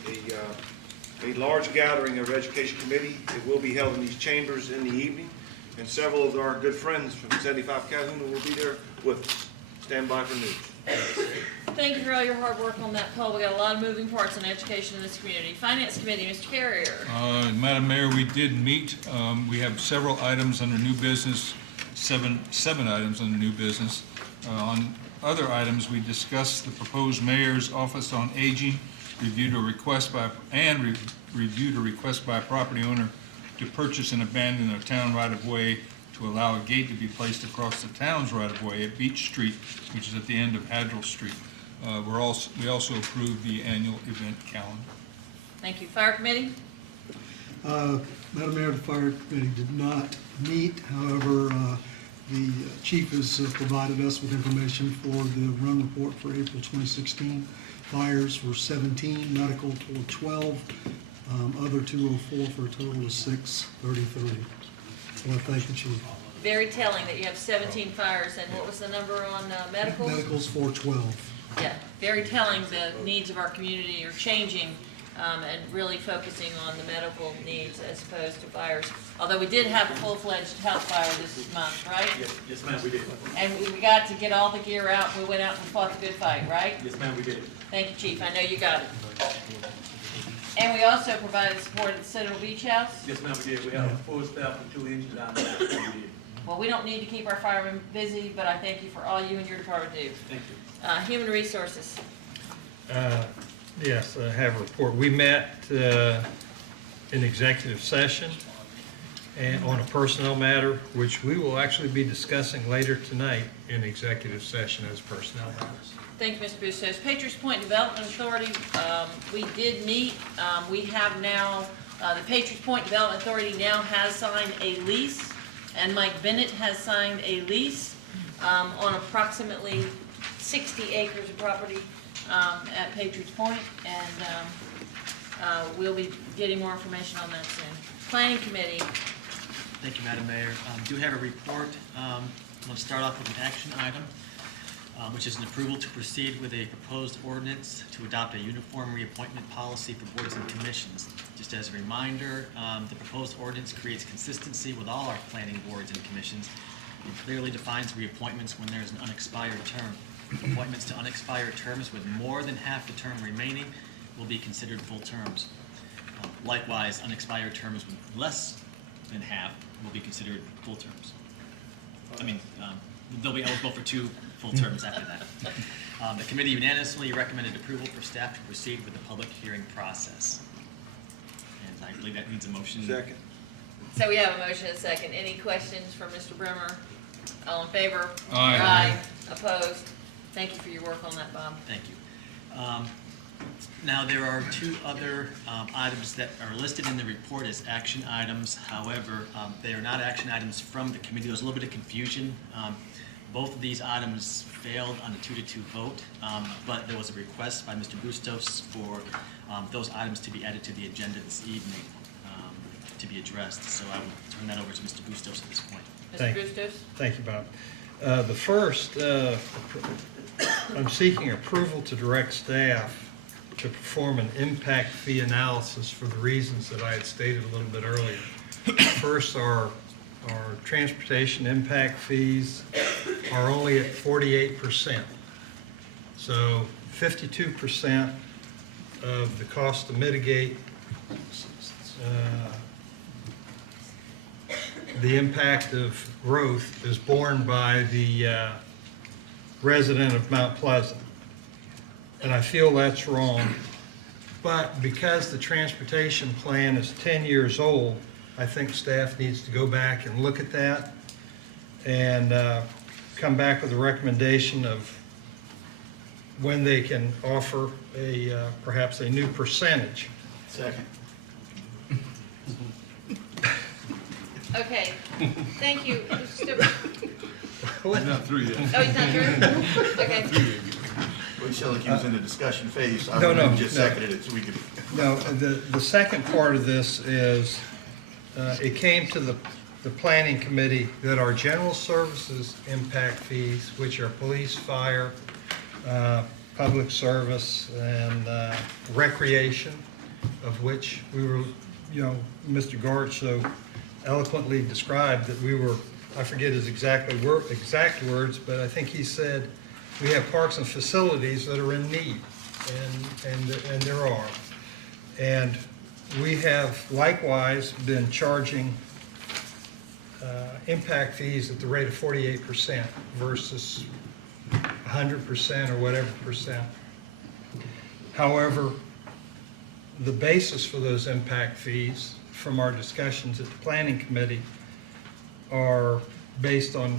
large gathering of Education Committee. It will be held in these chambers in the evening, and several of our good friends from 75 Calhoun will be there with us. Stand by for news. Thank you for all your hard work on that poll. We got a lot of moving parts in education in this community. Finance Committee, Mr. Carrier. Madam Mayor, we did meet. We have several items under new business, seven items under new business. On other items, we discussed the proposed mayor's office on aging, reviewed a request by a property owner to purchase and abandon a town right-of-way to allow a gate to be placed across the town's right-of-way at Beach Street, which is at the end of Hadrill Street. We also approved the annual event calendar. Thank you. Fire Committee? Madam Mayor, the Fire Committee did not meet. However, the chief has provided us with information for the run report for April 2016. Fires were 17, medical for 12, other 204 for a total of 633. I want to thank the chief. Very telling that you have 17 fires, and what was the number on medicals? Medicals for 12. Yeah, very telling. The needs of our community are changing, and really focusing on the medical needs as opposed to fires. Although we did have a full-fledged house fire this month, right? Yes, ma'am, we did. And we got to get all the gear out, we went out and fought the good fight, right? Yes, ma'am, we did. Thank you, Chief, I know you got it. And we also provided support at the Citadel Beach House. Yes, ma'am, we did. We have a full staff and 2 engines out there. We did. Well, we don't need to keep our firemen busy, but I thank you for all you and your department do. Thank you. Human Resources. Yes, I have a report. We met in executive session and on a personnel matter, which we will actually be discussing later tonight in executive session as personnel matters. Thank you, Mr. Bustos. Patriots Point Development Authority, we did meet. We have now, the Patriots Point Development Authority now has signed a lease, and Mike Bennett has signed a lease on approximately 60 acres of property at Patriots Point, and we'll be getting more information on that soon. Planning Committee. Thank you, Madam Mayor. Do have a report. I'm going to start off with an action item, which is an approval to proceed with a proposed ordinance to adopt a uniform reappointment policy for boards and commissions. Just as a reminder, the proposed ordinance creates consistency with all our planning boards and commissions. It clearly defines reappointments when there is an unexpired term. Appointments to unexpired terms with more than half the term remaining will be considered full terms. Likewise, unexpired terms with less than half will be considered full terms. I mean, they'll be eligible for 2 full terms after that. The committee unanimously recommended approval for staff to proceed with the public hearing process. And I believe that needs a motion. Second. So we have a motion and a second. Any questions for Mr. Bremer? All in favor? Aye. Opposed? Thank you for your work on that, Bob. Thank you. Now, there are 2 other items that are listed in the report as action items. However, they are not action items from the committee. There was a little bit of confusion. Both of these items failed on a 2-2 vote, but there was a request by Mr. Bustos for those items to be added to the agenda this evening to be addressed. So I will turn that over to Mr. Bustos at this point. Mr. Bustos? Thank you, Bob. The first, I'm seeking approval to direct staff to perform an impact fee analysis for the reasons that I had stated a little bit earlier. First, our transportation impact fees are only at 48%. So 52% of the cost to mitigate the impact of growth is borne by the resident of Mount Pleasant. And I feel that's wrong. But because the transportation plan is 10 years old, I think staff needs to go back and look at that and come back with a recommendation of when they can offer perhaps a new percentage. Second. Okay, thank you. We're not through yet. Oh, he's not through? Okay. We felt like he was in the discussion phase, so I No, would no, have just no. seconded it so we could. No, the second part of this is, it came to the planning committee that our general services impact fees, which are police, fire, public service, and recreation, of which we were, Mr. Gart so eloquently described that we were, I forget his exact words, but I think he said, we have parks and facilities that are in need, and there are. And we have likewise been charging impact fees at the rate of 48% versus 100% or whatever percent. However, the basis for those impact fees from our discussions at the planning committee are based on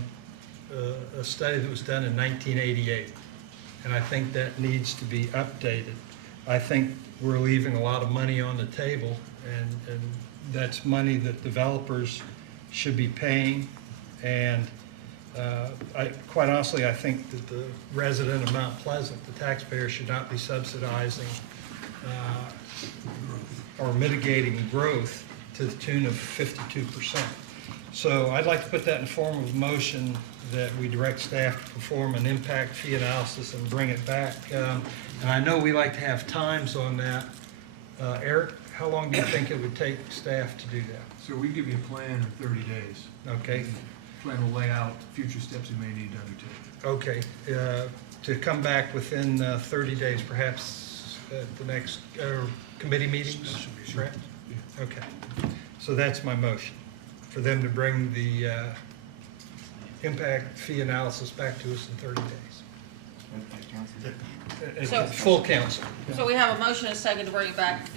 a study that was done in 1988. And I think that needs to be updated. I think we're leaving a lot of money on the table, and that's money that developers should be paying. And quite honestly, I think that the resident of Mount Pleasant, the taxpayer, should not be subsidizing or mitigating growth to the tune of 52%. So I'd like to put that in form of a motion that we direct staff to perform an impact fee analysis and bring it back. And I know we like to have times on that. Eric, how long do you think it would take staff to do that? So we give you a plan in 30 days. Okay, The plan will lay out future steps we may need to undertake. okay. To come back within 30 days, perhaps at the next committee meetings, correct? Okay. So that's my motion, for them to bring the impact fee analysis back to us in 30 days. So- Full council. So we have a motion and a second to bring it back to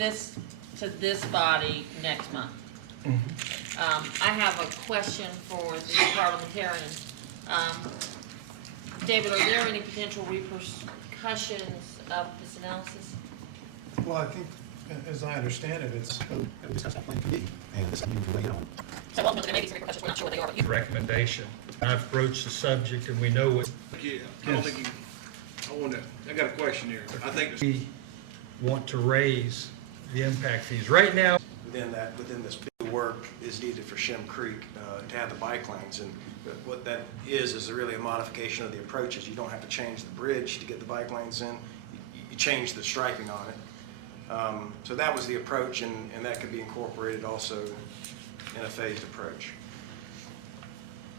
this body next month. I have a question for the parliamentarian. David, are there any potential repercussions of this analysis? Well, I think, as I understand it, it's, we discussed that plan committee, and this is the way on. So ultimately, there may be some repercussions, we're not sure what they are, but you. Recommendation. I've broached the subject and we know what Yeah, I don't think I got a question here. I think this. we want to raise the impact fees. Right now, within this big work is needed for Shem Creek to have the bike lanes. And what that is really a modification of the approaches. You don't have to change the bridge to get the bike lanes in. You change the striping on it. So that was the approach, and that could be incorporated also in a phased approach.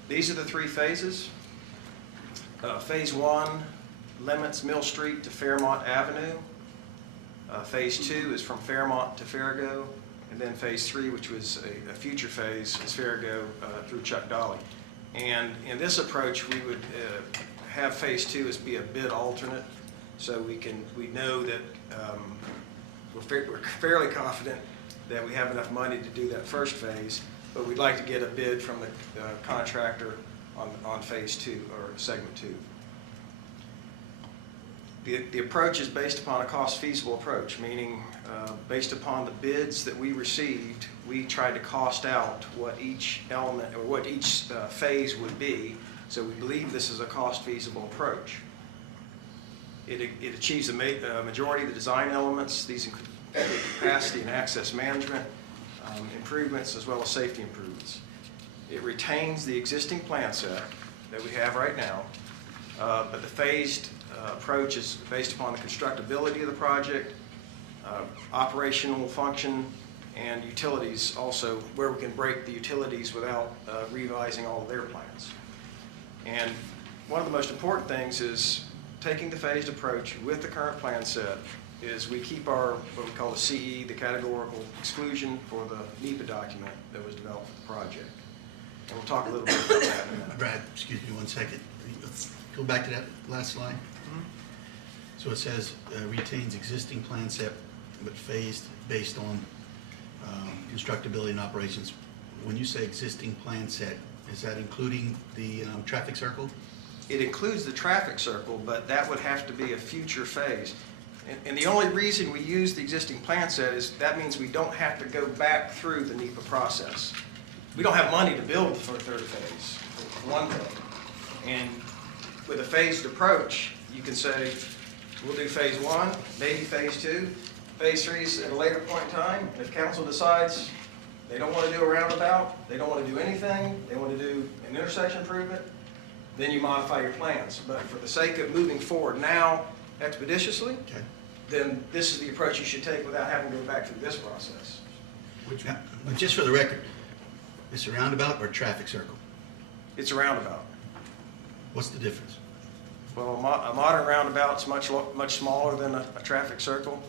These are the 3 phases. Phase 1 limits Mill Street to Fairmont Avenue. Phase 2 is from Fairmont to Farigo, and then Phase 3, which was a future phase, is Farigo through Chuck Dolly. And in this approach, we would have Phase 2 as be a bid alternate, so we know that we're fairly confident that we have enough money to do that first phase, but we'd like to get a bid from the contractor on Phase 2 or Segment 2. The approach is based upon a cost-feasible approach, meaning based upon the bids that we received, we tried to cost out what each element or what each phase would be. So we believe this is a cost-feasible approach. It achieves the majority of the design elements. These include capacity and access management improvements as well as safety improvements. It retains the existing plan set that we have right now, but the phased approach is based upon the constructability of the project, operational function, and utilities also, where we can break the utilities without revising all of their plans. And one of the most important things is taking the phased approach with the current plan set is we keep our, what we call the CE, the categorical exclusion for the NEPA document that was developed for the project. And we'll talk a little bit about that in a minute. Brad, excuse me 1 second. Let's go back to that last slide. So it says retains existing plan set, but phased based on constructability and operations. When you say existing plan set, is that including the traffic circle? It includes the traffic circle, but that would have to be a future phase. And the only reason we use the existing plan set is that means we don't have to go back through the NEPA process. We don't have money to build for a third phase, for one thing. And with a phased approach, you can say, we'll do phase 1, maybe phase 2. Phase 3 is at a later point in time. If council decides they don't want to do a roundabout, they don't want to do anything, they want to do an intersection improvement, then you modify your plans. But for the sake of moving forward now expeditiously, then this is the approach you should take without having to go back through this process. Now, just for the record, it's a roundabout or traffic circle? It's a roundabout. What's the difference? Well, a modern roundabout's much smaller than a traffic circle.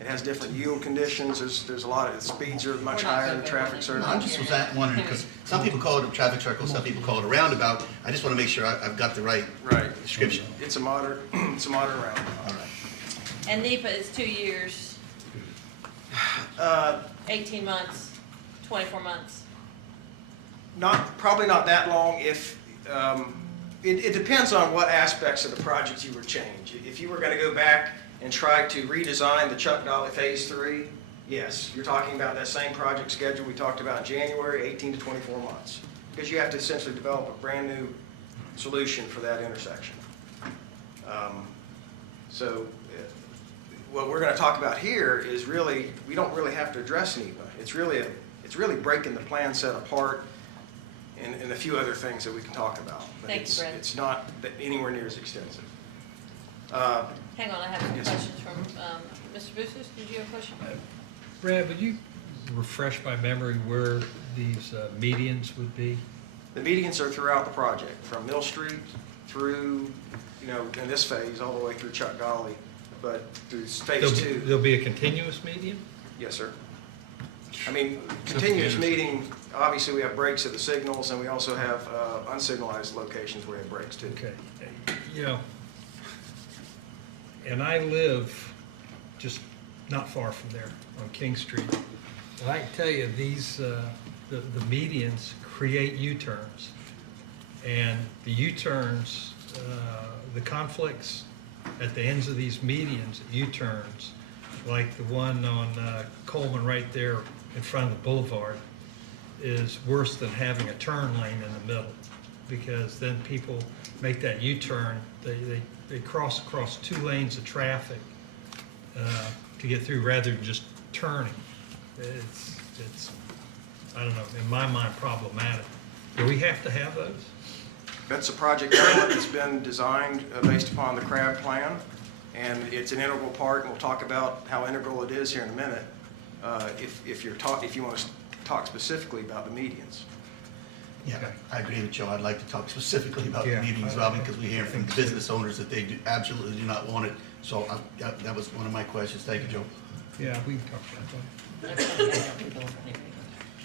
It has different yield conditions. There's a lot of, the speeds are much higher than traffic circle. No, I'm just wondering, because some people call it a traffic circle, some people call it a roundabout. I just want to make sure I've got the right description. It's a modern roundabout. All right. And NEPA is 2 years, 18 months, 24 months. Probably not that long if, it depends on what aspects of the project you would change. If you were going to go back and try to redesign the Chuck Dolly Phase 3, yes, you're talking about that same project schedule we talked about in January, 18 to 24 months. Because you have to essentially develop a brand new solution for that intersection. What we're going to talk about here is really, we don't really have to address NEPA. It's really breaking the plan set apart and a few other things that we can talk about. But Thank you, Brad. it's not anywhere near as extensive. Hang on, I have some questions from Mr. Boosters. Did you have a question? Brad, would you refresh my memory where these medians would be? The medians are throughout the project, from Mill Street through, in this phase, all the way through Chuck Dolly, but through Phase 2. There'll be a continuous median? Yes, sir. I mean, continuous meeting, obviously we have breaks at the signals, and we also have unsignalized locations where we have breaks too. Okay. And I live just not far from there on King Street. And I can tell you, these, the medians create U-turns. And the U-turns, the conflicts at the ends of these medians, U-turns, like the one on Coleman right there in front of the boulevard, is worse than having a turn lane in the middle, because then people make that U-turn, they cross across 2 lanes of traffic to get through rather than just turning. It's I don't know, in my mind, problematic. Do we have to have those? That's a project element that's been designed based upon the CRAB plan, and it's an integral part, and we'll talk about how integral it is here in a minute, if you want to talk specifically about the medians. Yeah, I agree with Joe. I'd like to talk specifically about the Yeah, meeting as well, because we hear from the business owners that they absolutely do not want it. So that was one of my questions. Thank you, Joe. Yeah, we can talk about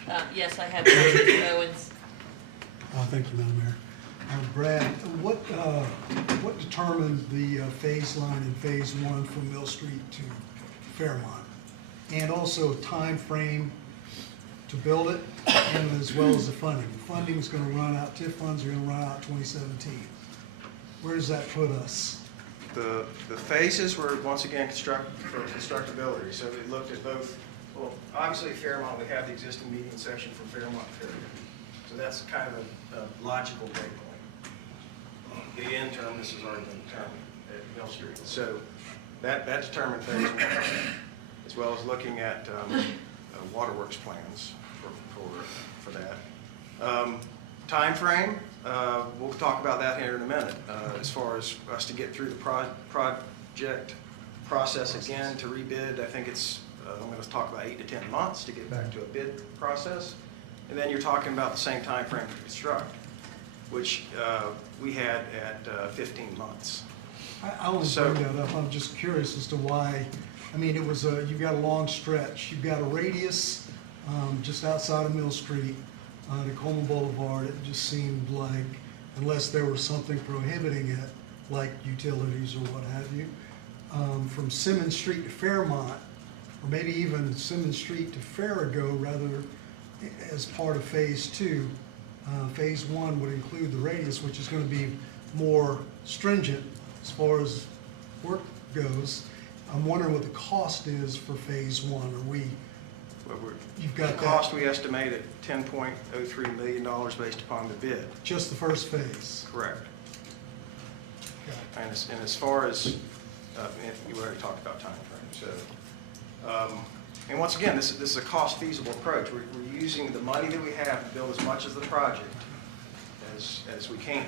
that. Yes, I have Mr. Owens. Thank you, Madam Mayor. Brad, what determined the phase line in Phase 1 from Mill Street to Fairmont? And also time frame to build it, and as well as the funding. The funding's gonna run out, TIF funds are gonna run out 2017. Where does that put us? The phases were, once again, for constructability, so we looked at both, well, obviously Fairmont, we have the existing median section from Fairmont to Fairview. So that's kind of a logical breakpoint. The end term, this has already been determined at Mill Street. So that determined phase 1, as well as looking at waterworks plans for that. Time frame, we'll talk about that here in a minute. As far as us to get through the project process again to rebid, I think it's, I'm going to talk about 8 to 10 months to get back to a bid process. And then you're talking about the same time frame to construct, which we had at 15 months. I only bring that up, I'm just curious as to why. I mean, it was you've got a long stretch. You've got a radius just outside of Mill Street to Coleman Boulevard. It just seemed like, unless there was something prohibiting it, like utilities or what have you, from Simmons Street to Fairmont, or maybe even Simmons Street to Farrago, rather, as part of Phase 2. Phase 1 would include the radius, which is going to be more stringent as far as work goes. I'm wondering what the cost is for Phase 1. Are we, you've got the cost we estimate at $10.03 million based upon the bid. Just the first phase? Correct. Okay. And as far as, you already talked about time frame, so. And once again, this is a cost feasible approach. We're using the money that we have to build as much of the project as we can.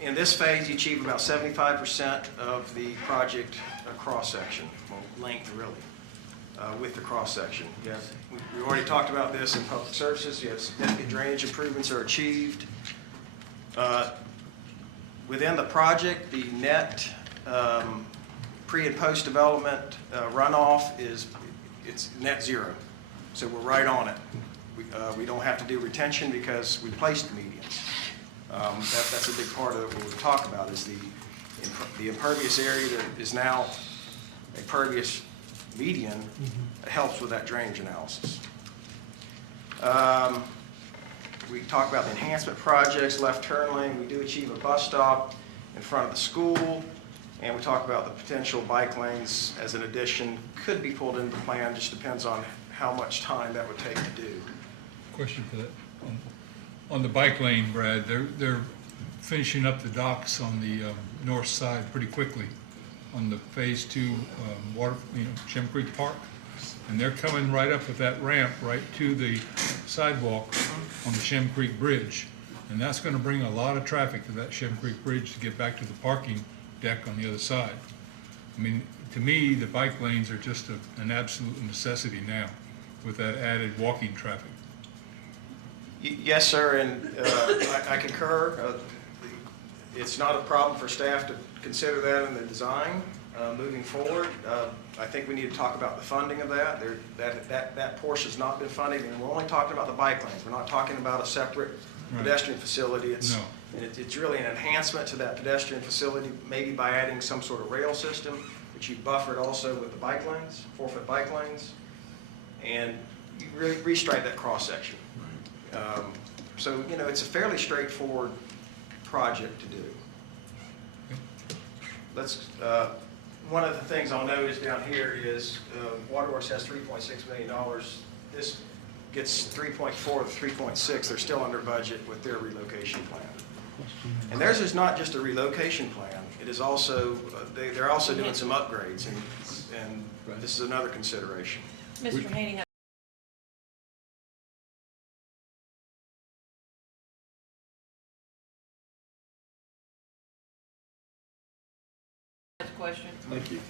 In this phase, you achieve about 75% of the project cross-section, well, length really, with the cross-section. We already talked about this in public services. You have significant drainage improvements are achieved. Within the project, the net pre- and post-development runoff it's net zero. So we're right on it. We don't have to do retention because we placed the medians. That's a big part of what we talk about is the impervious area that is now a pervious median. Helps with that drainage analysis. We talk about the enhancement projects, left turn lane. We do achieve a bus stop in front of the school. And we talk about the potential bike lanes as an addition. Could be pulled into the plan, just depends on how much time that would take to do. Question for that. On the bike lane, Brad, they're finishing up the docks on the north side pretty quickly on the Phase 2 Shem Creek Park. And they're coming right up with that ramp right to the sidewalk on the Shem Creek Bridge. And that's going to bring a lot of traffic to that Shem Creek Bridge to get back to the parking deck on the other side. I mean, to me, the bike lanes are just an absolute necessity now with that added walking traffic. Yes, sir, and I concur. It's not a problem for staff to consider that in the design moving forward. I think we need to talk about the funding of that. That portion has not been funded, and we're only talking about the bike lanes. We're not talking about a separate pedestrian facility. And it's really an enhancement to that pedestrian facility, maybe by adding some sort of rail system, which you buffered also with the bike lanes, 4-foot bike lanes, and you really restripe that cross section. So, it's a fairly straightforward project to do. One of the things I'll note is down here is Waterworks has $3.6 million. This gets 3.4 to 3.6. They're still under budget with their relocation plan. And theirs is not just a relocation plan. It is also, they're also doing some upgrades, and this is another consideration. Mr. Haney, question. Thank you.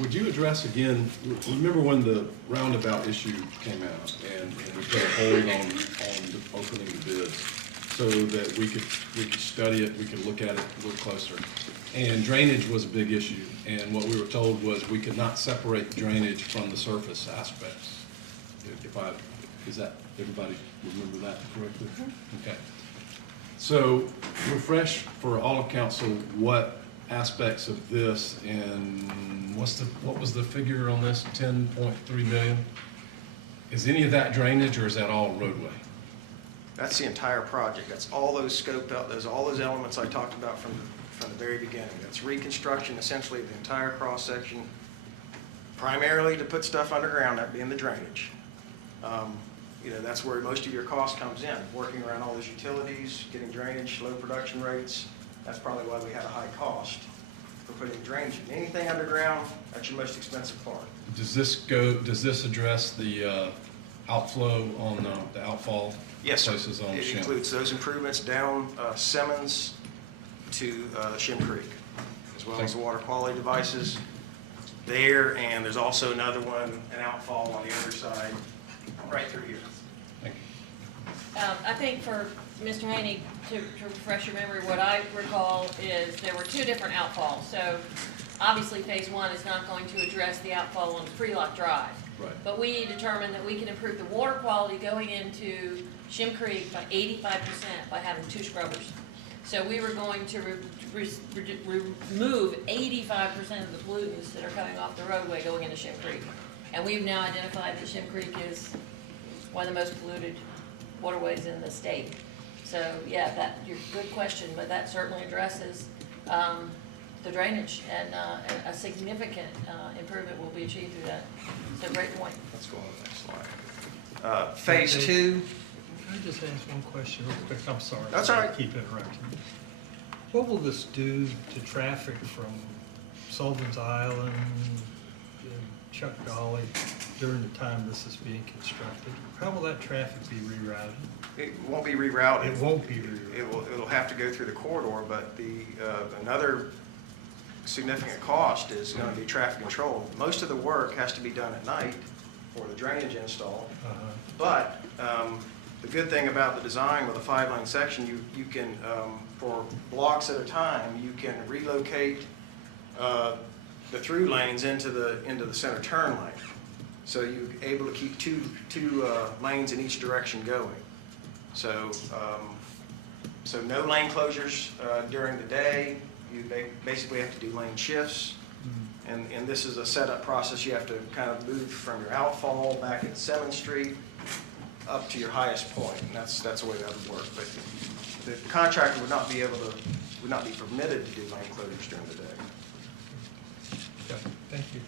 Would you address again, remember when the roundabout issue came out and we put a hold on opening the bids so that we could study it, we could look at it a little closer. And drainage was a big issue. And what we were told was we could not separate drainage from the surface aspects. Is that, everybody remember that correctly? Okay. So refresh for all of council what aspects of this, and what was the figure on this, 10.3 million? Is any of that drainage or is that all roadway? That's the entire project. That's all those scoped out, all those elements I talked about from the very beginning. That's reconstruction, essentially the entire cross-section, primarily to put stuff underground, that being the drainage. You know, that's where most of your cost comes in, working around all those utilities, getting drainage, low production rates. That's probably why we had a high cost for putting drainage in. Anything underground, that's your most expensive part. Does this address the outflow on the outfall Yes, sir. places on It Shem? includes those improvements down Simmons to Shem Creek, as well as the water quality devices there, and there's also another one, an outfall on the other side, right through here. Thank you. I think for Mr. Haney, to refresh your memory, what I recall is there were two different outfalls. So obviously phase one is not going to address the outfall on Freelock Drive. Right. But we determined that we can improve the water quality going into Shem Creek by 85% by having two scrubbers. So we were going to remove 85% of the pollutants that are coming off the roadway going into Shem Creek. And we've now identified that Shem Creek is one of the most polluted waterways in the state. So, yeah, you're good question, but that certainly addresses the drainage, and a significant improvement will be achieved through that. So, great point. Let's go on to the next slide. Phase two. Can I just ask one question real quick? I'm sorry. That's all right. Keep interrupting. What will this do to traffic from Sullivan's Island, Chuck Dolly, during the time this is being constructed? How will that traffic be rerouted? It won't be rerouted. It won't be rerouted. It'll have to go through the corridor, but another significant cost is going to be traffic control. Most of the work has to be done at night for the drainage install. But the good thing about the design with a 5-lane section, you can, for blocks at a time, you can relocate the through lanes into the center turn lane. So you're able to keep two lanes in each direction going. So no lane closures during the day. You basically have to do lane shifts. And this is a setup process. You have to kind of move from your outfall back at 7th Street up to your highest point, and that's the way that would work. But the contractor would not be permitted to do lane closures during the day. Okay, thank you.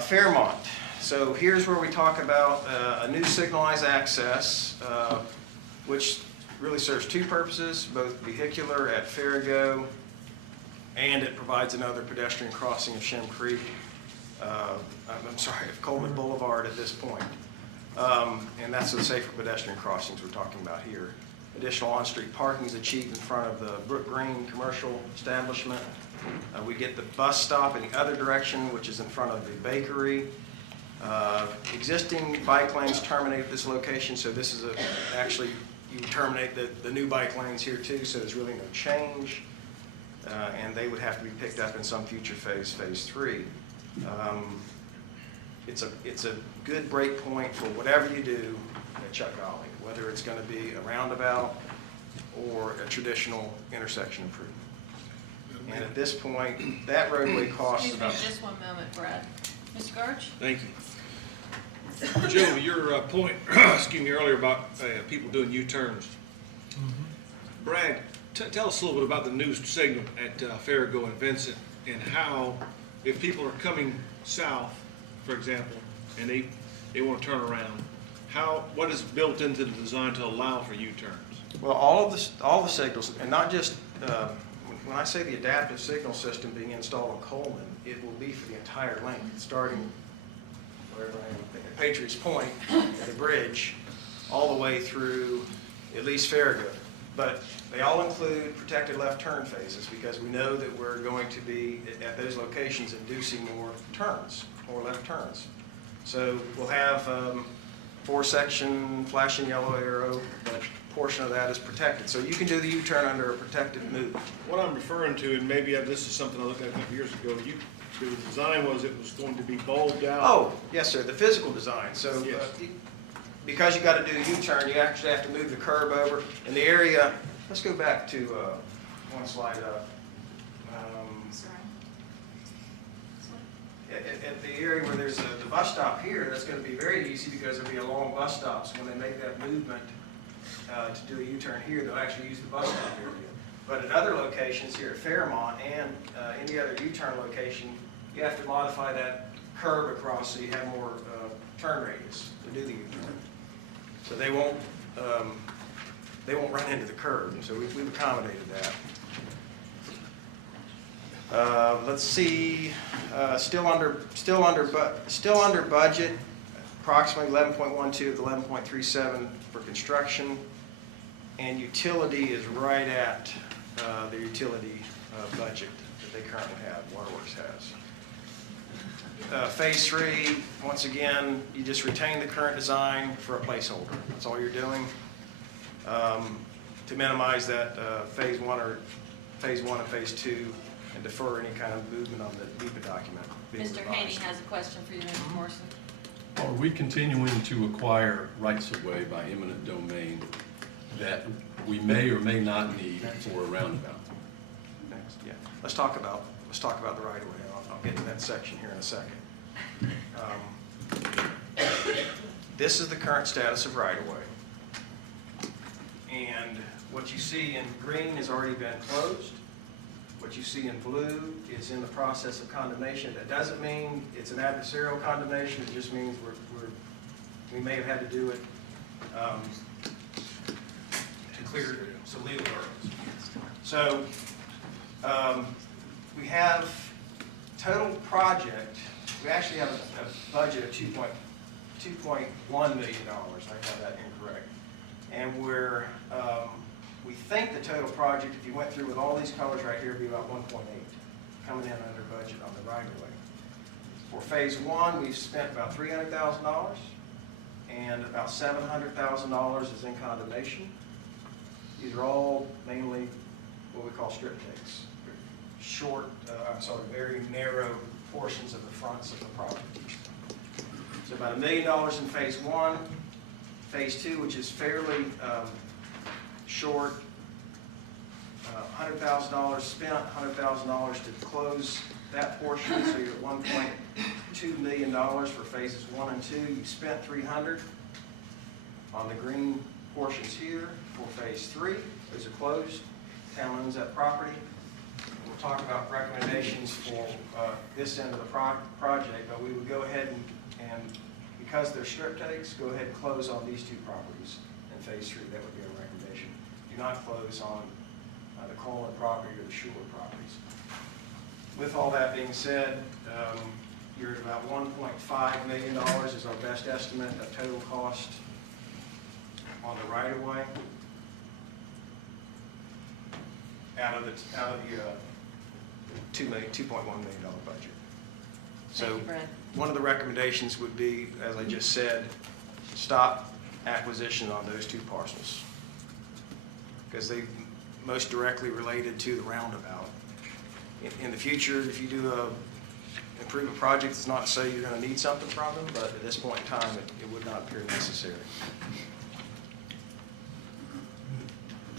Fairmont. So here's where we talk about a new signalized access, which really serves two purposes, both vehicular at Farigo, and it provides another pedestrian crossing of Shem Creek, of Coleman Boulevard at this point. And that's the safer pedestrian crossings we're talking about here. Additional on-street parking is achieved in front of the Brook Green commercial establishment. We get the bus stop in the other direction, which is in front of the bakery. Existing bike lanes terminate at this location, so this is actually, you terminate the new bike lanes here too, so there's really no change. And they would have to be picked up in some future phase 3. It's a good break point for whatever you do at Chuck Dolly, whether it's going to be a roundabout or a traditional intersection improvement. And at this point, that roadway costs about... Excuse me, just one moment, Brad. Mr. Garch? Thank you. Joe, your point, earlier about people doing U-turns. Brad, tell us a little bit about the new signal at Farigo and Vincent, and how, if people are coming south, for example, and they want to turn around, what is built into the design to allow for U-turns? Well, all the signals, and not just, when I say the adaptive signal system being installed in Coleman, it will be for the entire length, starting wherever I am, at Patriots Point, at the bridge, all the way through at least Farigo. But they all include protected left turn phases because we know that we're going to be at those locations inducing more turns, more left turns. So we'll have 4-section flashing yellow arrow, but portion of that is protected. So you can do the U-turn under a protected move. What I'm referring to, and maybe this is something I looked at a couple years ago, the design was it was going to be bulbed out. Oh, yes, sir, the physical design. So Yes. because you got to do a U-turn, you actually have to move the curb over. In the area, let's go back to one slide up. At the area where there's the bus stop here, that's going to be very easy because there'll be along bus stops. When they make that movement to do a U-turn here, they'll actually use the bus stop area. But at other locations here at Fairmont and any other U-turn location, you have to modify that curb across so you have more turn radius to do the U-turn. So they won't run into the curb. So we've accommodated that. Let's see, still under budget, approximately 11.12 to 11.37 for construction, and utility is right at the utility budget that they currently have, Waterworks has. Phase 3, once again, you just retain the current design for a placeholder. That's all you're doing to minimize that phase 1 and phase 2 and defer any kind of movement on the NEPA document. Mr. Haney has a question for you, Mr. Morrison. Are we continuing to acquire rights-of-way by eminent domain that we may or may not need for a roundabout? Next, yeah. Let's talk about the right of way. I'll get to that section here in a second. This is the current status of right of way. And what you see in green has already been closed. What you see in blue is in the process of condemnation. That doesn't mean it's an adversarial condemnation. It just means we may have had to do it to clear some legal hurdles. So we have total project. We actually have a budget of $2.1 million. I have that incorrect. And we think the total project, if you went through with all these colors right here, would be about 1.8, coming in under budget on the right of way. For phase 1, we've spent about $300,000, and about $700,000 is in condemnation. These are all mainly what we call strip takes, very narrow portions of the fronts of the property. So about $1 million in phase 1. Phase 2, which is fairly short, $100,000 spent, $100,000 to close that portion, so you're at $1.2 million for phases 1 and 2. You spent $300 on the green portions here for phase 3. Those are closed. Town owns that property. We'll talk about recommendations for this end of the project, but we would go ahead and because they're strip takes, go ahead and close on these 2 properties in phase 3. That would be our recommendation. Do not close on the Coleman property or the Schuler properties. With all that being said, you're at about $1.5 million is our best estimate of total cost on the right of way out of the $2.1 million budget. So Thank you, Brad. one of the recommendations would be, as I just said, stop acquisition on those 2 parcels because they most directly related to the roundabout. In the future, if you do a improvement project, it's not to say you're going to need something from them, but at this point in time, it would not appear necessary.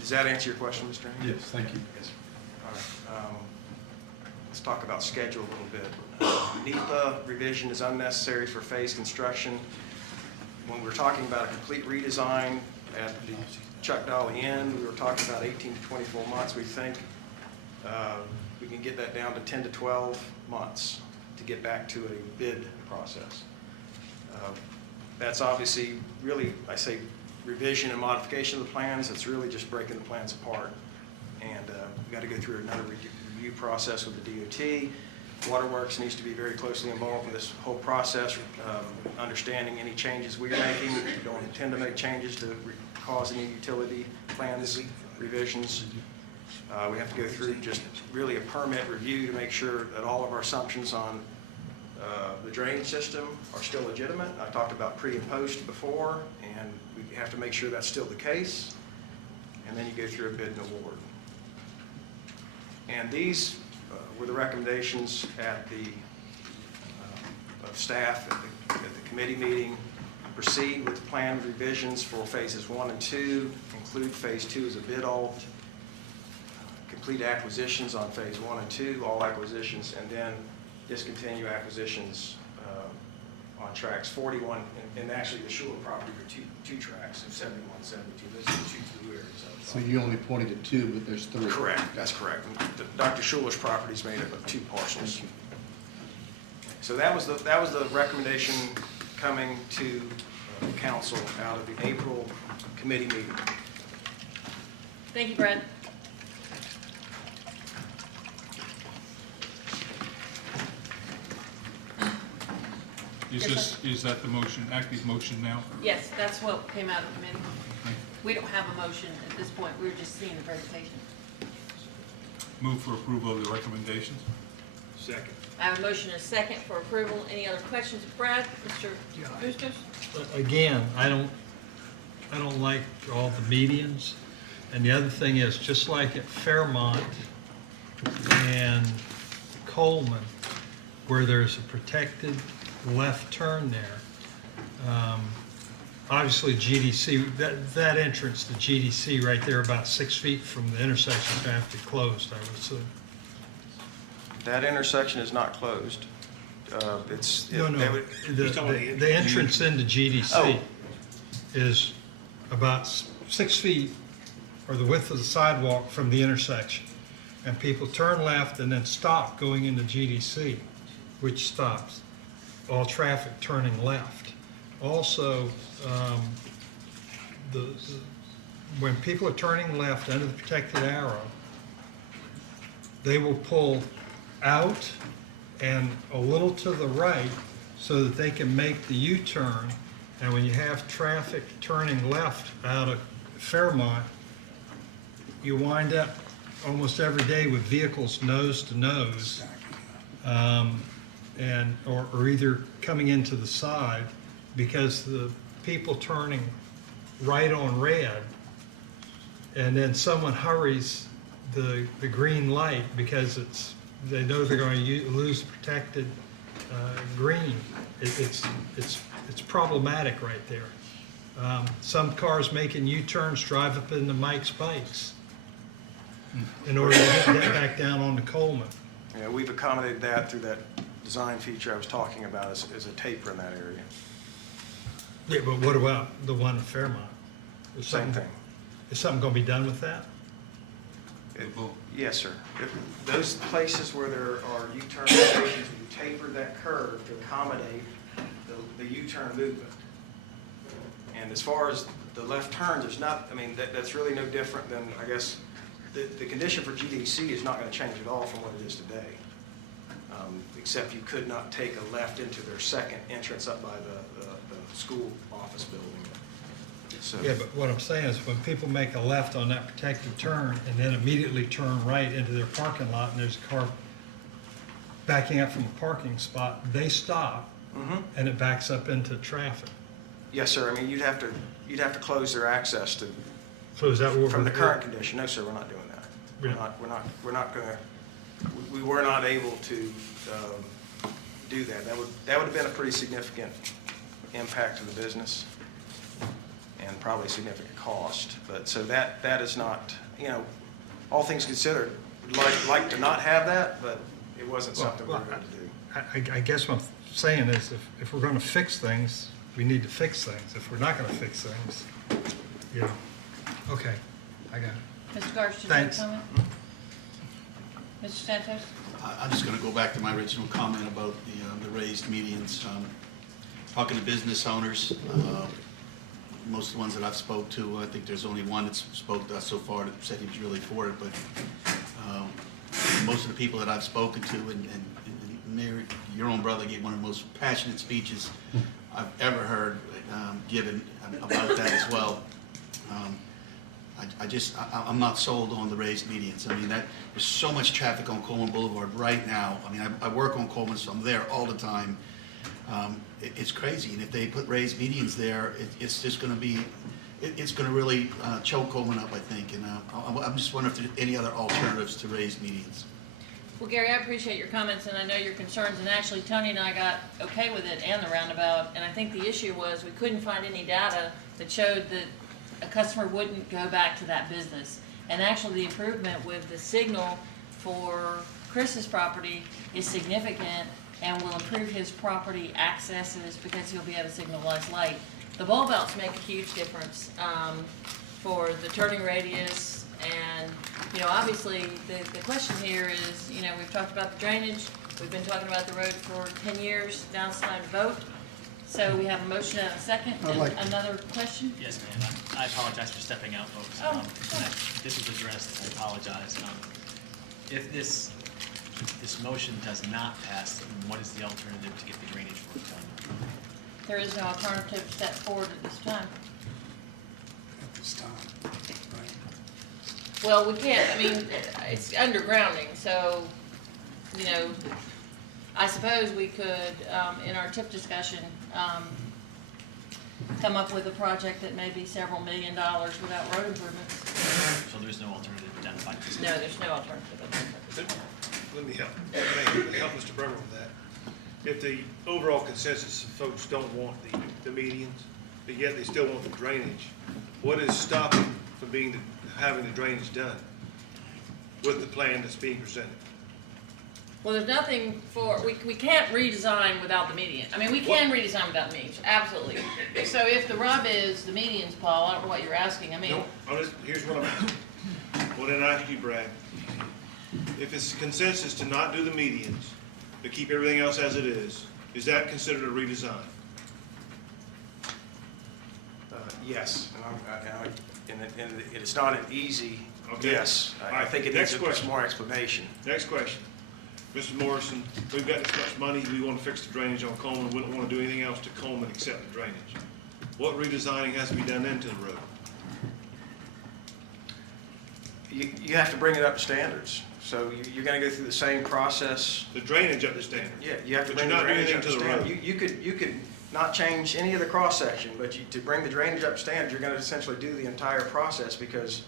Does that answer your question, Mr. Haney? Yes, thank you. Yes. All right. Let's talk about schedule a little bit. NEPA revision is unnecessary for phase construction. When we're talking about a complete redesign at the Chuck Dolly Inn, we were talking about 18 to 24 months. We think we can get that down to 10 to 12 months to get back to a bid process. That's obviously really, I say, revision and modification of the plans. It's really just breaking the plans apart. And we've got to go through another review process with the DOT. Waterworks needs to be very closely involved in this whole process, understanding any changes we're making. We don't intend to make changes to cause any utility plans revisions. We have to go through just really a permit review to make sure that all of our assumptions on the drainage system are still legitimate. I talked about pre and post before, and we have to make sure that's still the case. And then you go through a bid and award. And these were the recommendations at the of staff at the committee meeting. Proceed with the plan revisions for phases 1 and 2. Include phase 2 as a bid alt. Complete acquisitions on phase 1 and 2, all acquisitions, and then discontinue acquisitions on tracks 41, and actually the Schuler property are two tracks of 71, 72. Those are the two blue areas. So you only pointed to 2, but there's 3. Correct, that's correct. Dr. Schuler's property is made up of 2 parcels. So that was the recommendation coming to council out of the April committee meeting. Thank you, Brad. Is that the motion, active motion now? Yes, that's what came out of the committee. We don't have a motion at this point. We're just seeing the presentation. Move for approval of the recommendations? Second. I have a motion and a second for approval. Any other questions of Brad? Mr. Bustos? Again, I don't like all the medians. And the other thing is, just like at Fairmont and Coleman, where there's a protected left turn there, obviously GDC, that entrance to GDC right there about 6 feet from the intersection is going to have to be closed, I would assume. That intersection is not closed. The entrance into GDC is about 6 feet, or the width of the sidewalk from the intersection. And people turn left and then stop going into GDC, which stops all traffic turning left. Also, when people are turning left under the protected arrow, they will pull out and a little to the right so that they can make the U-turn. And when you have traffic turning left out of Fairmont, you wind up almost every day with vehicles nose to nose, or either coming into the side, because the people turning right on red, and then someone hurries the green light because they know they're going to lose protected green. It's problematic right there. Some cars making U-turns drive up into Mike's Bikes in order to get back down onto Coleman. Yeah, we've accommodated that through that design feature I was talking about as a taper in that area. Yeah, but what about the one at Fairmont? Same thing. Is something going to be done with that? Yes, sir. Those places where there are U-turn stations, you taper that curve to accommodate the U-turn movement. And as far as the left turn, that's really no different than, I guess, the condition for GDC is not going to change at all from what it is today. Except you could not take a left into their second entrance up by the school office building. So, Yeah, but what I'm saying is when people make a left on that protected turn and then immediately turn right into their parking lot and there's a car backing up from a parking spot, they stop and it backs up into traffic. yes, sir. I mean, you'd have to close their access to. So is that what from we're the current condition? No, sir. We're not doing that. We're not going to. We were not able to do that. That would have been a pretty significant impact to the business and probably significant cost. But so that is not, all things considered, we'd like to not have that, but it wasn't something we were going to do. I guess what I'm saying is if we're going to fix things, we need to fix things. If we're not going to fix things, okay, I got it. Mr. Garsh, did you have a Thanks. comment? Mr. Santos? I'm just going to go back to my original comment about the raised medians. Talking to business owners, most of the ones that I've spoke to, I think there's only one that's spoke to us so far that said he was really for it, but most of the people that I've spoken to, and Mayor, your own brother gave one of the most passionate speeches I've ever heard given about that as well. I'm not sold on the raised medians. I mean, there's so much traffic on Coleman Boulevard right now. I mean, I work on Coleman, so I'm there all the time. It's crazy, and if they put raised medians there, it's just gonna be, it's gonna really choke Coleman up, I think, and I'm just wondering if there's any other alternatives to raised medians. Well, Gary, I appreciate your comments, and I know your concerns, and actually Tony and I got okay with it and the roundabout, and I think the issue was we couldn't find any data that showed that a customer wouldn't go back to that business. And actually the improvement with the signal for Chris's property is significant and will improve his property accesses because he'll be at a signalized light. The bulb outs make a huge difference for the turning radius, and obviously the question here is, we've talked about the drainage, we've been talking about the road for 10 years, now it's time to vote. So we have a motion and a second. Another question? Yes, ma'am. I apologize for stepping out, folks. Oh, This was addressed, I apologize. If this motion does not pass, then what is the alternative to get the drainage work done? There is no alternative step forward at this time. At this time, right? Well, we can't, it's undergrounding, so, I suppose we could, in our TIP discussion, come up with a project that may be several $1 million without road improvements. So there's no alternative identified at this No, time? there's no alternative. Let me help Mr. Bremer with that. If the overall consensus of folks don't want the medians, but yet they still want the drainage, what is stopping from having the drainage done with the plan that's being presented? Well, there's nothing we can't redesign without the median. We can redesign without the medians, absolutely. So if the rub is the medians, Paul, I don't know what you're asking, No, here's what I'm asking. What did I ask you, Brad? If it's consensus to not do the medians, but keep everything else as it is that considered a redesign? Yes, and it's not an easy Okay. yes. I All right, think it next needs question. more explanation. Next question. Mr. Morrison, we've got this much money, we want to fix the drainage on Coleman, we don't want to do anything else to Coleman except the drainage. What redesigning has to be done into the road? You have to bring it up to standards. So you're going to go through the same process. The drainage up to standard? Yeah, you have to But bring you're the not doing drainage anything up to to the standard. road. You could not change any of the cross-section, but to bring the drainage up to standard, you're going to essentially do the entire process because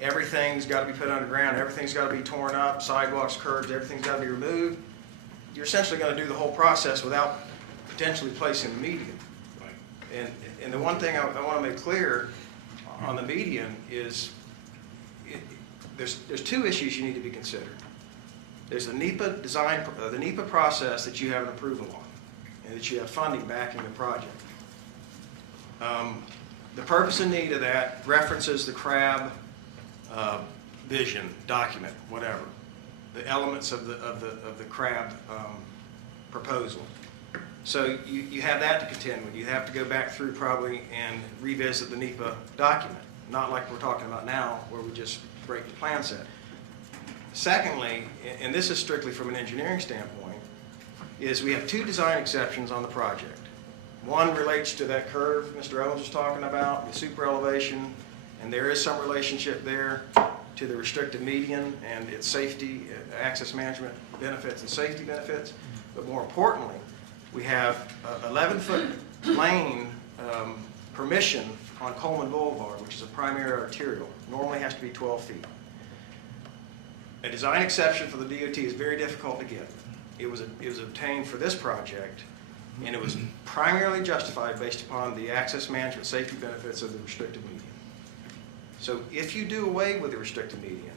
everything's got to be put underground, everything's got to be torn up, sidewalks, curbs, everything's got to be removed. You're essentially going to do the whole process without potentially placing the median. Right. And the one thing I want to make clear on the median is there's two issues you need to be considered. There's the NEPA design, the NEPA process that you have an approval on, and that you have funding backing the project. The purpose and need of that references the CRAB vision document, whatever, the elements of the CRAB proposal. So you have that to contend with. You have to go back through probably and revisit the NEPA document, not like we're talking about now where we just break the plan set. Secondly, and this is strictly from an engineering standpoint, is we have two design exceptions on the project. One relates to that curve Mr. Owens was talking about, the super elevation, and there is some relationship there to the restricted median and its safety, access management benefits and safety benefits. But more importantly, we have 11-foot lane permission on Coleman Boulevard, which is a primary arterial. Normally has to be 12 feet. A design exception for the DOT is very difficult to get. It was obtained for this project, and it was primarily justified based upon the access management safety benefits of the restricted median. So if you do away with the restricted median,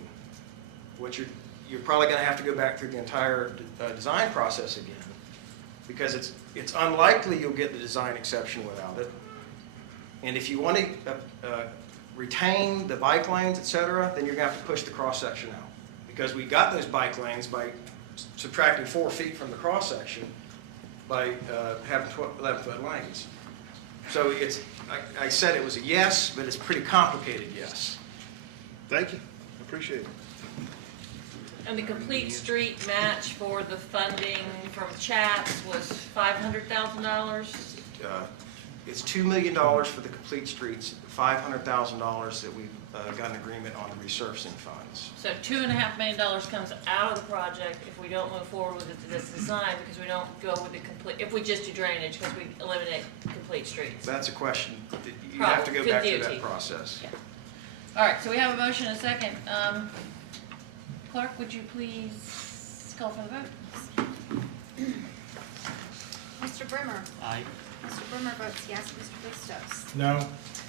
what you're probably going to have to go back through the entire design process again, because it's unlikely you'll get the design exception without it. And if you want to retain the bike lanes, et cetera, then you're going to have to push the cross-section out. Because we got those bike lanes by subtracting 4 feet from the cross-section by having 11-foot lanes. So I said it was a yes, but it's a pretty complicated yes. Thank you. I appreciate it. And the complete street match for the funding from CHATS was $500,000? It's $2 million for the complete streets, $500,000 that we've got an agreement on the resurfacing funds. So $2.5 million comes out of the project if we don't move forward with this design, because we don't go with the complete, if we just do drainage, because we eliminate complete streets. That's a question, that you have to go back through that process. Yeah. All right, so we have a motion and a second. Clerk, would you please call for the vote? Mr. Brimmer? Aye. Mr. Brimmer votes yes. Mr. Bustos? No.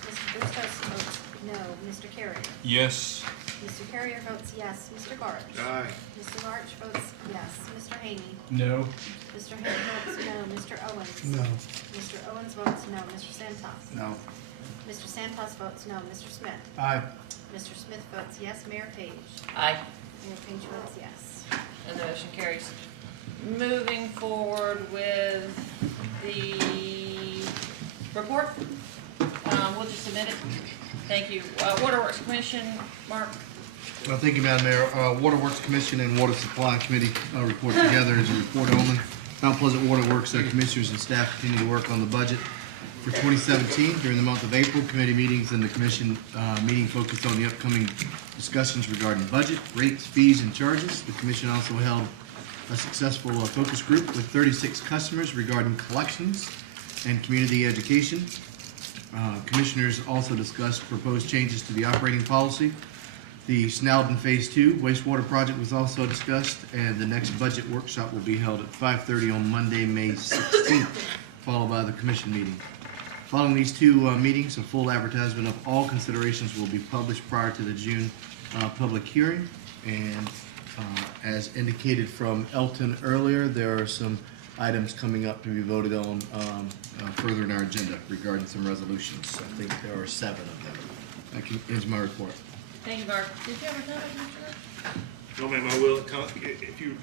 Mr. Bustos votes no. Mr. Carrier? Yes. Mr. Carrier votes yes. Mr. Garch? Aye. Mr. Garch votes yes. Mr. Haney? No. Mr. Haney votes no. Mr. Owens? No. Mr. Owens votes no. Mr. Santos? No. Mr. Santos votes no. Mr. Smith? Aye. Mr. Smith votes yes. Mayor Page? Aye. Mayor Page votes yes. And the motion carries. Moving forward with the report, we'll just submit it. Thank you. Waterworks Commission, Mark. Well, thank you, Madam Mayor. Waterworks Commission and Water Supply Committee report together as a report only. Mount Pleasant Waterworks Commissioners and staff continue to work on the budget for 2017. During the month of April, committee meetings and the commission meeting focused on the upcoming discussions regarding budget, rates, fees, and charges. The commission also held a successful focus group with 36 customers regarding collections and community education. Commissioners also discussed proposed changes to the operating policy. The Snowden Phase 2 wastewater project was also discussed, and the next budget workshop will be held at 5:30 on Monday, May 16th, followed by the commission meeting. Following these two meetings, a full advertisement of all considerations will be published prior to the June public hearing. And as indicated from Elton earlier, there are some items coming up to be voted on further in our agenda regarding some resolutions. I think there are 7 of them. That ends my report. Thank you, Mark. Did you have a comment, Mr. Rich? No, ma'am, I will, if you,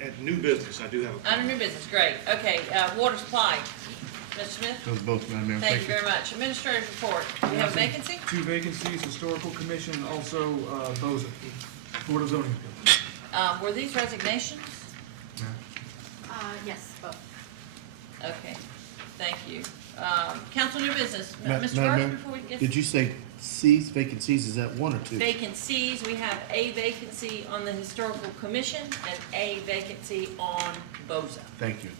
at new business, I do have a. Under new business, great. Okay, water supply. Mr. Smith? Those both, Madam Mayor. Thank you very much. Administrator's report. We have a vacancy? 2 vacancies, Historical Commission, and also BOZA, Board of Zoning Appeals. Were these resignations? Yes, both. Okay, thank you. Council new business. Madam Mr. Mayor, Garza, before we get. did you say C's, vacancies, is that 1 or 2? Vacancies, we have a vacancy on the Historical Commission and a vacancy on BOZA. Thank you.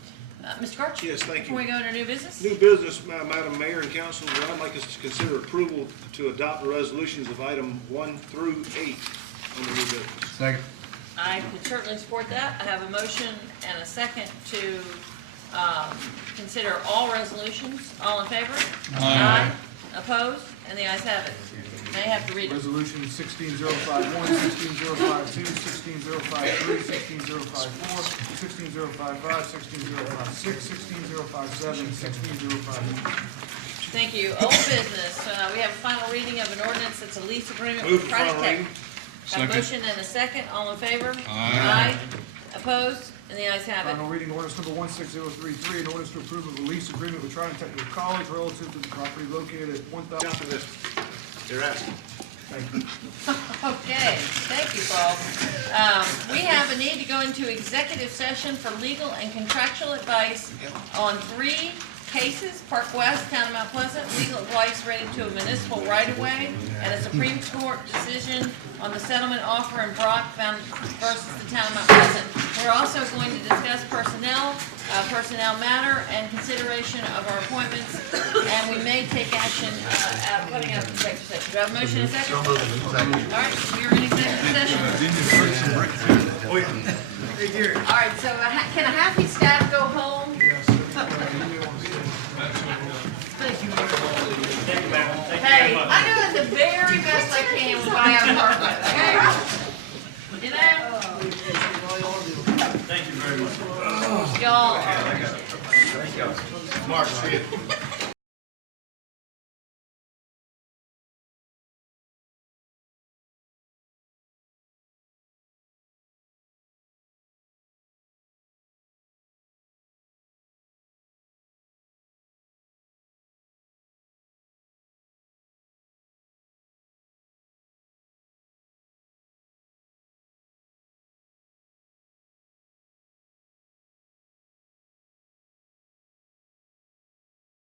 Mr. Garch? Yes, thank you. Before we go into new business? New business, Madam Mayor and Council, I'd like us to consider approval to adopt the resolutions of item 1 through 8 on the new business. Second. I could certainly support that. I have a motion and a second to consider all resolutions. All in favor? Aye. Opposed? And the ayes have it. May I have to read it? Resolution 16051, 16052, 16053, 16054, 16055, 16056, 16057, 16058. Thank you. Old business. We have a final reading of an ordinance that's a lease agreement Move with for final Credit Tech. reading. Have a motion and a second. All in favor? Aye. Opposed? And the ayes have it. Final reading ordinance number 16033, an ordinance to approve of a lease agreement with Trident Technical College relative to the property located at 1000. After this, they're asking. Thank you. Okay, thank you, Paul. We have a need to go into executive session for legal and contractual advice on 3 cases. Park West, Town of Mount Pleasant, legal advice related to a municipal right-of-way, and a Supreme Court decision on the settlement offer in Brock versus the Town of Mount Pleasant. We're also going to discuss personnel matter, and consideration of our appointments, and we may take action at putting out the executive session. Do I have a motion in a second? All right, you're in executive session. All right, so can a happy staff go home? Hey, I'm doing the very best I can with what I have to work with, okay? You know? Thank you very much. Y'all are. Mark, see it.